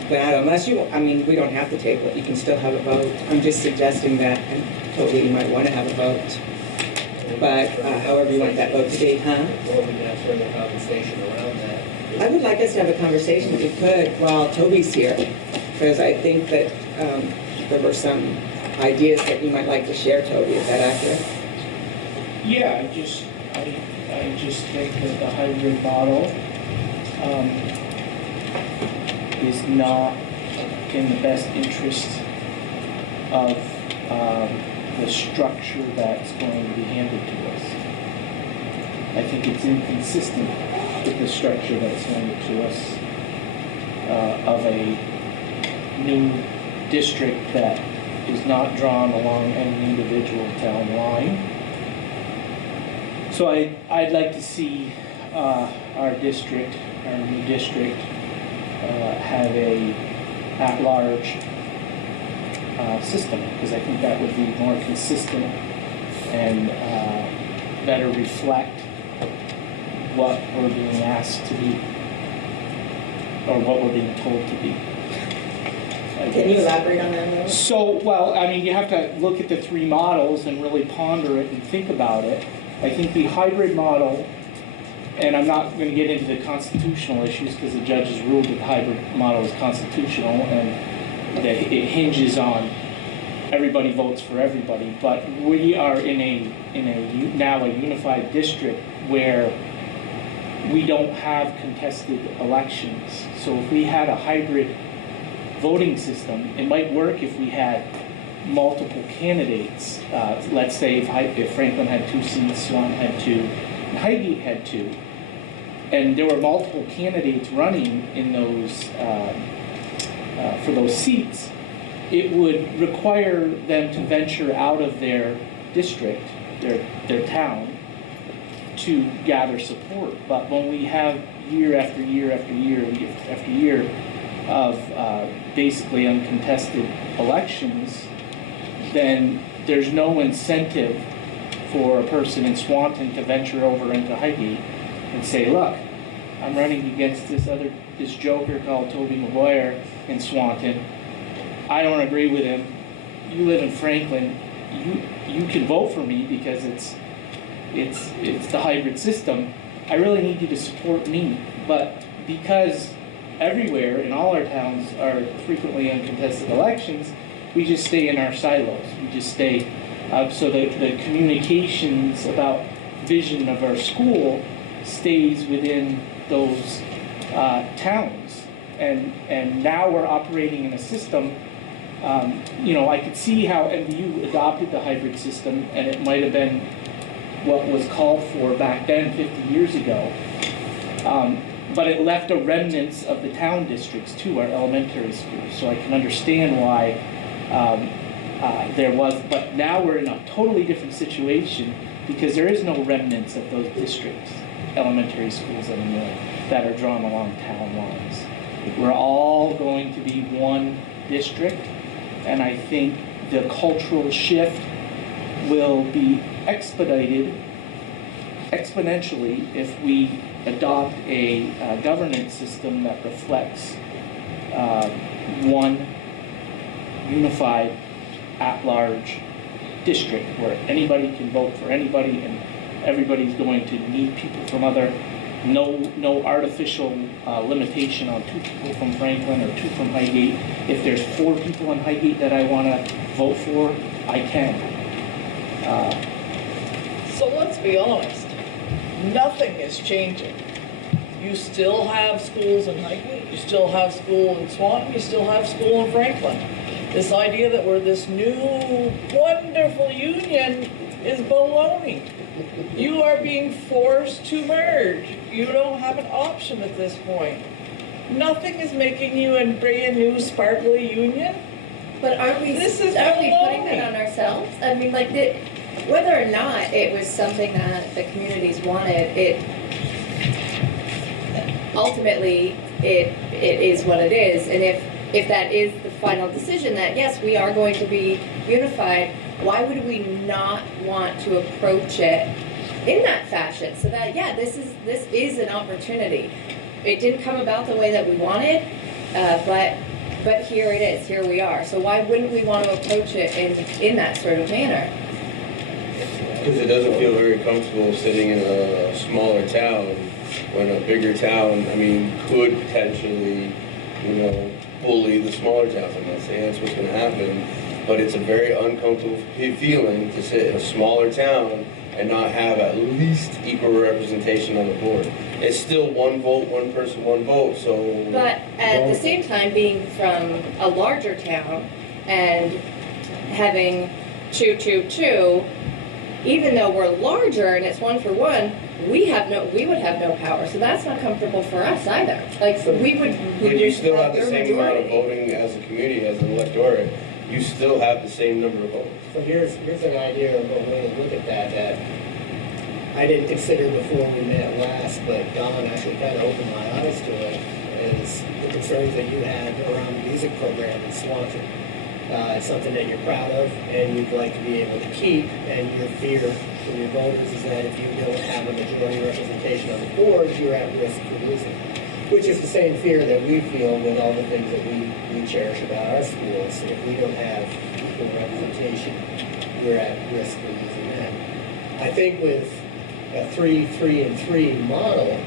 that, unless you, I mean, we don't have to table it, you can still have a vote. I'm just suggesting that, and Toby, you might want to have a vote. But however you want that vote to be, huh? Or we can have further conversation around that. I would like us to have a conversation, if we could, while Toby's here, because I think that there were some ideas that you might like to share, Toby. Is that accurate? Yeah, I just think that the hybrid model is not in the best interest of the structure that's going to be handed to us. I think it's inconsistent with the structure that's handed to us of a new district that is not drawn along any individual town line. So I'd like to see our district, our new district, have a at-large system, because I think that would be more consistent and better reflect what we're being asked to be, or what we're being told to be. Can you elaborate on that a little? So, well, I mean, you have to look at the three models and really ponder it and think about it. I think the hybrid model, and I'm not going to get into the constitutional issues because the judges ruled that the hybrid model is constitutional and that it hinges on everybody votes for everybody. But we are now a unified district where we don't have contested elections. So if we had a hybrid voting system, it might work if we had multiple candidates. Let's say if Franklin had 2 seats, Swan had 2, and Highgate had 2, and there were multiple candidates running in those for those seats, it would require them to venture out of their district, their town, to gather support. But when we have year after year after year after year of basically uncontested elections, then there's no incentive for a person in Swanton to venture over into Highgate and say, look, I'm running against this joker called Toby Maguire in Swanton. I don't agree with him. You live in Franklin. You can vote for me because it's the hybrid system. I really need you to support me. But because everywhere in all our towns are frequently uncontested elections, we just stay in our silos. We just stay. So the communications about vision of our school stays within those towns. And now we're operating in a system. I could see how MVU adopted the hybrid system, and it might have been what was called for back then 50 years ago. But it left a remnants of the town districts too, our elementary schools. So I can understand why there was, but now we're in a totally different situation because there is no remnants of those districts, elementary schools anymore, that are drawn along town lines. We're all going to be one district, and I think the cultural shift will be expedited exponentially if we adopt a governance system that reflects one unified at-large district where anybody can vote for anybody and everybody's going to need people from other, no artificial limitation on 2 people from Franklin or 2 from Highgate. If there's 4 people in Highgate that I want to vote for, I can. So let's be honest, nothing is changing. You still have schools in Highgate, you still have school in Swanton, you still have school in Franklin. This idea that we're this new, wonderful union is baloney. You are being forced to merge. You don't have an option at this point. Nothing is making you a brand new, sparkly union. But aren't we putting that on ourselves? I mean, like, whether or not it was something that the communities wanted, ultimately it is what it is. And if that is the final decision that yes, we are going to be unified, why would we not want to approach it in that fashion? So that this is an opportunity. It didn't come about the way that we wanted, but here it is. Here we are. So why wouldn't we want to approach it in that sort of manner? Because it doesn't feel very comfortable sitting in a smaller town when a bigger town, could potentially, bully the smaller towns. I'm not saying that's what's going to happen, but it's a very uncomfortable feeling to sit in a smaller town and not have at least equal representation on the board. It's still one vote, one person, one vote, so... But at the same time, being from a larger town and having 2, even though we're larger and it's 1 for 1, we would have no power. So that's not comfortable for us either. Like, But you still have the same amount of voting as a community, as an electorate. You still have the same number of votes. So here's an idea of a way to look at that I didn't consider before we met last, but Don actually kind of opened my eyes to it, is the concerns that you had around the music program in Swanton. It's something that you're proud of and you'd like to be able to keep, and your fear from your voters is that if you don't have a majority representation on the board, you're at risk for losing it. Which is the same fear that we feel with all the things that we cherish about our schools. If we don't have equal representation, we're at risk for losing that. I think with a 3-3-3 model,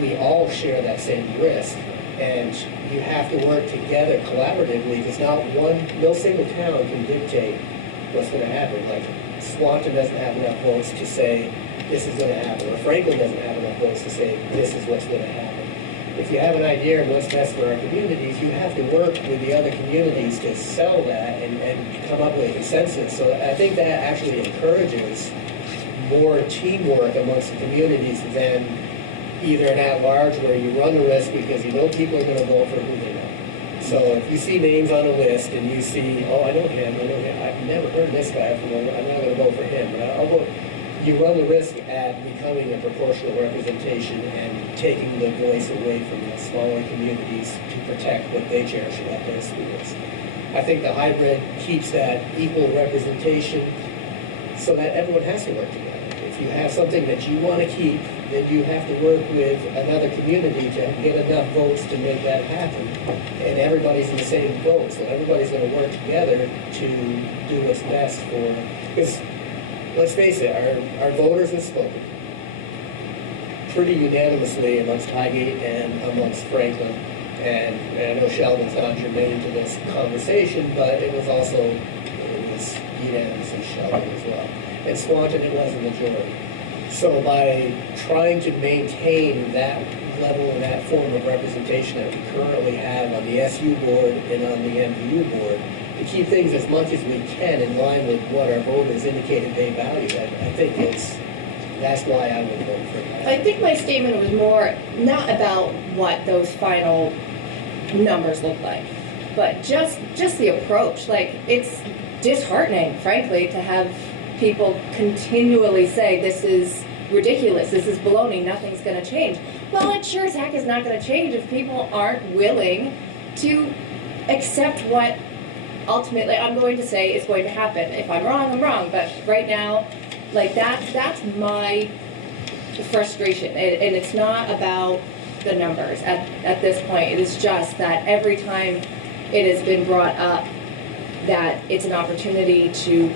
we all share that same risk. And you have to work together collaboratively, because no single town can dictate what's going to happen. Like, Swanton doesn't have enough votes to say this is going to happen, or Franklin doesn't have enough votes to say this is what's going to happen. If you have an idea of what's best for our communities, you have to work with the other communities to sell that and come up with a consensus. So I think that actually encourages more teamwork amongst the communities than either an at-large where you run the risk because you know people are going to vote for who they know. So if you see names on a list and you see, oh, I know him, I've never heard this guy before, I'm not going to vote for him, but I'll vote. You run the risk at becoming a proportional representation and taking the voice away from the smaller communities to protect what they cherish about their schools. I think the hybrid keeps that equal representation so that everyone has to work together. If you have something that you want to keep, then you have to work with another community to get enough votes to make that happen. And everybody's in the same boat, so everybody's going to work together to do what's best for, because let's face it, our voters have spoken pretty unanimously amongst Highgate and amongst Franklin. And I know Sheldon's not germane to this conversation, but it was unanimously Sheldon as well. And Swanton, it was a majority. So by trying to maintain that level and that form of representation that we currently have on the SU board and on the MVU board, to keep things as much as we can in line with what our voters indicated they value, I think that's why I would vote for that. I think my statement was more not about what those final numbers look like, but just the approach. Like, it's disheartening, frankly, to have people continually say this is ridiculous, this is baloney, nothing's going to change. Well, it sure as heck is not going to change if people aren't willing to accept what ultimately I'm going to say is going to happen. If I'm wrong, I'm wrong, but right now, like, that's my frustration. And it's not about the numbers at this point. It is just that every time it has been brought up that it's an opportunity to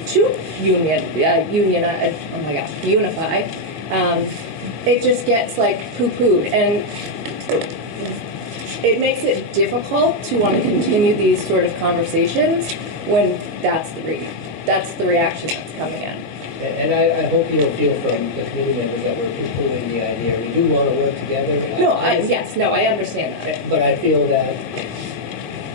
unify, it just gets like poo-pooed, and it makes it difficult to want to continue these sort of conversations when that's the reaction that's coming in. And I hope you don't feel from the community members that we're poo-pooing the idea. We do want to work together. I understand that. But I feel that,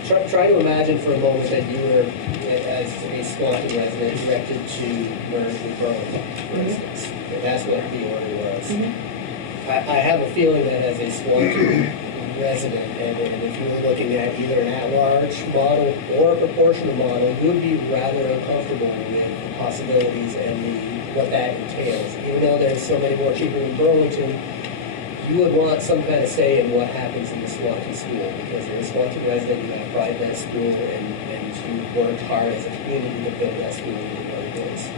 try to imagine for a moment that you were, as a Swanton resident, directed to merge with Burlington, for instance. And that's what the order was. I have a feeling that as a Swanton resident, and if you were looking at either an at-large model or a proportional model, you would be rather uncomfortable with the possibilities and what that entails. Even though there's so many more people in Burlington, you would want some kind of say in what happens in the Swanton school, because you're a Swanton resident, you have pride in that school, and you worked hard as a community to build that school into what it is.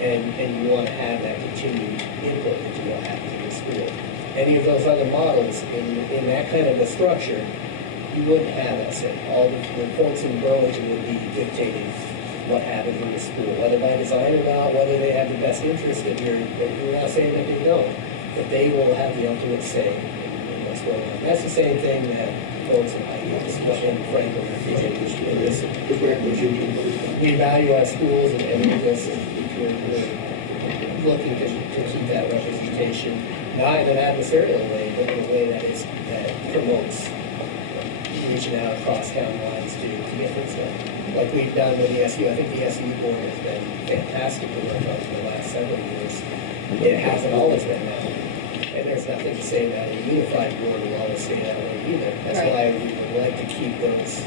And you want to have that continued input into what happens in the school. Any of those other models in that kind of a structure, you wouldn't have that say. All the folks in Burlington would be dictating what happens in the school, whether by design or not, whether they have the best interest in your, we're not saying that they don't, but they will have the ultimate say in what's going on. That's the same thing that folks in Franklin are feeling in this. We value our schools, and we're looking to keep that representation, not in an adversarial way, but in a way that promotes reaching out across town lines to get things done. Like we've done with the SU. I think the SU board has been fantastic to work on for the last several years. It hasn't always been that way. And there's nothing to say that a unified board will always stay that way either. That's why we would like to keep those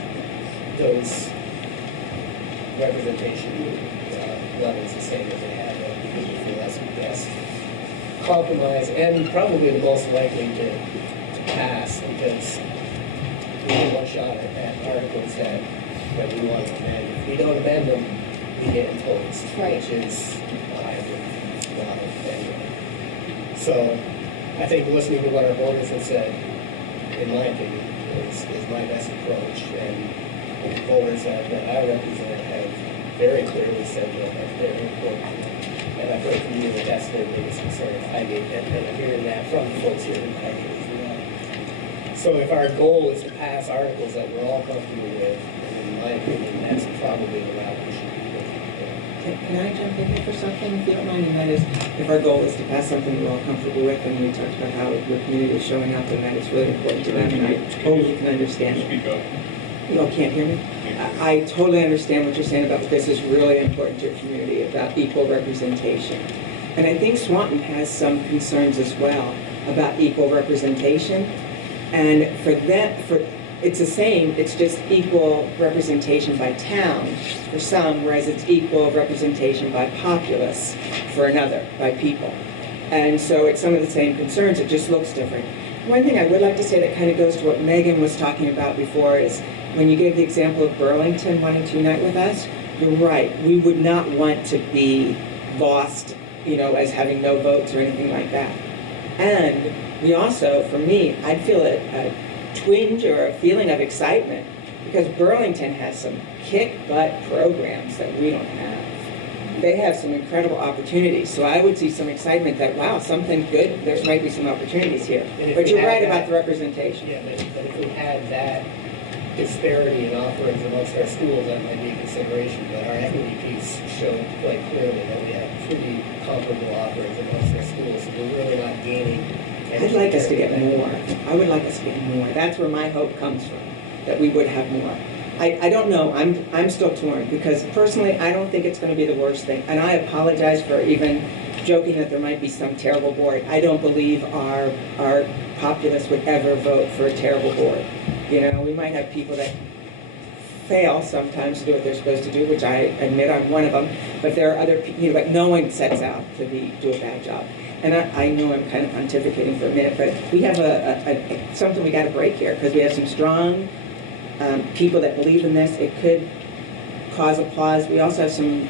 representation levels the same as they have been, because we feel that's the best compromise and probably the most likely to pass, because we have one shot at articles that we want to amend. If we don't amend them, we get imposed, which is a hybrid model anyway. So I think listening to what our voters have said, in my opinion, is my best approach. And voters that I represent have very clearly said that that's very important. And I've heard from you that that's their biggest concern at Highgate, and I'm hearing that from the folks here in Highgate as well. So if our goal is to pass articles that we're all comfortable with, in my opinion, that's probably the route we should be going. Can I jump in here for something, if you don't mind? And that is, if our goal is to pass something we're all comfortable with, and we talked about how your community is showing up, and that it's really important to them, and I totally can understand. Speak up. You all can't hear me? I totally understand what you're saying about this is really important to your community, about equal representation. And I think Swanton has some concerns as well about equal representation. And for them, it's the same, it's just equal representation by town for some, whereas it's equal representation by populace for another, by people. And so it's some of the same concerns, it just looks different. One thing I would like to say that kind of goes to what Megan was talking about before is when you gave the example of Burlington wanting to unite with us, you're right. We would not want to be lost, as having no votes or anything like that. And we also, for me, I'd feel a twinge or a feeling of excitement because Burlington has some kick-butt programs that we don't have. They have some incredible opportunities. So I would see some excitement that, wow, something good, there might be some opportunities here. But you're right about the representation. Yeah, but if we had that disparity in offerings amongst our schools, that might be a consideration. But our equity piece showed quite clearly that we have pretty comparable offerings amongst our schools. So we're really not gaining. I'd like us to get more. I would like us to get more. That's where my hope comes from, that we would have more. I don't know. I'm still torn because personally, I don't think it's going to be the worst thing. And I apologize for even joking that there might be some terrible board. I don't believe our populace would ever vote for a terrible board. We might have people that fail sometimes to do what they're supposed to do, which I admit I'm one of them. But there are other people, but no one sets out to do a bad job. And I know I'm kind of pontificating for a minute, but we have something we got to break here because we have some strong people that believe in this. It could cause applause. We also have some,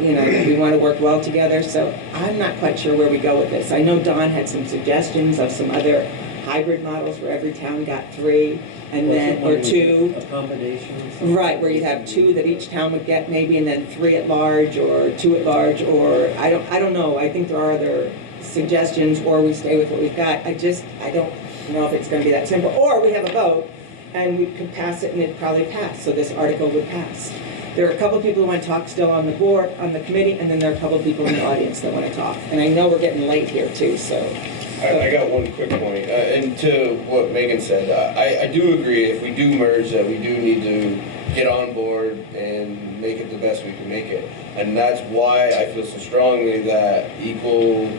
we want to work well together. So I'm not quite sure where we go with this. I know Don had some suggestions of some other hybrid models where every town got 3 and then or 2 accommodations. Right, where you'd have 2 that each town would get maybe, and then 3 at large or 2 at large, or I don't know. I think there are other suggestions, or we stay with what we've got. I don't know if it's going to be that simple. Or we have a vote and we could pass it and it'd probably pass. So this article would pass. There are a couple of people who want to talk still on the board, on the committee, and then there are a couple of people in the audience that want to talk. And I know we're getting late here too, so. I got one quick point, and to what Megan said, I do agree if we do merge that we do need to get on board and make it the best we can make it. And that's why I feel so strongly that equal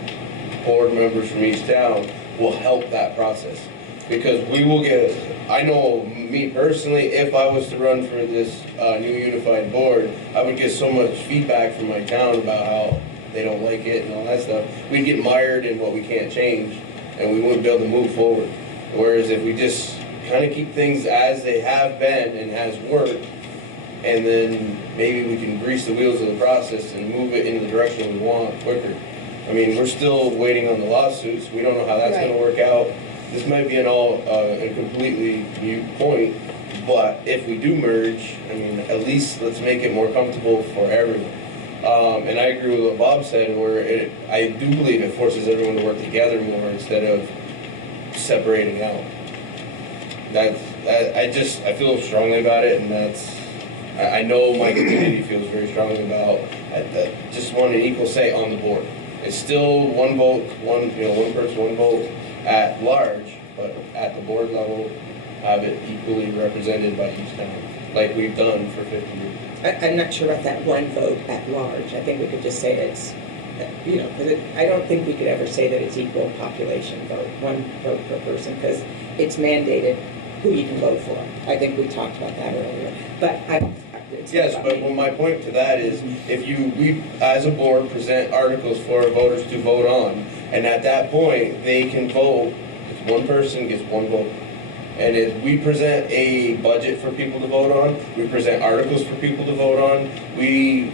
board members from each town will help that process. Because we will get, I know me personally, if I was to run for this new unified board, I would get so much feedback from my town about how they don't like it and all that stuff. We'd get mired in what we can't change and we wouldn't be able to move forward. Whereas if we just kind of keep things as they have been and has worked, and then maybe we can grease the wheels of the process and move it in the direction we want quicker. I mean, we're still waiting on the lawsuits. We don't know how that's going to work out. This might be a completely new point, but if we do merge, I mean, at least let's make it more comfortable for everyone. And I agree with what Bob said, where I do believe it forces everyone to work together more instead of separating out. I feel strongly about it, and I know my community feels very strongly about. I just want an equal say on the board. It's still one vote, one person, one vote at large, but at the board level, have it equally represented by each town, like we've done for 50 years. I'm not sure about that one vote at large. I think we could just say it's, because I don't think we could ever say that it's equal population vote, 1 vote per person, because it's mandated who you can vote for. I think we talked about that earlier. But yes, but my point to that is, if we as a board present articles for voters to vote on, and at that point they can vote, if one person gets 1 vote. And if we present a budget for people to vote on, we present articles for people to vote on, we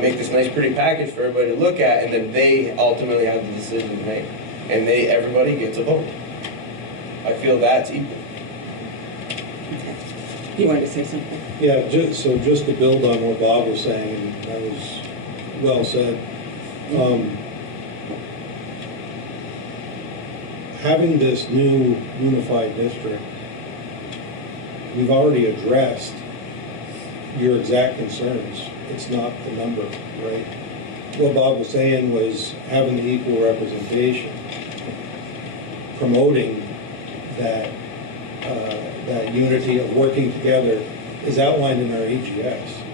make this nice pretty package for everybody to look at, and then they ultimately have the decision to make. And everybody gets a vote. I feel that's equal. You wanted to say something? Yeah, just to build on what Bob was saying, and that was well said. Having this new unified district, we've already addressed your exact concerns. It's not the number, right? What Bob was saying was having the equal representation, promoting that unity of working together is outlined in our AGS.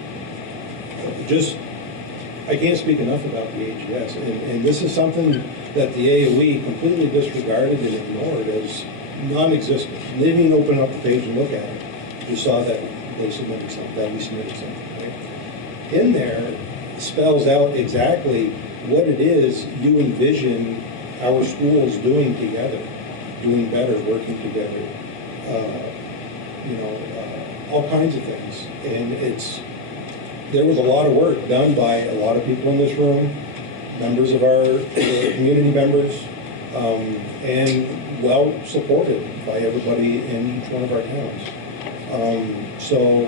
I can't speak enough about the AGS, and this is something that the AOE completely disregarded and ignored as non-existent. They didn't even open up the page and look at it. You saw that they submitted something, that we submitted something, right? In there, it spells out exactly what it is you envision our schools doing together. doing better, working together, all kinds of things. And there was a lot of work done by a lot of people in this room, members of our community members, and well supported by everybody in each one of our towns. So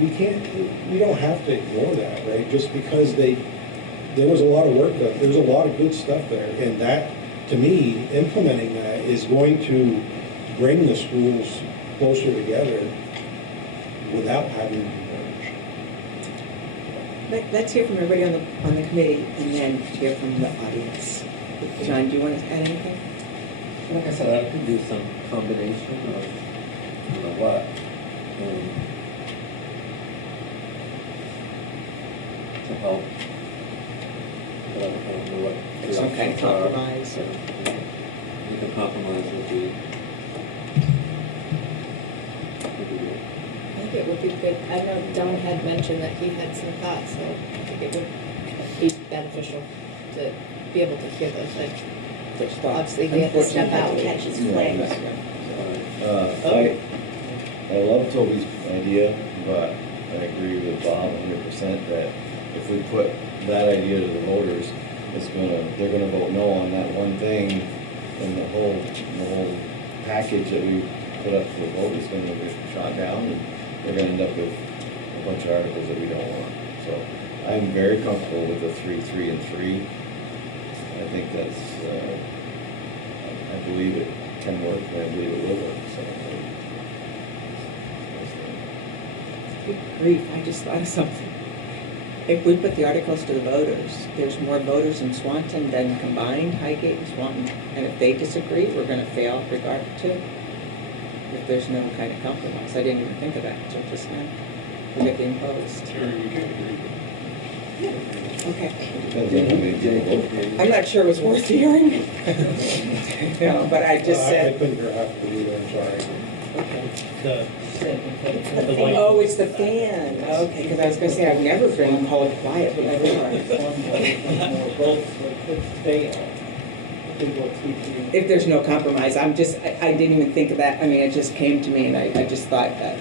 we don't have to ignore that, right? Just because there was a lot of work done, there's a lot of good stuff there, and that, to me, implementing that is going to bring the schools closer together without having to merge. Let's hear from everybody on the committee and then hear from the audience. John, do you want to add anything? Like I said, I could do some combination of, what, to help. But I don't know what the Some kind of options are. compromise. You can compromise would be good. I think it would be good. I know Don had mentioned that he had some thoughts, so I think it would be beneficial to be able to hear those things. Which obviously he had to step out. Catch his flames. I love Toby's idea, but I agree with Bob 100% that if we put that idea to the voters, they're gonna vote no on that one thing, and the whole package that we put up for the vote is gonna get shot down, and they're gonna end up with a bunch of articles that we don't want. So I'm very comfortable with the 3, 3, and 3. I think that's, I believe it can work, and I believe it will work, so. Good grief, I just thought of something. If we put the articles to the voters, there's more voters in Swanton than combined Highgate and Swanton. And if they disagree, we're gonna fail regard to, if there's no kind of compromise. I didn't even think of that until just now. We'll get imposed. Terry, we can't agree. Okay. Depends on how many people vote. I'm not sure it was worth hearing. No, but I just I said, couldn't hear half of it either, I'm sorry. The oh, it's the fan. Okay, because I was gonna say, I've never been called quiet before. If there's no compromise, I didn't even think of that. I mean, it just came to me and I just thought that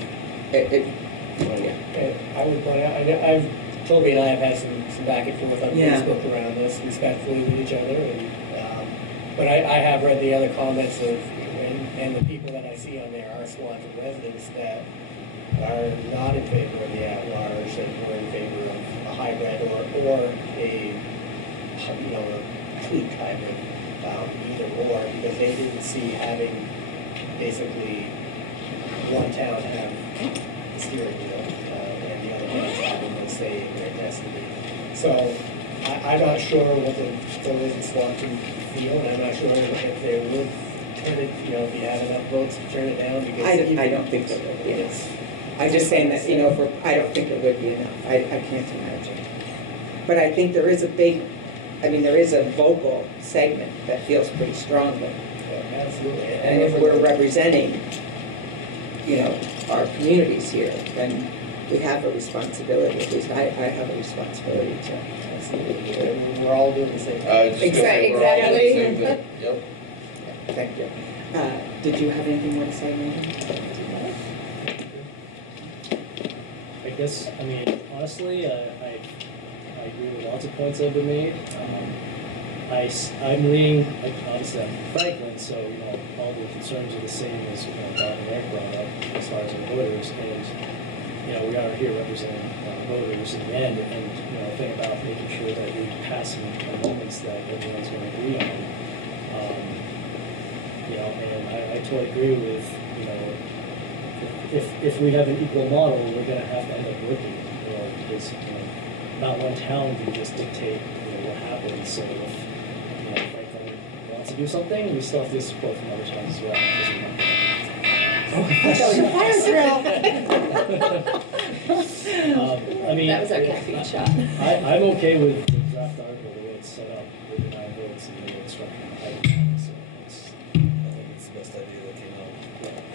I would point out, Toby and I have had some back and forth on Yeah. Facebook around this, respectfully with each other, and, but I have read the other comments of, and the people that I see on there are Swanton residents that are not in favor of the at-large, and were in favor of a hybrid or a tweaked hybrid, either or, because they didn't see having basically one town have the steering wheel, and the other towns having no say in their destiny. So I'm not sure what the voters in Swanton feel, and I'm not sure if they would turn it, if you had enough votes to turn it down, because I don't think there would be. I'm just saying that, I don't think it would be enough. I can't imagine. But I think there is there is a vocal segment that feels pretty strongly. Absolutely. And if we're representing, our communities here, then we have a responsibility, at least I have a responsibility to. We're all doing the same thing. Exactly. Yep. Thank you. Did you have anything more to say, Nathan? I guess, honestly, I agree with lots of points that have been made. I'm leaning, obviously I'm from Franklin, so, all the concerns are the same as, Bob and Eric brought up as far as our voters, and, we are here representing voters in the end, and, think about making sure that we pass some amendments that everyone's going to agree on. And I totally agree with, if we have an equal model, we're gonna have to end up working, because, not one town can just dictate, what happens. So if, Franklin wants to do something, we still have to get support from other towns as well. That was our caffeine shot. I'm okay with the draft article, the way it's set up, with the 9 votes and the way it's structured. I think it's the best idea that came out.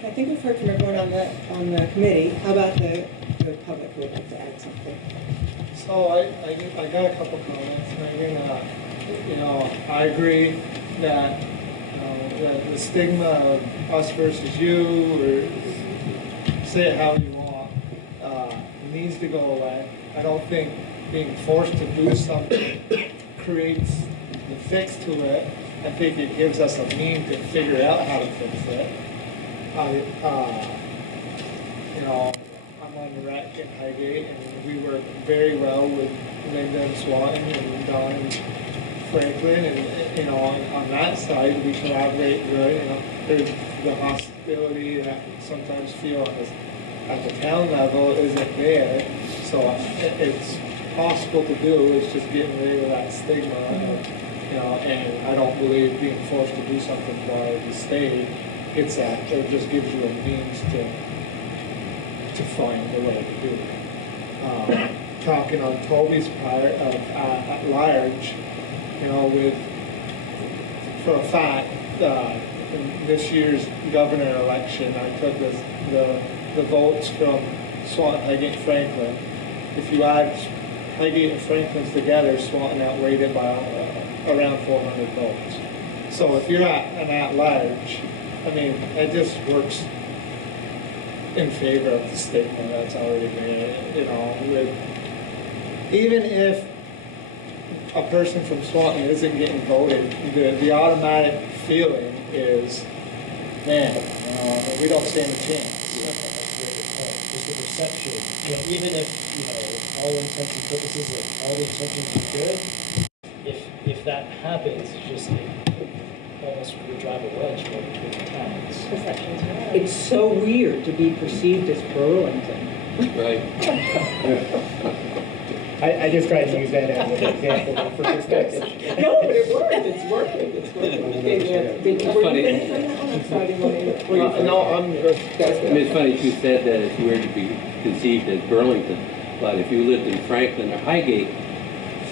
I think we've heard from everyone on the committee. How about the public who would like to add something? So I got a couple comments, Megan. I agree that the stigma of us versus you, or say it how you want, needs to go away. I don't think being forced to do something creates the fix to it. I think it gives us a means to figure out how to fix it. I'm on the rec in Highgate, and we work very well with Linda and Swanton and Don and Franklin, and on that side we collaborate good. There's the hostility that I sometimes feel at the town level isn't there, so it's possible to do. It's just getting rid of that stigma, and I don't believe being forced to do something by the state. It just gives you a means to find a way to do it. Talking on Toby's part of at large, for a fact, in this year's governor election, I took the votes from Swanton, Highgate, Franklin. If you add Highgate and Franklin's together, Swanton outweighed it by around 400 votes. So if you're at large, it just works in favor of the stigma that's already there. Even if a person from Swanton isn't getting voted, the automatic feeling is, man, we don't stand a chance. Just the perception, even if, all intents and purposes, all the intentions are good, if that happens, it's just almost would drive a wedge more between the towns. It's so weird to be perceived as Burlington. Right. I just tried to use that as an example for perspective. No, but it worked. It's working. It's working. It's funny you said that it's weird to be conceived as Burlington, but if you lived in Franklin or Highgate,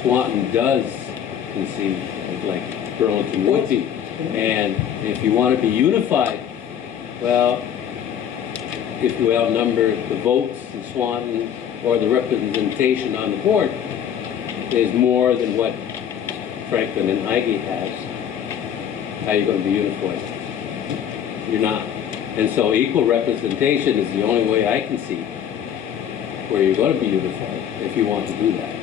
Swanton does conceive as like Burlington would be. And if you want to be unified, well, if you outnumber the votes in Swanton or the representation on the board is more than what Franklin and Highgate has, how are you going to be unified? You're not. And so equal representation is the only way I can see where you're going to be unified if you want to do that.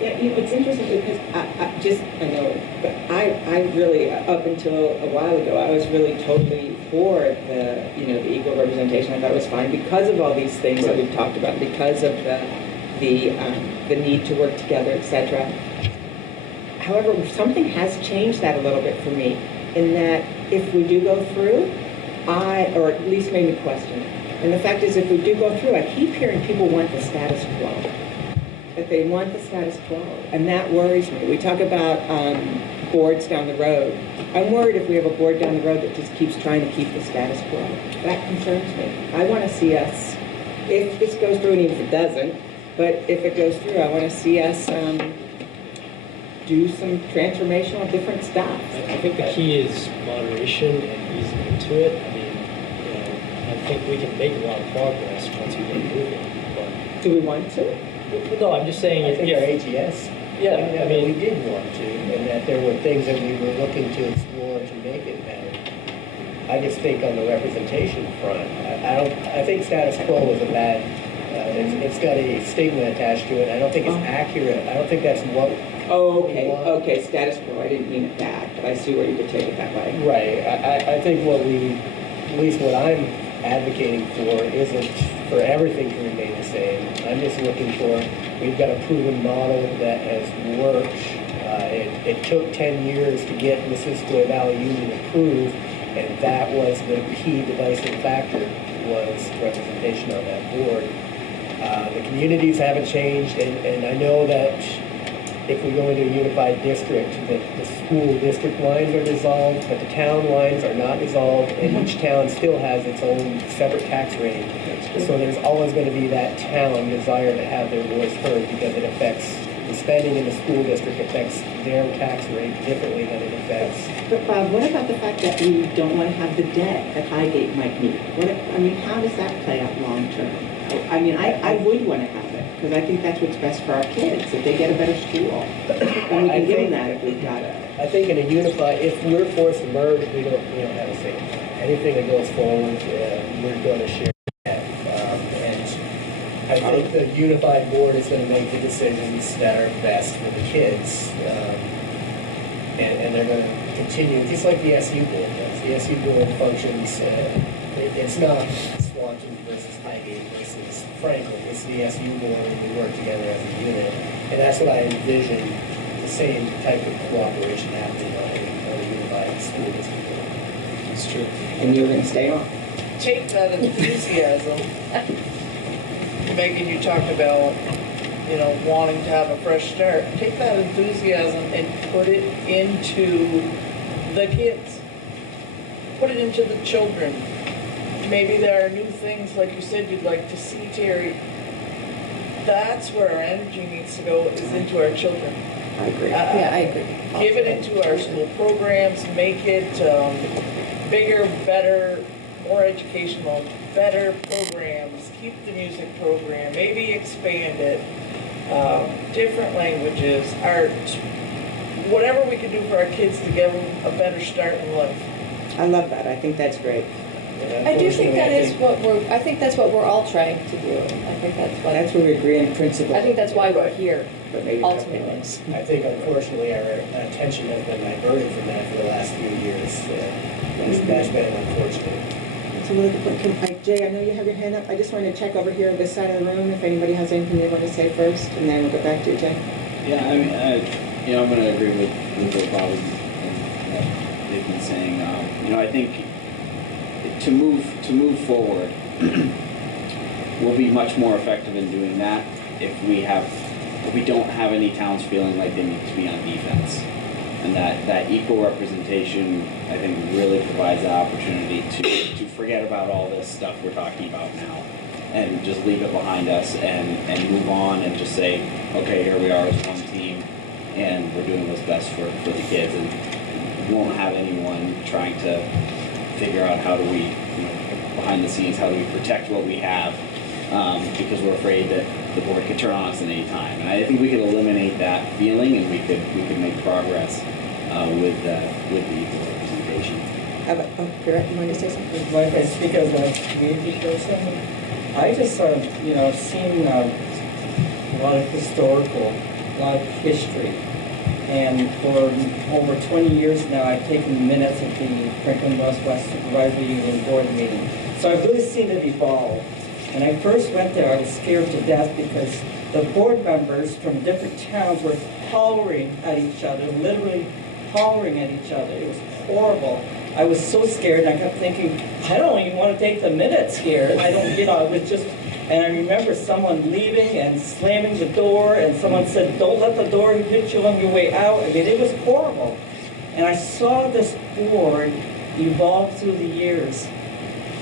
Yeah, it's interesting because I know, but I really, up until a while ago, I was really totally for the equal representation. I thought it was fine because of all these things that we've talked about, because of the need to work together, etc. However, something has changed that a little bit for me, in that if we do go through, or at least made me question it. And the fact is, if we do go through, I keep hearing people want the status quo. That they want the status quo, and that worries me. We talk about boards down the road. I'm worried if we have a board down the road that just keeps trying to keep the status quo. That concerns me. I want to see us, if this goes through, and even if it doesn't, but if it goes through, I want to see us do some transformational different stuff. I think the key is moderation and easing into it. I think we can make a lot of progress once we get moving. But do we want to? No, I'm just saying. I think our AGS. Yeah, we did want to, and that there were things that we were looking to explore to make it better. I just think on the representation front, I think status quo is a bad. It's got a stigma attached to it. I don't think it's accurate. I don't think that's what. Oh, okay. Okay, status quo. I didn't mean it bad, but I see where you could take it that way. Right. I think at least what I'm advocating for isn't for everything to remain the same. I'm just looking for, we've got a proven model that has worked. It took 10 years to get the Missisquoi Valley Union approved, and that was the key divisive factor, was representation on that board. The communities haven't changed, and I know that if we go into a unified district, the school district lines are dissolved, but the town lines are not dissolved, and each town still has its own separate tax rate. So there's always going to be that town desire to have their voice heard, because it affects the spending in the school district, affects their tax rate differently than it affects. But Bob, what about the fact that we don't want to have the debt that Highgate might need? How does that play out long term? I mean, I would want to have it, because I think that's what's best for our kids, if they get a better school. And we can give them that if we've got it. I think in a unified, if we're forced to merge, we don't have a say. Anything that goes forward, we're going to share that. And I think the unified board is going to make the decisions that are best for the kids. And they're going to continue, just like the SU board does. The SU board functions, it's not Swanton versus Highgate versus Franklin. It's the SU board, and we work together as a unit. And that's what I envision, the same type of cooperation happening on a unified school district. It's true. And you're going to stay on. Take that enthusiasm. Megan, you talked about, wanting to have a fresh start. Take that enthusiasm and put it into the kids. Put it into the children. Maybe there are new things, like you said, you'd like to see, Terry. That's where our energy needs to go, is into our children. I agree. Yeah, I agree. Give it into our school programs, make it bigger, better, more educational, better programs, keep the music program, maybe expand it, different languages, art, whatever we can do for our kids to give them a better start in life. I love that. I think that's great. I do think I think that's what we're all trying to do. I think That's where we agree in principle. I think that's why we're here, But maybe ultimately. I think unfortunately our attention has been diverted from that for the last few years. That's been unfortunate. So really quick, Jay, I know you have your hand up. I just wanted to check over here on this side of the room if anybody has anything they want to say first, and then we'll get back to you, Jay. Yeah, I mean, I'm going to agree with what Bob and they've been saying. I think to move forward, we'll be much more effective in doing that if we don't have any towns feeling like they need to be on defense. And that equal representation, I think, really provides the opportunity to forget about all this stuff we're talking about now and just leave it behind us and move on and just say, okay, here we are as one team and we're doing what's best for the kids, and we won't have anyone trying to figure out how do we, behind the scenes, how do we protect what we have, because we're afraid that the board could turn on us at any time. And I think we could eliminate that feeling, and we could make progress with the equal representation. How about, Garrett, you want to say something? If I speak as a community person, I just I've seen a lot of a lot of history. And for over 20 years now, I've taken minutes at the Franklin Northwest Supervisory Union board meeting. So I've really seen it evolve. When I first went there, I was scared to death because the board members from different towns were hollering at each other, literally hollering at each other. It was horrible. I was so scared, and I kept thinking, I don't even want to take the minutes here. I don't, it was just, and I remember someone leaving and slamming the door, and someone said, don't let the door hit you on your way out. I mean, it was horrible. And I saw this board evolve through the years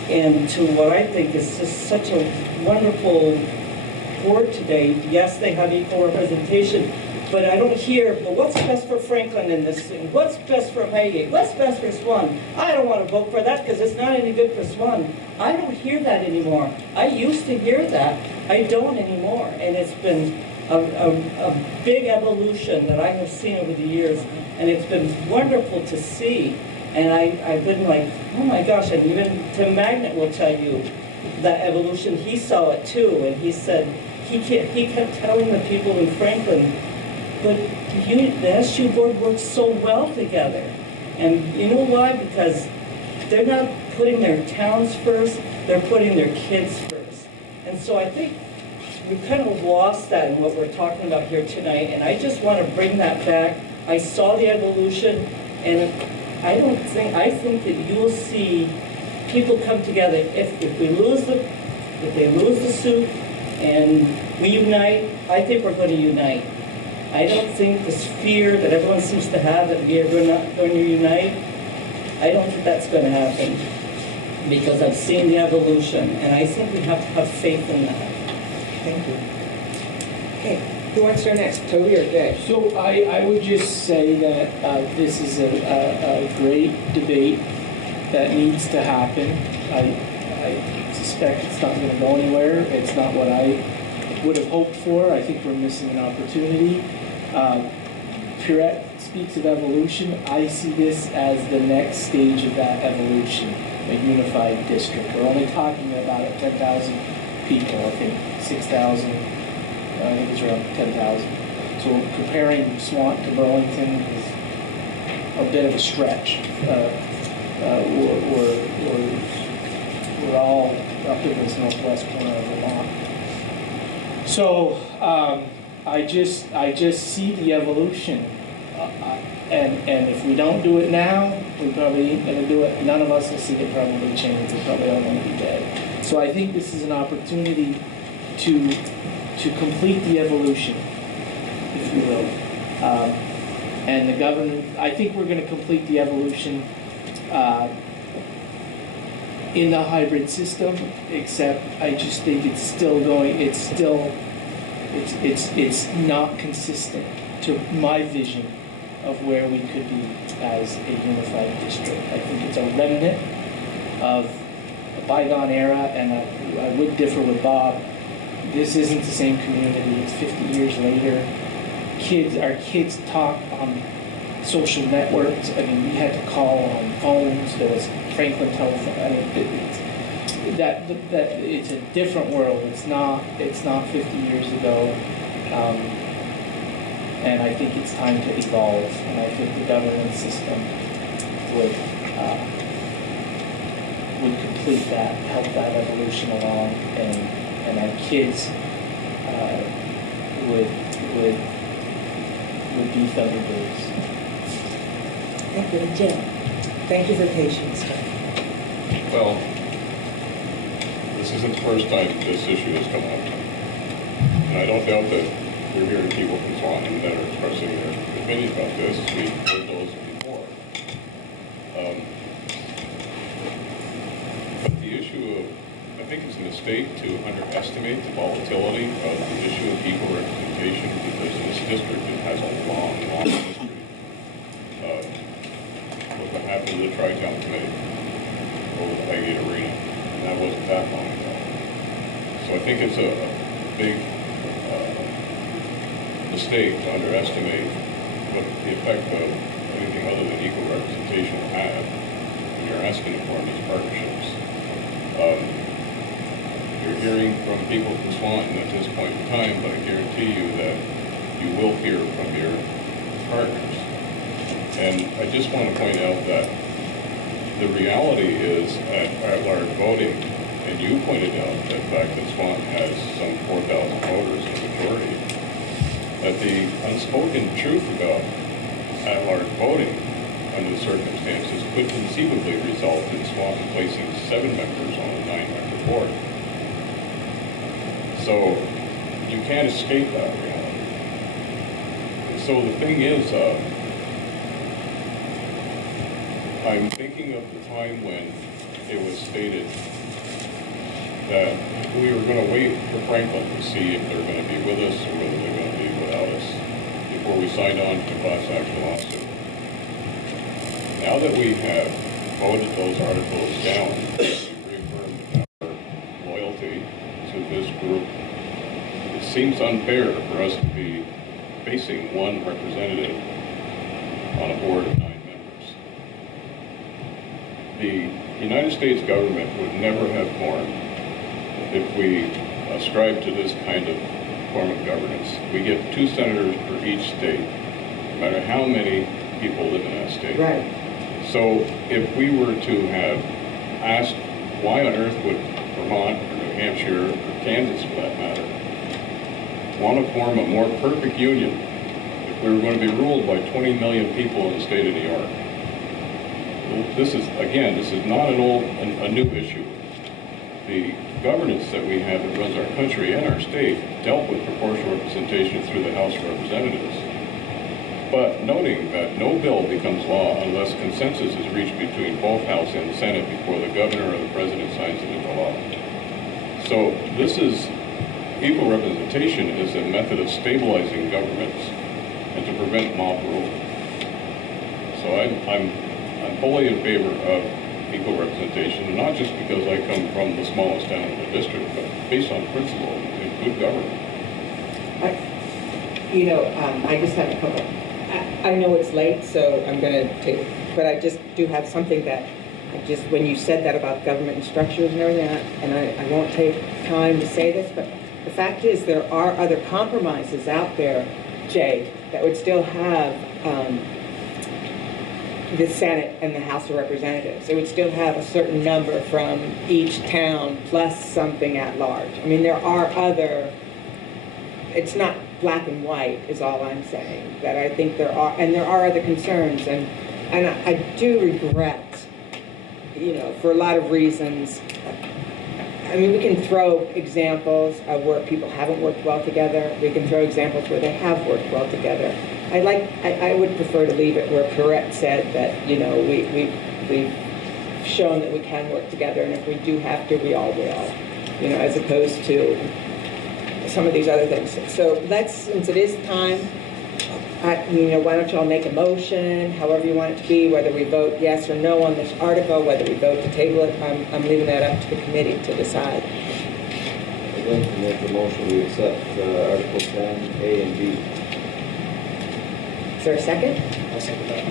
into what I think is just such a wonderful board today. Yes, they have equal representation, but I don't hear, well, what's best for Franklin in this thing? What's best for Highgate? What's best for Swan? I don't want to vote for that because it's not any good for Swan. I don't hear that anymore. I used to hear that. I don't anymore. And it's been a big evolution that I have seen over the years, and it's been wonderful to see. And I've been like, oh my gosh, and even Tim Magnet will tell you that evolution. He saw it too, and he said, he kept telling the people in Franklin, but the SU board works so well together. And you know why? Because they're not putting their towns first, they're putting their kids first. And so I think we kind of lost that in what we're talking about here tonight, and I just want to bring that back. I saw the evolution, and I think that you will see people come together. If they lose the suit and we unite, I think we're going to unite. I don't think this fear that everyone seems to have that we are not going to unite, I don't think that's going to happen, because I've seen the evolution, and I think we have to have faith in that. Thank you. Okay. Who wants to go next, Toby or Jay? So I would just say that this is a great debate that needs to happen. I suspect it's not going to go anywhere. It's not what I would have hoped for. I think we're missing an opportunity. Pierrette speaks of evolution. I see this as the next stage of that evolution, a unified district. We're only talking about 10,000 people, I think 6,000, I think it's around 10,000. So comparing Swanton to Burlington is a bit of a stretch. We're all up in this northwest corner of Vermont. So I just see the evolution, and if we don't do it now, we probably ain't gonna do it. None of us will see it probably change. We're probably all gonna be dead. So I think this is an opportunity to complete the evolution, if you will. And the government, I think we're going to complete the evolution in the hybrid system, except I just think it's still going, it's not consistent to my vision of where we could be as a unified district. I think it's a remnant of a bygone era, and I would differ with Bob. This isn't the same community. It's 50 years later. Our kids talk on social networks. I mean, we had to call on phones. There was Franklin telephone. I mean, it's a different world. It's not 50 years ago. And I think it's time to evolve. And I think the governance system would complete that, help that evolution along, and our kids would be Thunderbirds. Thank you, Jim. Thank you for patience. Well, this isn't the first time this issue has come up. And I don't doubt that we're hearing people from Swanton that are expressing their opinions about this. We've heard those before. But the issue of, I think it's a mistake to underestimate the volatility of the issue of equal representation, because this district has a long history. What happened to the Tri-Town Committee over the Highgate Arena, and that wasn't that long ago. So I think it's a big mistake to underestimate what the effect of anything other than equal representation will have when you're asking to form these partnerships. You're hearing from people from Swanton at this point in time, but I guarantee you that you will hear from your partners. And I just want to point out that the reality is at large voting, and you pointed out the fact that Swanton has some 4,000 voters in the majority, that the unspoken truth about at-large voting under the circumstances could conceivably result in Swanton placing 7 members on a 9-member board. So you can't escape that reality. So the thing is, I'm thinking of the time when it was stated that we were going to wait for Franklin to see if they're going to be with us or whether they're going to be without us before we signed on to the class action lawsuit. Now that we have voted those articles down, we reaffirmed our loyalty to this group, it seems unfair for us to be facing one representative on a board of 9 members. The United States government would never have formed if we ascribe to this kind of form of governance. We get 2 senators for each state, no matter how many people live in that state. Right. So if we were to have asked, why on earth would Vermont or New Hampshire or Kansas, for that matter, want to form a more perfect union if we were going to be ruled by 20 million people in the state of New York? This is not a new issue. The governance that we have that runs our country and our state dealt with proportional representation through the House of Representatives. But noting that no bill becomes law unless consensus is reached between both House and Senate before the governor or the president signs it into law. So this is, equal representation is a method of stabilizing governments and to prevent mob rule. So I'm fully in favor of equal representation, and not just because I come from the smallest town in the district, but based on principle and good government. I just have a couple. I know it's late, so I'm going to take, but I just do have something that when you said that about government and structures and everything, and I won't take time to say this, but the fact is there are other compromises out there, Jay, that would still have the Senate and the House of Representatives. It would still have a certain number from each town plus something at large. I mean, there are other, it's not black and white is all I'm saying, that I think there are other concerns, and I do regret, for a lot of reasons. I mean, we can throw examples of where people haven't worked well together. We can throw examples where they have worked well together. I would prefer to leave it where Correct said that, we've shown that we can work together, and if we do have to, we all will, as opposed to some of these other things. So since it is time, why don't y'all make a motion, however you want it to be, whether we vote yes or no on this article, whether we vote to table it, I'm leaving that up to the committee to decide. I'd like to make a motion to accept Article 10, A and B. Is there a second? I'll second that.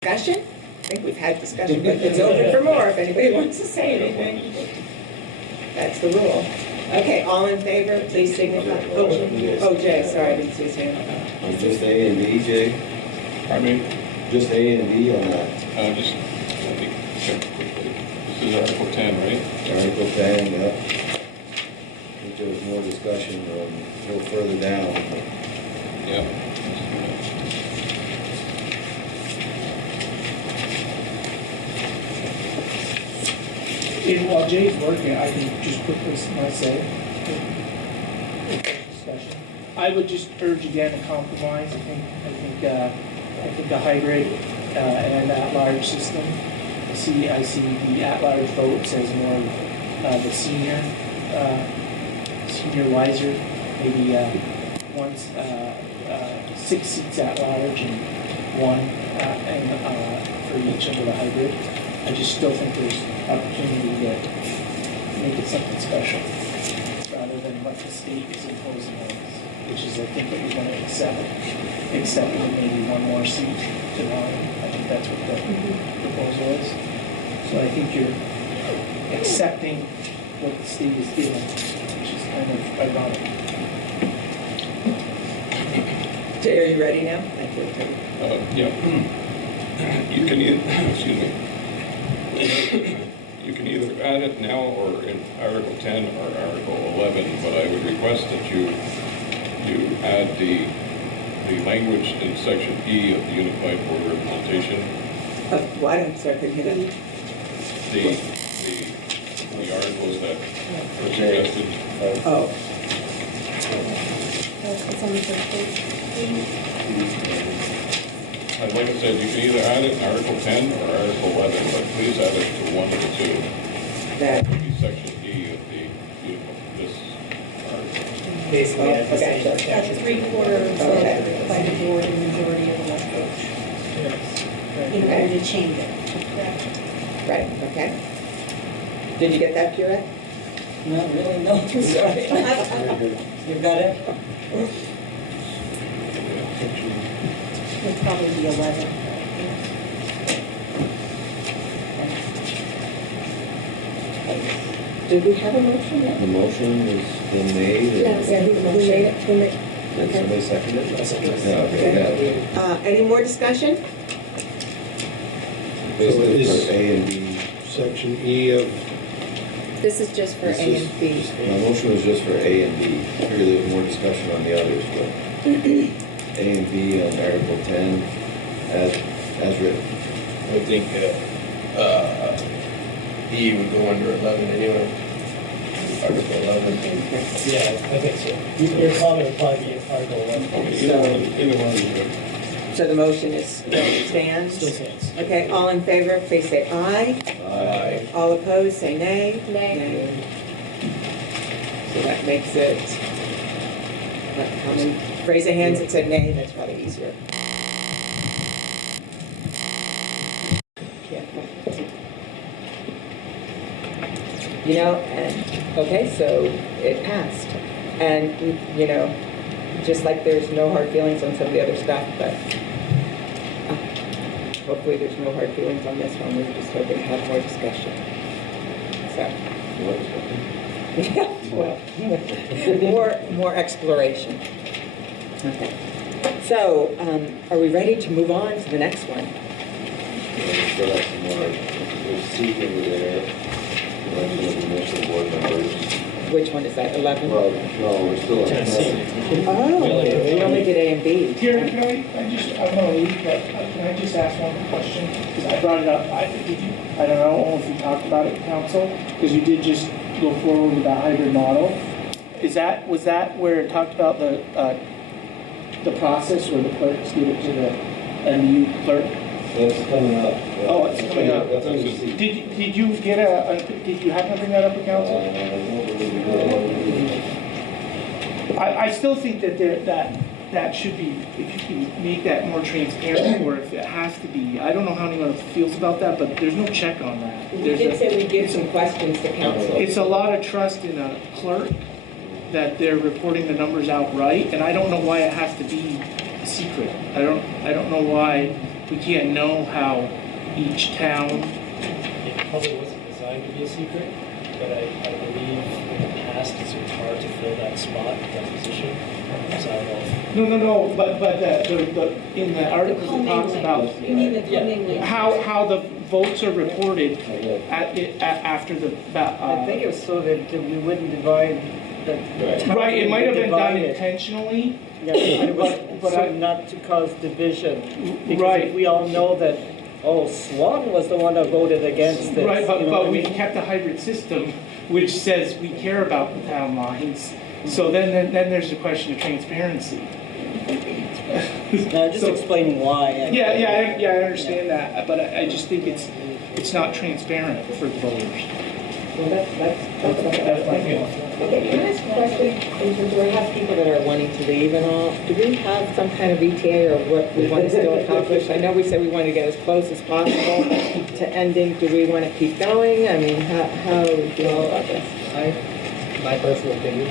Discussion? I think we've had discussion, but it's open for more if anybody wants to say anything. That's the rule. Okay, all in favor, please signify. Oh, Jay, sorry, I didn't see his hand. Just A and B, Jay? Pardon me? Just A and B on that. Just, let me check quickly. This is Article 10, right? Article 10, yeah. I think there was more discussion a little further down. Yeah. While Jay's working, I can just quickly say, discussion. I would just urge again a compromise. I think a hybrid and an at-large system. I see the at-large votes as more of the senior wiser, maybe once 6 seats at large and one for each under the hybrid. I just still think there's opportunity to make it something special rather than what the state is imposing on us, which is I think what you're going to accept with maybe one more seat to 9. I think that's what the proposal is. So I think you're accepting what the state is giving, which is kind of ironic. Jay, are you ready now? Thank you. Yeah. You can excuse me. You can either add it now or in Article 10 or Article 11, but I would request that you add the language in Section E of the Unified Board Representation. What? I'm sorry, couldn't hear that. The articles that were suggested. Oh. It's on the first page. Like I said, you can either add it in Article 10 or Article 11, but please add it to one of the two. That would be Section E of this article. Basically, at the same That's 3/4 vote by the board and majority of the vote. In order to change it. Right, okay. Did you get that, Purette? Not really, no, sorry. You got it? It's probably the 11. Did we have a motion yet? The motion has been made. Who made it? Did somebody second it? Yeah, okay, yeah. Any more discussion? Basically for A and B. Section E of, This is just for A and B. My motion was just for A and B. I figured there was more discussion on the others, but A and B on Article 10 as written. I think E would go under 11 anyway. Article 11. Yeah, I think so. Your comment would probably be Article 11. Either one is good. So the motion is stands? Still stands. Okay, all in favor, please say aye. Aye. All opposed, say nay. Nay. So that makes it, how many, raise of hands that said nay, that's probably easier. Yeah. you know, and, okay, so it passed. And, you know, just like there's no hard feelings on some of the other stuff, but hopefully there's no hard feelings on this one. We're just hoping to have more discussion. So. Yeah, well, more exploration. Okay. So, are we ready to move on to the next one? There's C over there, election of municipal board members. Which one is that, 11? Well, no, we're still on C. Oh, we only did A and B. Here, can I'm gonna leave, but can I just ask one question? Because I brought it up, I don't know if you talked about it, council, because you did just go forward with that hybrid model. Was that where it talked about the process where the clerks give it to the NU clerk? That's coming up. Oh, it's coming up. That's on C. Did you did you happen to bring that up with council? I still think that should be, if you can make that more transparent, or if it has to be. I don't know how anyone feels about that, but there's no check on that. We did say we'd give some questions to council. It's a lot of trust in a clerk that they're reporting the numbers out right, and I don't know why it has to be a secret. I don't know why we can't know how each town. It probably wasn't designed to be a secret, but I believe in the past it's been hard to fill that spot, that position. So I don't know. No, but in the article it talks about You mean the coming how the votes are reported after the. I think it was so that we wouldn't divide the. Right, it might have been done intentionally. Yeah, it was but so not to cause division. Because Right. if we all know that, Swan was the one that voted against this. Right, you know what but I we mean? kept a hybrid system, which says we care about the town lines. So then there's a question of transparency. No, just explaining why. I understand that, but I just think it's not transparent for the voters. Well, that's my feeling. Okay, can I ask a question? In terms of, we have people that are wanting to leave and all, do we have some kind of ETA or what we want to still accomplish? I know we said we want to get as close as possible to ending. Do we want to keep going? I mean, how do you feel about this? My personal opinion,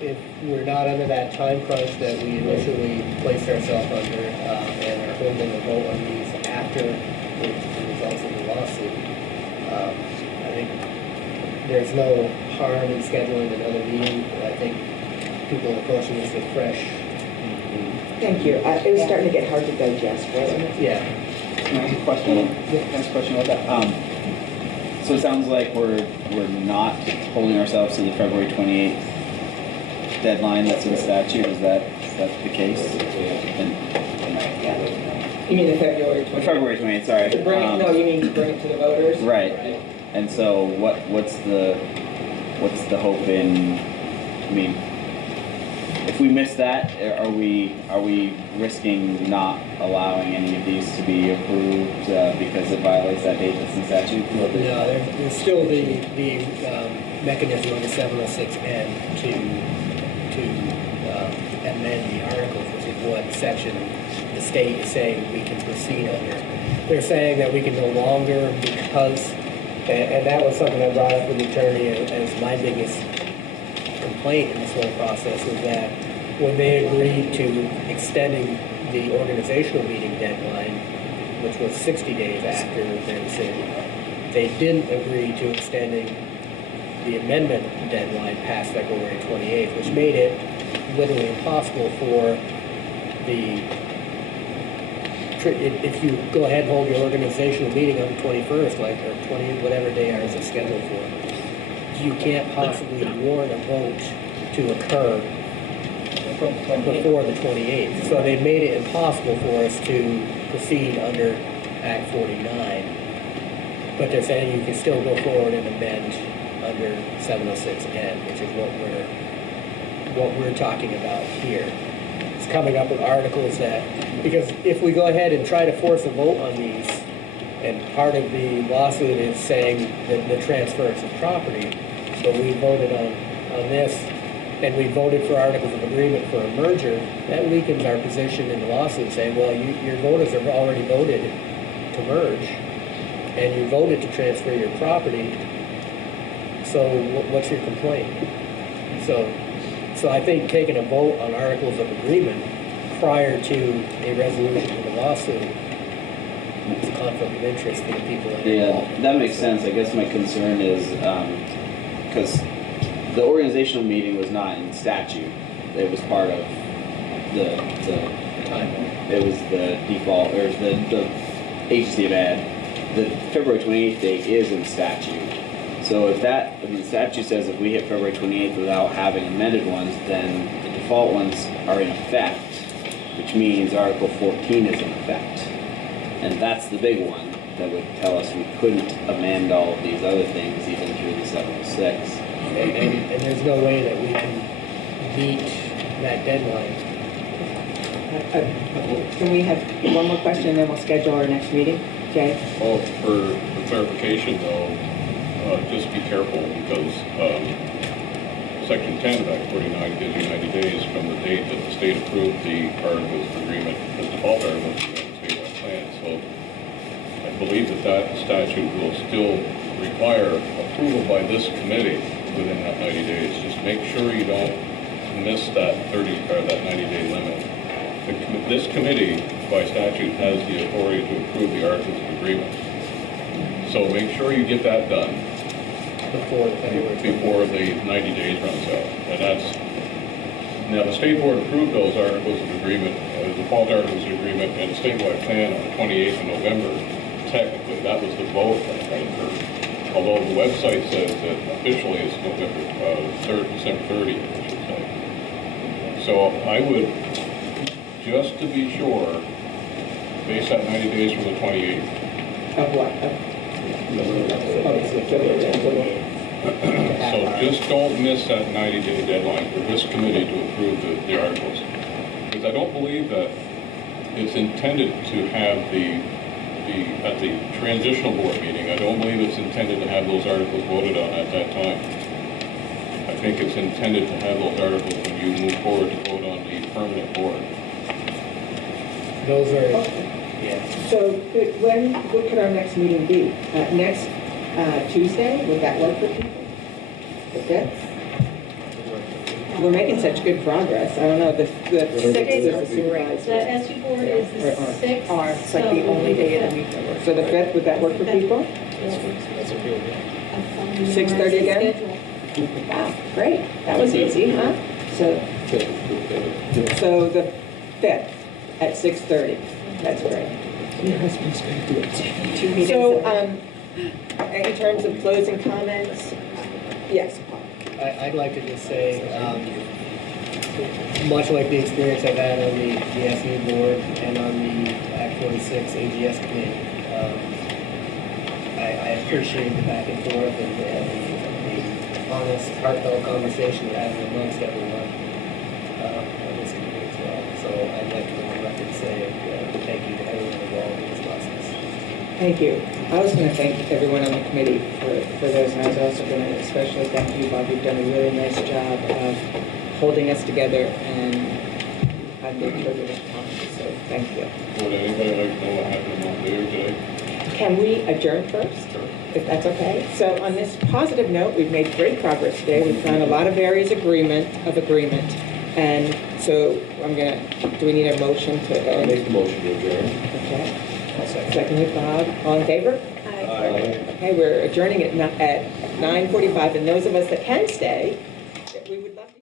if we're not under that time crunch that we initially placed ourselves under, and are holding a vote on these after the results of the lawsuit, I think there's no harm in scheduling another meeting. I think people are approaching this with fresh. Thank you. It was starting to get hard to digest, wasn't it? Yeah. Can I ask a question? Next question about that. So it sounds like we're not holding ourselves to the February 28th deadline that's in the statute. Is that the case? You mean the February 20th? February 28th, sorry. To bring it, no, you mean to bring it to the voters? Right. And so what's the hope in, I mean, if we miss that, are we risking not allowing any of these to be approved because it violates that date that's in statute? No, there's still the mechanism under 706N to amend the articles, which is what section the state is saying we can proceed under. They're saying that we can no longer because, and that was something I brought up with the attorney as my biggest complaint in this whole process, was that when they agreed to extending the organizational meeting deadline, which was 60 days after their decision, they didn't agree to extending the amendment deadline past February 28th, which made it literally impossible for if you go ahead and hold your organizational meeting on the 21st, or 20, whatever day ours is scheduled for, you can't possibly warn a vote to occur before the 28th. So they made it impossible for us to proceed under Act 49. But they're saying you can still go forward and amend under 706N, which is what we're talking about here. It's coming up with articles that, because if we go ahead and try to force a vote on these, and part of the lawsuit is saying that the transference of property, but we voted on this, and we voted for articles of agreement for a merger, that weakens our position in the lawsuit, saying, well, your voters have already voted to merge, and you voted to transfer your property, so what's your complaint? So I think taking a vote on articles of agreement prior to a resolution to the lawsuit is a conflict of interest for the people that are involved. Yeah, that makes sense. I guess my concern is, because the organizational meeting was not in statute. It was part of the it was the default, or the agency of ed. The February 28th date is in statute. So if that, I mean, the statute says if we hit February 28th without having amended ones, then the default ones are in effect, which means Article 14 is in effect. And that's the big one that would tell us we couldn't amend all of these other things even through the 706. And there's no way that we can meet that deadline. Can we have one more question and then we'll schedule our next meeting? Jay? Well, for clarification though, just be careful because Section 10 of Act 49 gives you 90 days from the date that the state approved the articles of agreement, the default articles of the statewide plan. So I believe that statute will still require approval by this committee within that 90 days. Just make sure you don't miss that 90-day limit. This committee, by statute, has the authority to approve the articles of agreement. So make sure you get that done before the 90 days runs out. And that's, now the state board approved those articles of agreement, the default articles of agreement and the statewide plan on the 28th of November. Technically, that was the vote that occurred. Although the website says that officially it's November 3rd, December 30th, I should say. So I would, just to be sure, base that 90 days from the 28th. Of what? So just don't miss that 90-day deadline for this committee to approve the articles. Because I don't believe that it's intended to have at the transitional board meeting, I don't believe it's intended to have those articles voted on at that time. I think it's intended to have those articles when you move forward to vote on the permanent board. Those are, yeah. So what could our next meeting be? Next Tuesday, would that work for people? The 5th? We're making such good progress. I don't know, the 6th is the supervisor. The SU board is the 6th. It's like the only day of the week that works. So the 5th, would that work for people? That's okay with me. 6:30 again? Wow, great. That was easy, huh? So the 5th at 6:30. That's great. Your husband's going to do it. 2 meetings. So, in terms of closing comments, yes, Paul. I'd like to just say, much like the experience I've had on the SU board and on the Act 46 AGS committee, I appreciate the back and forth and the honest, heartfelt conversation we're having amongst everyone on this committee as well. So I'd like to, on the record, say thank you to everyone involved in this process. Thank you. I was going to thank everyone on the committee for those, and I was also going to especially thank you, Bob. You've done a really nice job of holding us together, and I've been turbulent times, so thank you. Would anybody like to know what happened on there today? Can we adjourn first, if that's okay? So on this positive note, we've made great progress today. We've found a lot of areas of agreement, and so I'm going to, do we need a motion to end? I'll make the motion to adjourn. Okay. Seconded, Bob. All in favor? Aye. Okay, we're adjourning at 9:45, and those of us that can stay, we would love